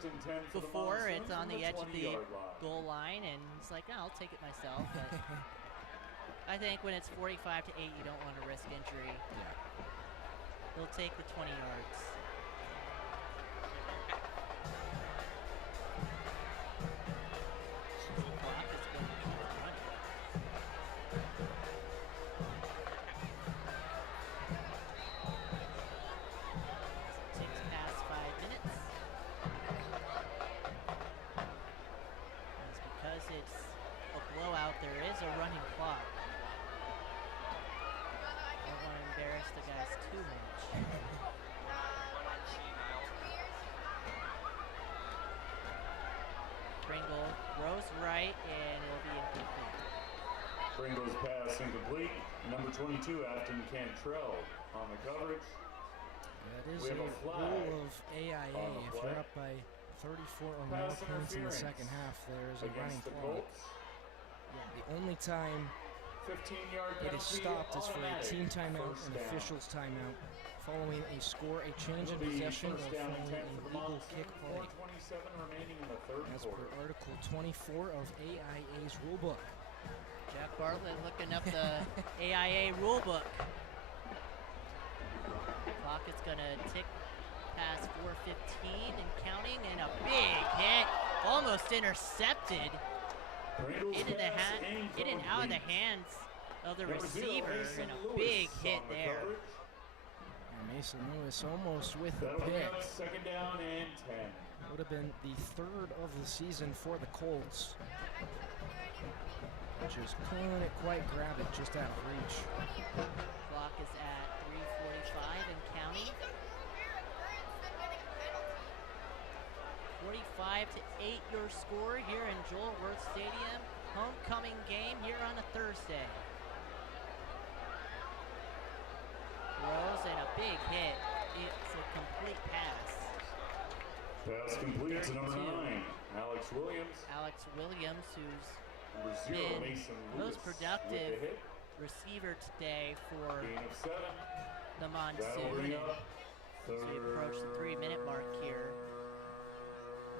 before, it's on the edge of the goal line, and he's like, no, I'll take it myself. But I think when it's 45-8, you don't want to risk injury. Yeah. He'll take the 20 yards. The clock is going to keep running. Takes past 5 minutes. And it's because it's a blowout, there is a running clock. Don't want to embarrass the guys too much. Pringle throws right, and it'll be incomplete. Pringle's pass incomplete. Number 22, Afton Cantrell on the coverage. That is We a have a flag rule of AIA. on the If play. you're up by 34 or more Pass points in the interference second half, there's a running Against the clock. Colts. The only time 15-yard it is penalty, stopped is for a automatic team timeout first and down. officials timeout. Following a score, a change in It'll be possession, or first down and following 10 a for the legal Monsoon, kick play. 4:27 remaining in the third As per quarter. Article 24 of AIA's rulebook. Jack Bartlett looking up the AIA rulebook. Clock is going to tick past 4:15 and counting, and a big hit, almost intercepted. Pringle's In pass and out of the hands of the Number 0, receiver, Mason and a Lewis big on hit the there. coverage. And Mason Lewis almost with the That'll bring pick. up second down and 10. Would have been the third of the season for the Colts. Just couldn't quite grab it, just out of reach. Clock is at 3:45 and counting. 45-8 your score here in Joel Worth Stadium. Homecoming game here on a Thursday. Throws and a big hit. It's a complete pass. Pass complete to number 32. 9, Alex Williams. Alex Williams, who's Number 0, been Mason Lewis. most with productive the hit. receiver today for Gain of 7. the That'll bring Monsoon. up As we approach the 3-minute mark here.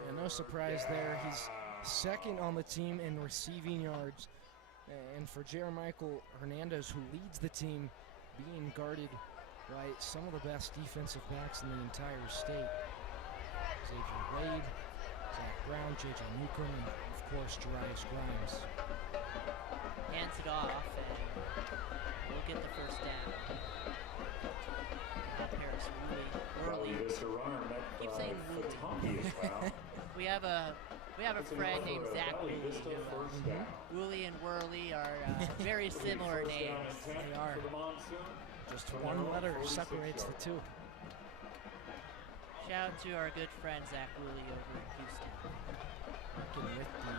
Yeah, no surprise there. He's second on the team in receiving yards. And for Jermichael Hernandez, who leads the team, being guarded by some of the best defensive backs in the entire state. Xavier Wade, Zach Brown, J.J. Newcomb, and of course, Jarius Grimes. Hands it off, and we'll get the first down. Now Paris Valley Woolley. Vista runner met Keep by saying Woolley. Fatangi as well. We have a It's friend enough named for a Zach Valley Woolley. Vista who, first down. Woolley and Whirly are very It'll be similar first down names. and 10 They are. for the Monsoon. Just From one their own letter 46 separates the yard two. Shout out to our good friend Zach Woolley over in Houston. Working with the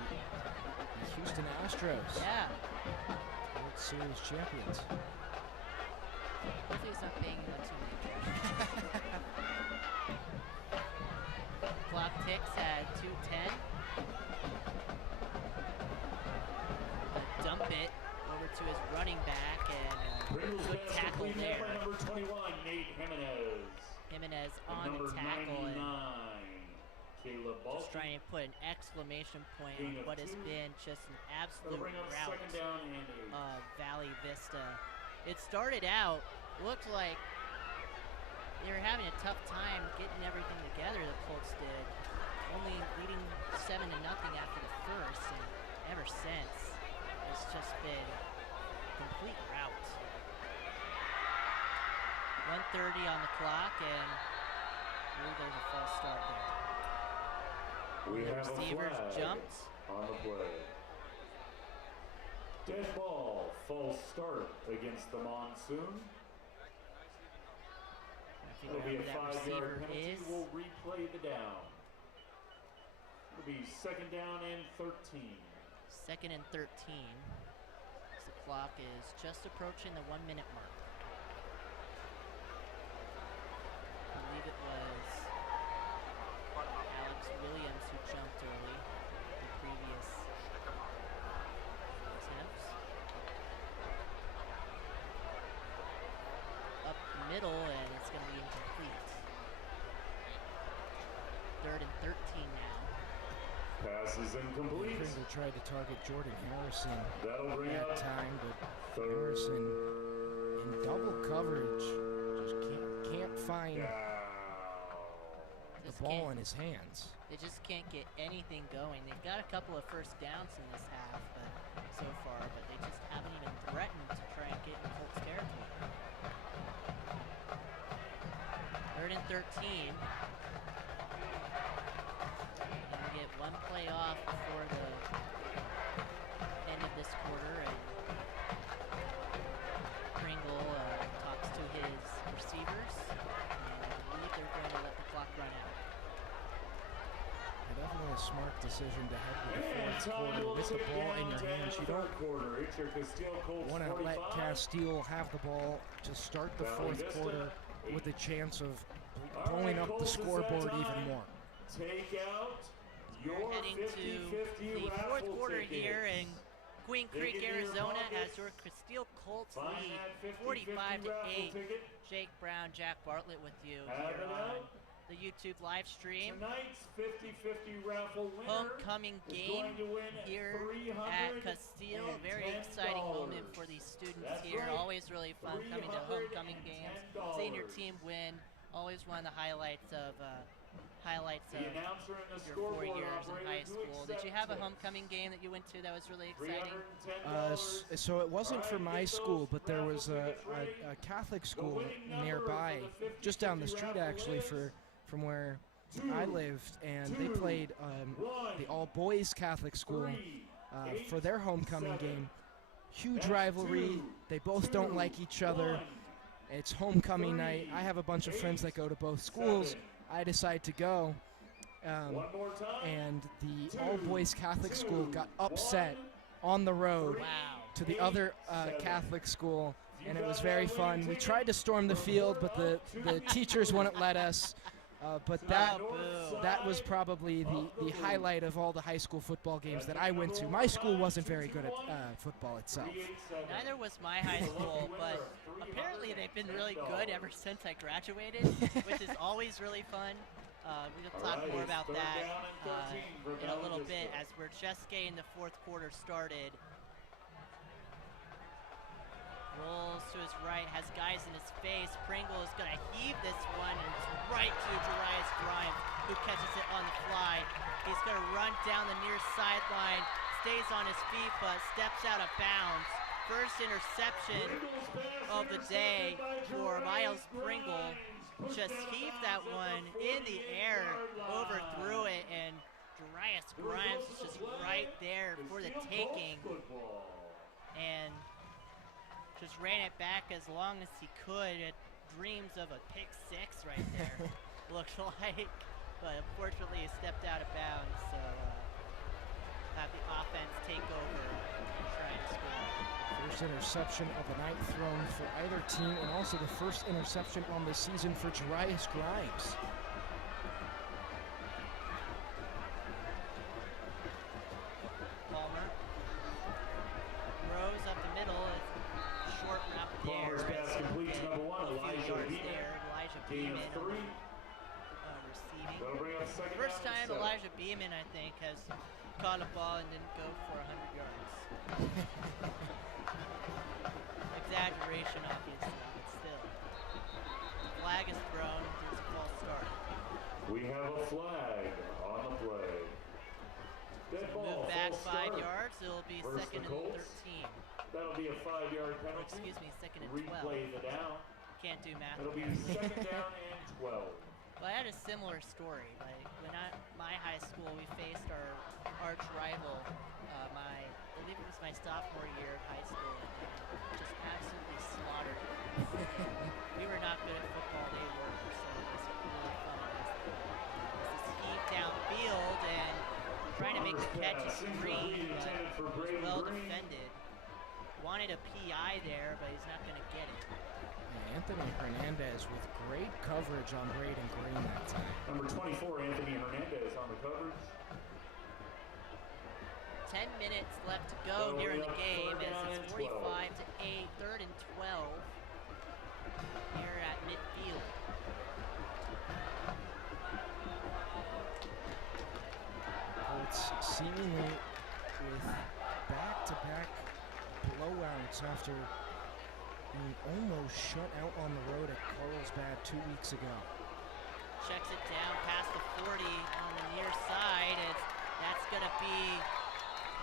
Houston Astros, Yeah, World Series champions. hopefully he's not paying him too many cash. ticks at 2:10. Dump it over to his running back, and good tackle there. Number 21, Nate Jimenez. Jimenez on the tackle, and Caleb just trying to put an exclamation point on what has been just an absolute rout of Valley Vista. It started out, looked like they were having a tough time getting everything together, the Colts did. Only leading 7-0 after the first, and ever since, it's just been a complete rout. 1:30 on the clock, and I believe there's a false start there. We The have a receivers flag jumped. on the play. Dead ball, false start against the Monsoon. It'll be a 5-yard penalty. We'll replay the down. It'll be 2nd down and 13. 2nd and 13. As the clock is just approaching the 1-minute mark. I believe it was Alex Williams who jumped early in previous attempts. Up middle, and it's going to be incomplete. 3rd and 13 now. Pass is incomplete. Pringle tried to target Jordan Harrison That'll bring that up time, but Harrison in double coverage just can't find the ball in his hands. They just can't get anything going. They've got a couple of first downs in this half so far, but they just haven't even threatened to try and get in Colts territory. 3rd and 13. And we get one play off before the end of this quarter, and Pringle talks to his receivers, and I believe they're going to let the clock run out. Definitely a smart decision to head with the fourth quarter with the ball in your hands. You don't want to let Casteel have the ball to start the fourth quarter with a chance of blowing up the scoreboard even more. Take out We're heading to the fourth quarter here in Queen Creek, Arizona, as your Casteel Colts lead 45-8. Jake Brown, Jack Bartlett with you here on the YouTube live stream. Tonight's 50-50 raffle winner Homecoming game here at Casteel. Very exciting moment for these students here. Always really fun coming to homecoming games. Seeing your team win, always one of the highlights of your 4 years in high school. Did you have a homecoming game that you went to that was really exciting? So it wasn't for my school, but there was a Catholic school nearby, just down the street actually, from where I lived, and they played the all-boys Catholic school for their homecoming game. Huge rivalry. They both don't like each other. It's homecoming night. I have a bunch of friends that go to both schools. I decide to go, and the all-boys Catholic school got upset on the road to the other Catholic school, and it was very fun. We tried to storm the field, but the teachers wouldn't let us. But that was probably the highlight of all the high school football games that I went to. My school wasn't very good at football itself. Neither was my high school, but apparently they've been really good ever since I graduated, which is always really fun. We'll talk more about that in a little bit as we're just getting the fourth quarter started. Rolls to his right, has guys in his face. Pringle is going to heave this one, and it's right to Jarius Grimes, who catches it on the fly. He's going to run down the near sideline, stays on his feet, but steps out of bounds. First interception of the day for Miles Pringle. Just heaved that one in the air, overthrew it, and Jarius Grimes is just right there for the taking. And just ran it back as long as he could. It dreams of a pick six right there, looked like. But unfortunately, he stepped out of bounds, so have the offense take over and try to score. First interception of the night thrown for either team, and also the first interception on the season for Jarius Grimes. Gain Beeman of 3. receiving. That'll bring up second First down and time 7. Elijah Beeman, I think, has caught a ball and didn't go for 100 yards. Exaggeration, obviously, but still. Flag is thrown. It's a false start. We have a flag on the play. Dead ball, Move back false 5 start. yards. It'll be Versus second the and Colts. 13. That'll be a 5-yard Or penalty. excuse me, second and 12. Replay the down. Can't do math. It'll be apparently. second down and 12. Well, I had a similar story. Like when my high school, we faced our arch rival. I believe it was my sophomore year of high school, and just absolutely slaughtered. We were not good at football; they were, so it was really fun. It was this heave downfield and trying to make the catch at Green, but was well defended. Wanted a PI there, but he's not going to get it. Anthony Hernandez with great coverage on Braden Green that time. Number 24, Anthony Hernandez on the coverage. 10 minutes left to go here in the game as it's 45 to 8, 3rd and 12 here at midfield. Colts seemingly with back-to-back blowouts after being almost shut out on the road at Carlsbad 2 weeks ago. Checks it down past the 40 on the near side. That's going to be, I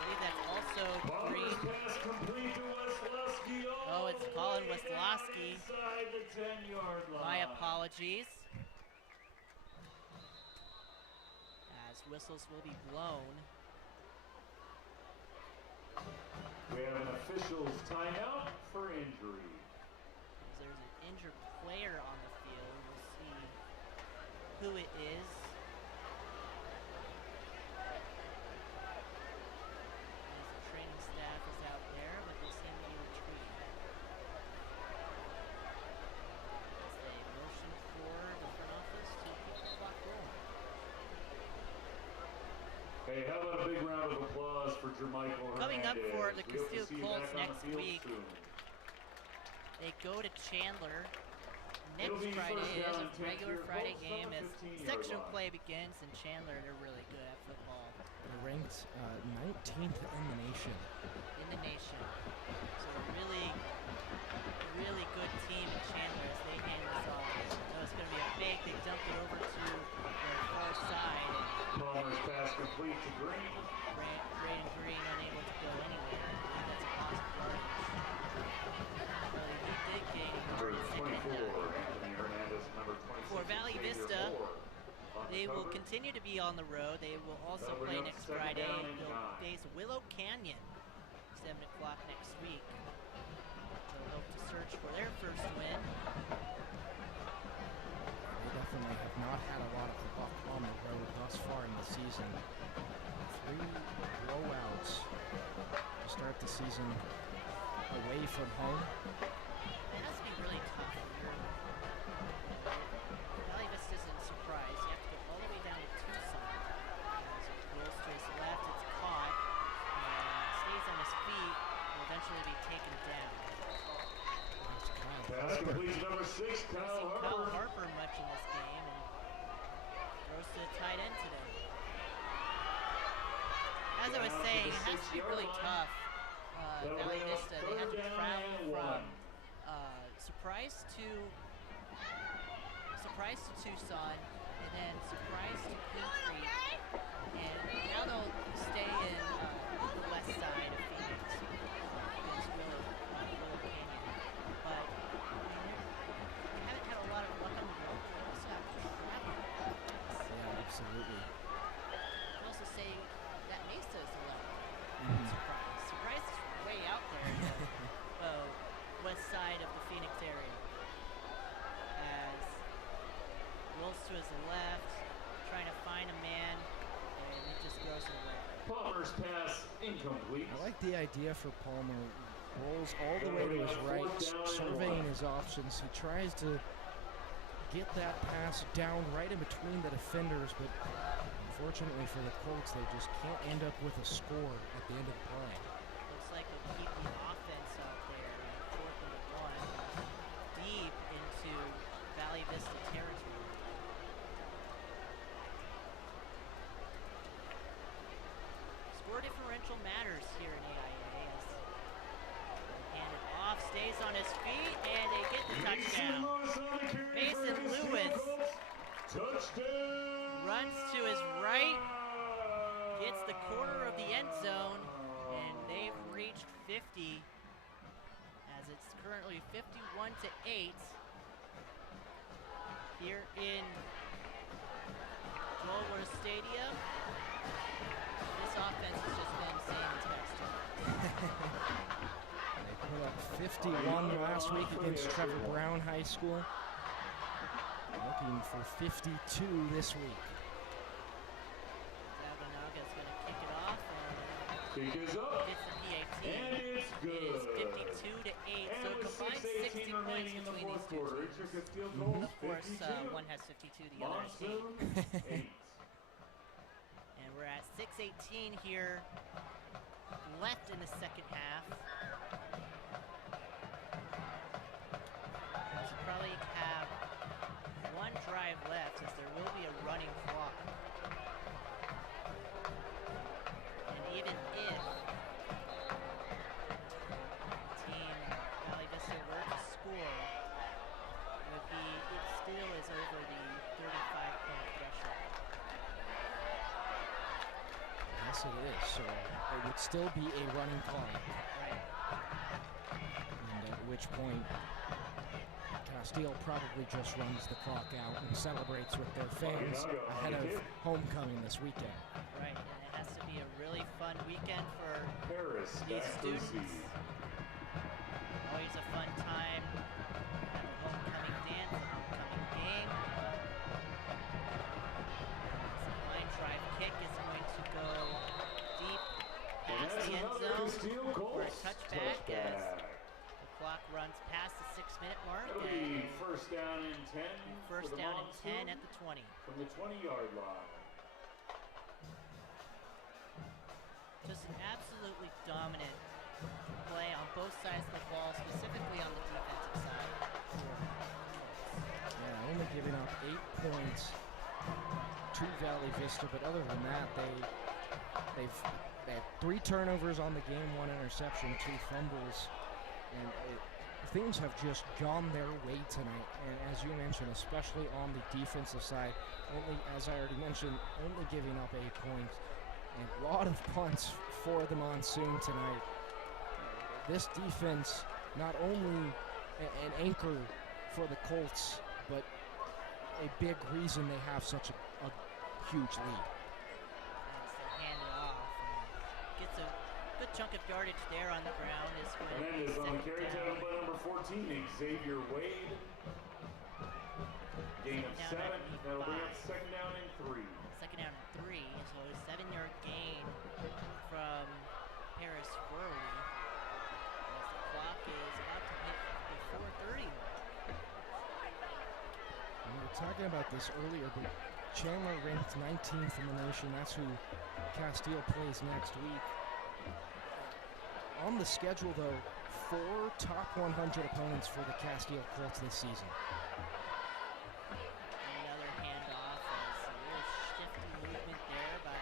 believe that's also Green. Pass complete to Westlowski. Oh, it's Colin Westlowski. Inside the 10-yard line. My apologies. As whistles will be blown. We have an official's timeout for injury. There's an injured player on the field. We'll see who it is. As the training staff is out there, but they seem to be retreating. As they motion for the front office to keep the clock rolling. Hey, how about a big round of applause for Jermichael Hernandez? Coming up for the We hope to Casteel see you Colts back on the next field week. soon. They go to Chandler It'll next be Friday. first It is down a and 10 regular here. Friday Colts game on the as 15-yard sectional line. play begins, and Chandler, they're really good at football They're ranked 19th in the nation. in the nation. So a really good team in Chandler as they hand this off. So it's going to be a fake. They dump it over to their far side. Palmer's pass complete to Green. Braden Green unable to go anywhere. I believe that's a lost yardage. Well, he did gain Number a 24, second down. Anthony Hernandez. Number 26, For Valley Xavier Vista, Moore on the They will coverage. continue to be on the road. They will also That'll play bring up next second Friday. down and They'll 9. face Willow Canyon, 7 o'clock next week. They'll hope to search for their first win. They definitely have not had a lot of luck on the road thus far in the season. 3 blowouts to start the season away from home. It has to be really tough. Valley Vista isn't a surprise. You have to go all the way down to Tucson. As it rolls to his left, it's caught, and stays on his feet, will eventually be taken down. That's Kyle Pass Harper. complete to number 6, Kyle Kyle Harper. Harper much in this game, and throws to the tight end today. As I was Down to saying, the it has to be 6-yard really line. tough. That'll Valley bring up Vista, they have to third down travel and from 1. Surprise to Tucson, and then Surprise to Coon Creek, and now they'll stay in the west side of Phoenix against Willow Canyon. But they haven't had a lot of luck on the road. They also have to travel. Yeah, absolutely. I'm also saying that Mesa is a level. Mhm. Surprise is way out there in the west side of the Phoenix area. As rolls to his left, trying to find a man, and he just throws it away. Palmer's pass incomplete. I like the idea for Palmer. Rolls all the way to his right, surveying his options. He tries to get that pass down right in between the defenders, but unfortunately for the Colts, they just can't end up with a score at the end of the play. Looks like they'll keep the offense out there, 4th and 1, deep into Valley Vista territory. score differential matters here in AIA. Hand it off, stays on his feet, and they get the touchdown. Mason Lewis Touchdown! runs to his right, gets the corner of the end zone, and they've reached 50 as it's currently 51-8 here in Joel Worth Stadium. This offense has just been saying its best. They put up 51 last week against Trevor Brown High School. Looking for 52 this week. Zabanaga's going to kick it off. Kick is up. It's the PAT. And it's good. It is 52-8, so combined 60 points between these two teams. Of course, one has 52, the other has 8. And we're at 6:18 here, left in the second half. So probably have one drive left, as there will be a running clock. And even if Team Valley Vista were to score, it still is over the 35-point threshold. Yes, it is. So it would still be a running clock. Right. And at which point, Casteel probably just runs the clock out and celebrates with their fans ahead of homecoming this weekend. Right, and it has to be a really fun weekend for Paris, these back to students. receive. Always a fun time at the homecoming dance, the homecoming game. The line drive kick is going to go deep past the end zone for a touchback as the clock runs past the 6-minute mark. That'll be And first down and 10. first for the down and Monsoon 10 at the 20. From the 20-yard line. Just an absolutely dominant play on both sides of the ball, specifically on the defensive side. Yeah, only giving up 8 points to Valley Vista, but other than that, they had 3 turnovers on the game, 1 interception, 2 fumbles, and things have just gone their way tonight. And as you mentioned, especially on the defensive side, only, as I already mentioned, only giving up 8 points, and a lot of punts for the Monsoon tonight. This defense, not only an anchor for the Colts, but a big reason they have such a huge lead. As they hand it off, and gets a good chunk of yardage there on the ground. Is going to be Hernandez on the second carry, down. tackled by number 14, Xavier Wade. Gain of Second down 7. at That'll bring 5. up second down and 3. Second down and 3, so a 7-yard gain from Paris Worley. As the clock is about to hit the 4:30 mark. We were talking about this earlier, but Chandler ranked 19th in the nation. That's who Casteel plays next week. On the schedule, though, 4 top 100 opponents for the Casteel Colts this season. Another handoff as a little shifty movement there by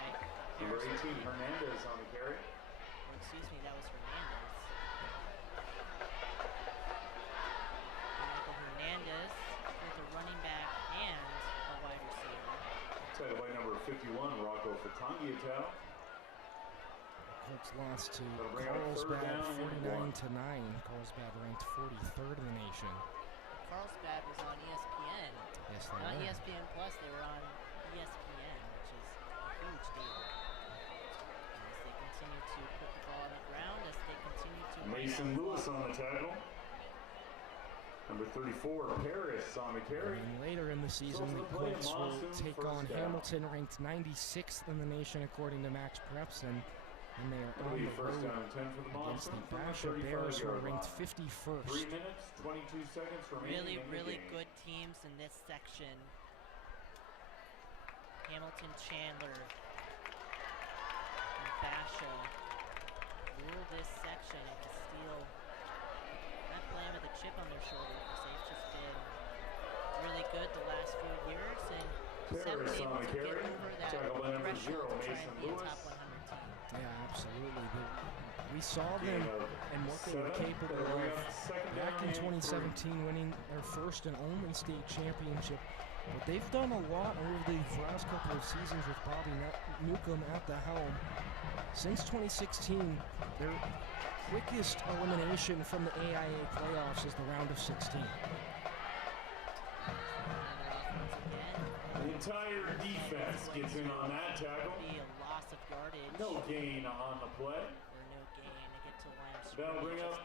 Number Paris 18, Worley. Hernandez on the carry. Or excuse me, that was Hernandez. Michael Hernandez with a running back and a wide receiver. Tackled by number 51, Rocco Fatangiatau. Colts lost to That'll bring up third Carlsbad down and 49-9. Carlsbad ranked 43rd in the nation. Carlsbad was on ESPN. Yes, they Not were. ESPN Plus, they were on ESPN, which is a huge deal. As they continue to put the ball on the ground, as they continue to Mason Lewis on the tackle. Number 34, Paris on the carry. And later in the season, the Colts will take on Hamilton, ranked 96th in the nation according to Max Preps, and they are That'll on be the first road down and 10 for the against Monsoon. the Basha Bears, who are ranked 51st. 3 minutes, 22 seconds remaining in the really game. good teams in this section. Hamilton, Chandler, and Basha rule this section, and Casteel not playing with a chip on their shoulder because they've just been really good the last few years and just haven't Paris been able on the to get carry. over that Tackled by number threshold 0, to try Mason and be a Lewis. top 100 team. Yeah, Absolutely. We saw them and what they were capable of back in 2017, winning their first and only state championship. But they've done a lot over the last couple of seasons with Bobby Newcomb at the helm. Since 2016, their quickest elimination from the AIA playoffs is the round of 16. The entire defense gets in on that tackle. Be a loss of yardage. No gain on the play. Or no gain to get to line of That'll bring scrimmage. up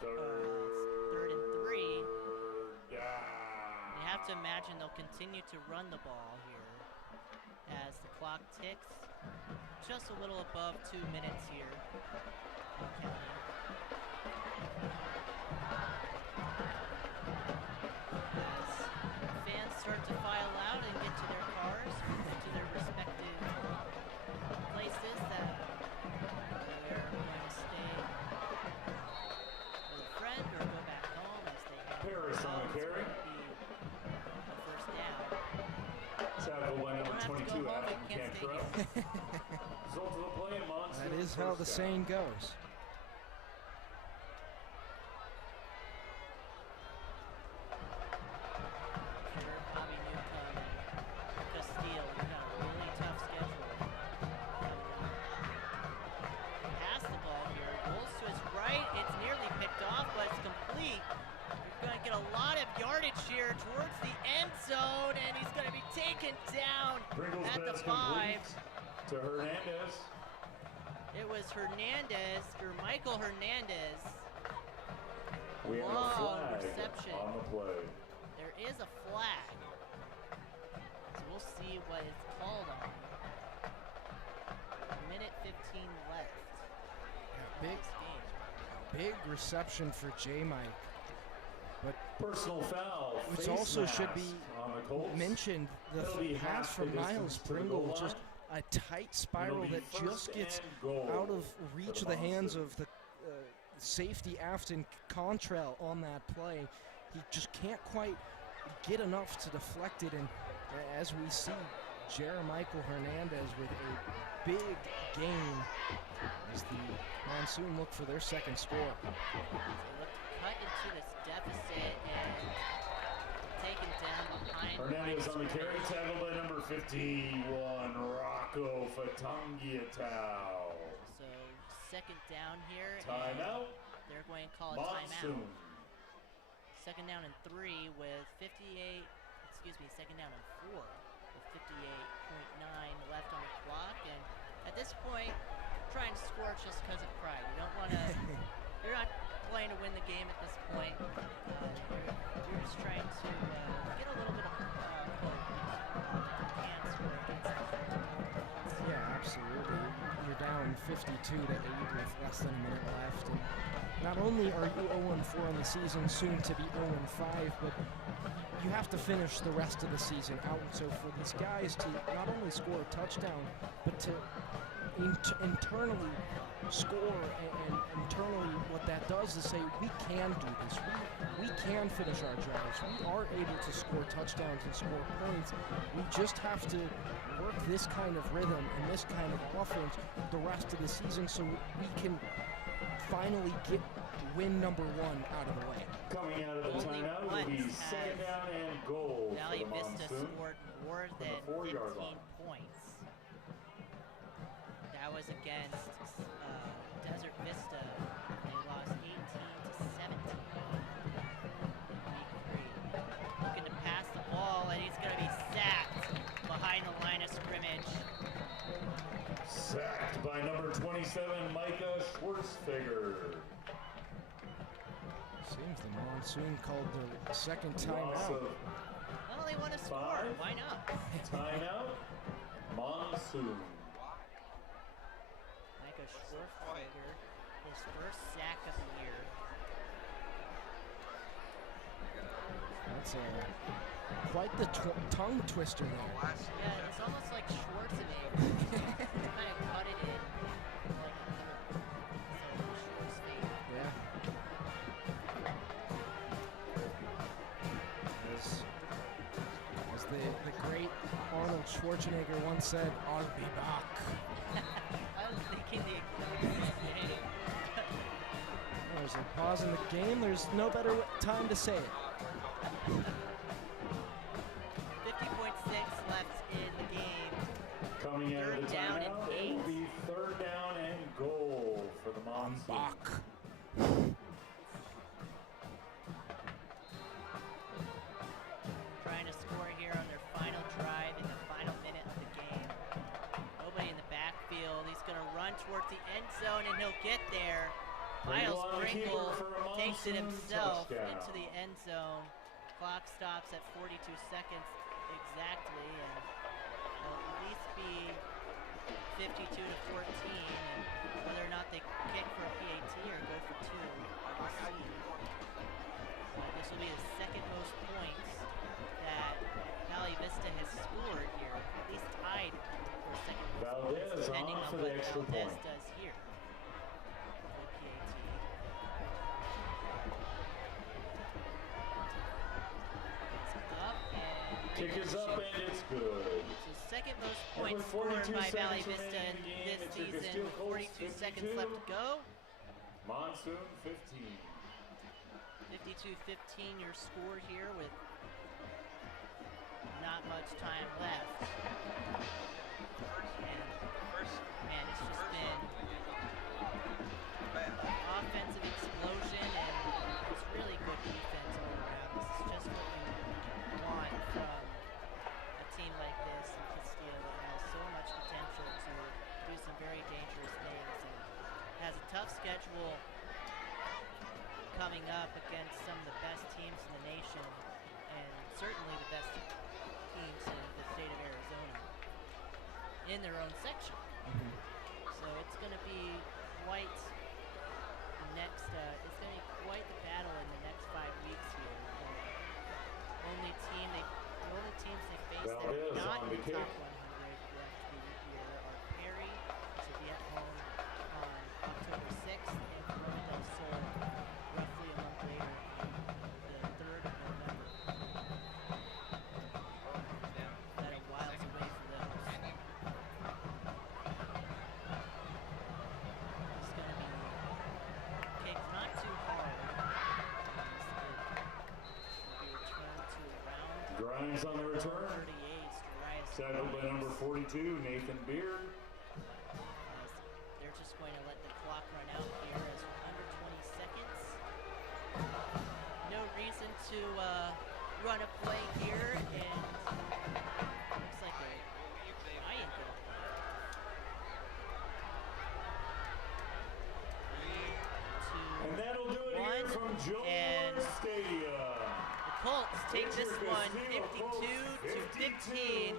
Third and 3. down. You have to imagine they'll continue to run the ball here as the clock ticks. Just a little above 2 minutes here. As fans start to file out and get to their cars, to their respective places that they're going to stay with a friend or go back home as they Paris on the carry. a first down. Tackle by number Don't have to 22, go home Adam at Kent Cantrell. Result of the play, Monson. That is how the saying goes. Bobby Newcomb and Casteel, you've got a really tough schedule. Pass the ball here, rolls to his right, it's nearly picked off, but it's complete. You're going to get a lot of yardage here towards the end zone, and he's going to be taken down Pringle's at the pass 5. complete to Hernandez. It was Hernandez, or Michael Hernandez. We have a Long flag reception. on the play. There is a flag. So we'll see what it's called on. A minute 15 left. Yeah, big reception for J. Mike. But Personal foul. which face also should mask be on the Colts. mentioned, the That'll be pass half from the Miles distance to the Pringle, goal just line. a tight spiral It'll be that just first gets and goal out of for reach the of the hands Monsters. of the safety Afton Contrail on that play. He just can't quite get enough to deflect it, and as we see, Jeremichael Hernandez with a big gain as the Monsoon look for their second score. They look to cut into this deficit and taken down behind. Hernandez on the scrimmage. carry, tackled by number 51, Rocco Fatungiatau. So second down here. and Timeout, They're going to call a timeout. Monsoon. Second down and 3 with 58, second down and 4 with 58.9 left on the clock. And at this point, trying to score just because of pride. You don't want to, you're not playing to win the game at this point. You're just trying to get a little bit of hope. Can't score against the Yeah, absolutely. You're down 52 to 8 with less than a minute left. And not only are you 0-4 in the season, soon to be 0-5, but you have to finish the rest of the season out. So for these guys to not only score a touchdown, but to internally score, and internally what that does is say, we can do this. We can finish our drives. We are able to score touchdowns and score points. We just have to work this kind of rhythm and this kind of offense the rest of the season so we can finally get win number 1 out of the way. Coming out of the Only timeout will be once second has down and goal Valley for the Vista Monsoon. scored more from than the 4-yard 15 line. points. That was against Desert Vista. They lost 18 to 17 in week 3. Looking to pass the ball, and he's going to be sacked behind the line of scrimmage. Sacked by number 27, Micah Schwartzfeger. Seems the Monsoon called their second Loss timeout. of Well, they want to score. 5. Why not? Timeout, Monsoon. Micah Schwarzenegger, his first sack of the year. That's quite the tongue twister there. Yeah, it's almost like Schwarzenegger. Kind of cut it in. Like Schwarzenegger. Yeah. As the great Arnold Schwarzenegger once said, "I'll be back." I don't think saying the exact same thing. There's a pause in the game. There's no better time to say it. 50.6 left in the game. Coming out of Third the down and timeout, it will 8. be third down and goal for the Monsoon. Bach. Trying to score here on their final drive in the final minute of the game. Nobody in the backfield. He's going to run towards the end zone, and he'll get there. Miles on the keeper Pringle for a takes it Monsoon himself touchdown. into the end zone. Clock stops at 42 seconds exactly, and it'll at least be 52 to 14. And whether or not they kick for a PAT or go for 2, we'll see. This will be the second most points that Valley Vista has scored here, at least tied for second most Valdez points, depending on on for what the extra Valdez point. does here. With PAT. Kick is up and it's good. So second most And points with scored 42 by Valley seconds Vista remaining in the game, this it's your season Casteel with 42 seconds 52. left to go. Monsoon 15. 52-15 your score here with not much time left. And man, it's just been an offensive explosion and it's really good defense all around. This is just what you want from a team like this in Casteel that has so much potential to do some very dangerous things and has a tough schedule coming up against some of the best teams in the nation and certainly the best teams in the state of Arizona in their own section. So it's going to be quite the next, it's going to be quite the battle in the next 5 weeks here. The only teams they face that are Valdez not on in the the top 100 kick. left to be here are Perry, which will be at home on October 6th, and Corona del Sol roughly a month later, the 3rd of November. That are miles away from those. It's going to be kicked not too hard. It'll be returned to around Grimes on the return. 38. Strias Tackled by number 42, Nathan Beard. They're just going to let the clock run out here as we're under 20 seconds. No reason to run a play here, and looks like a Ryan going to play. 3, 2, And that'll do it here one, from Joe and Stadium. the Colts take this one 52-15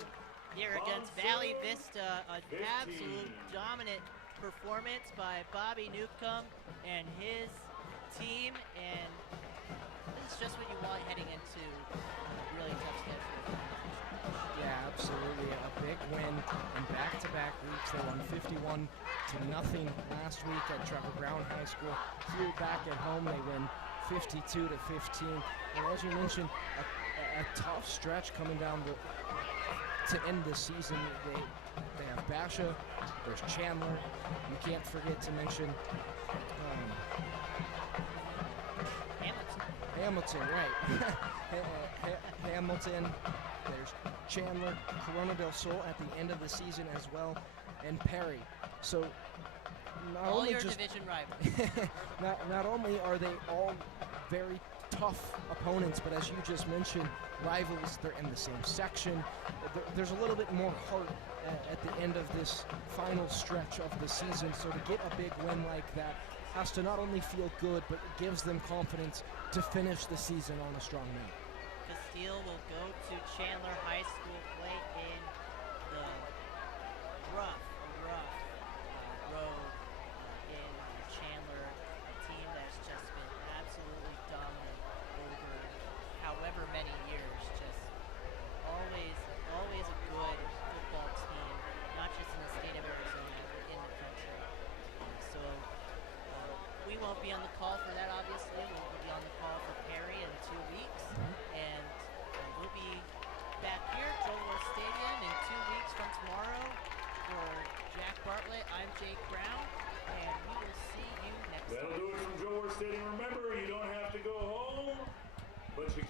here against Valley Vista. An 15. absolute dominant performance by Bobby Newcomb and his team, and this is just what you want heading into a really tough schedule. Yeah, absolutely. A big win in back-to-back weeks. They won 51-0 last week at Trevor Brown High School. Here back at home, they win 52-15. And as you mentioned, a tough stretch coming down to end this season. They have Basha, there's Chandler. You can't forget to mention Hamilton, right? Hamilton. There's Chandler, Corona del Sol at the end of the season as well, and Perry. So not All only your just division rivals. not only are they all very tough opponents, but as you just mentioned, rivals. They're in the same section. There's a little bit more heart at the end of this final stretch of the season. So to get a big win like that has to not only feel good, but it gives them confidence to finish the season on a strong note. Casteel will go to Chandler High School, play in the rough road in Chandler, a team that's just been absolutely dominant over however many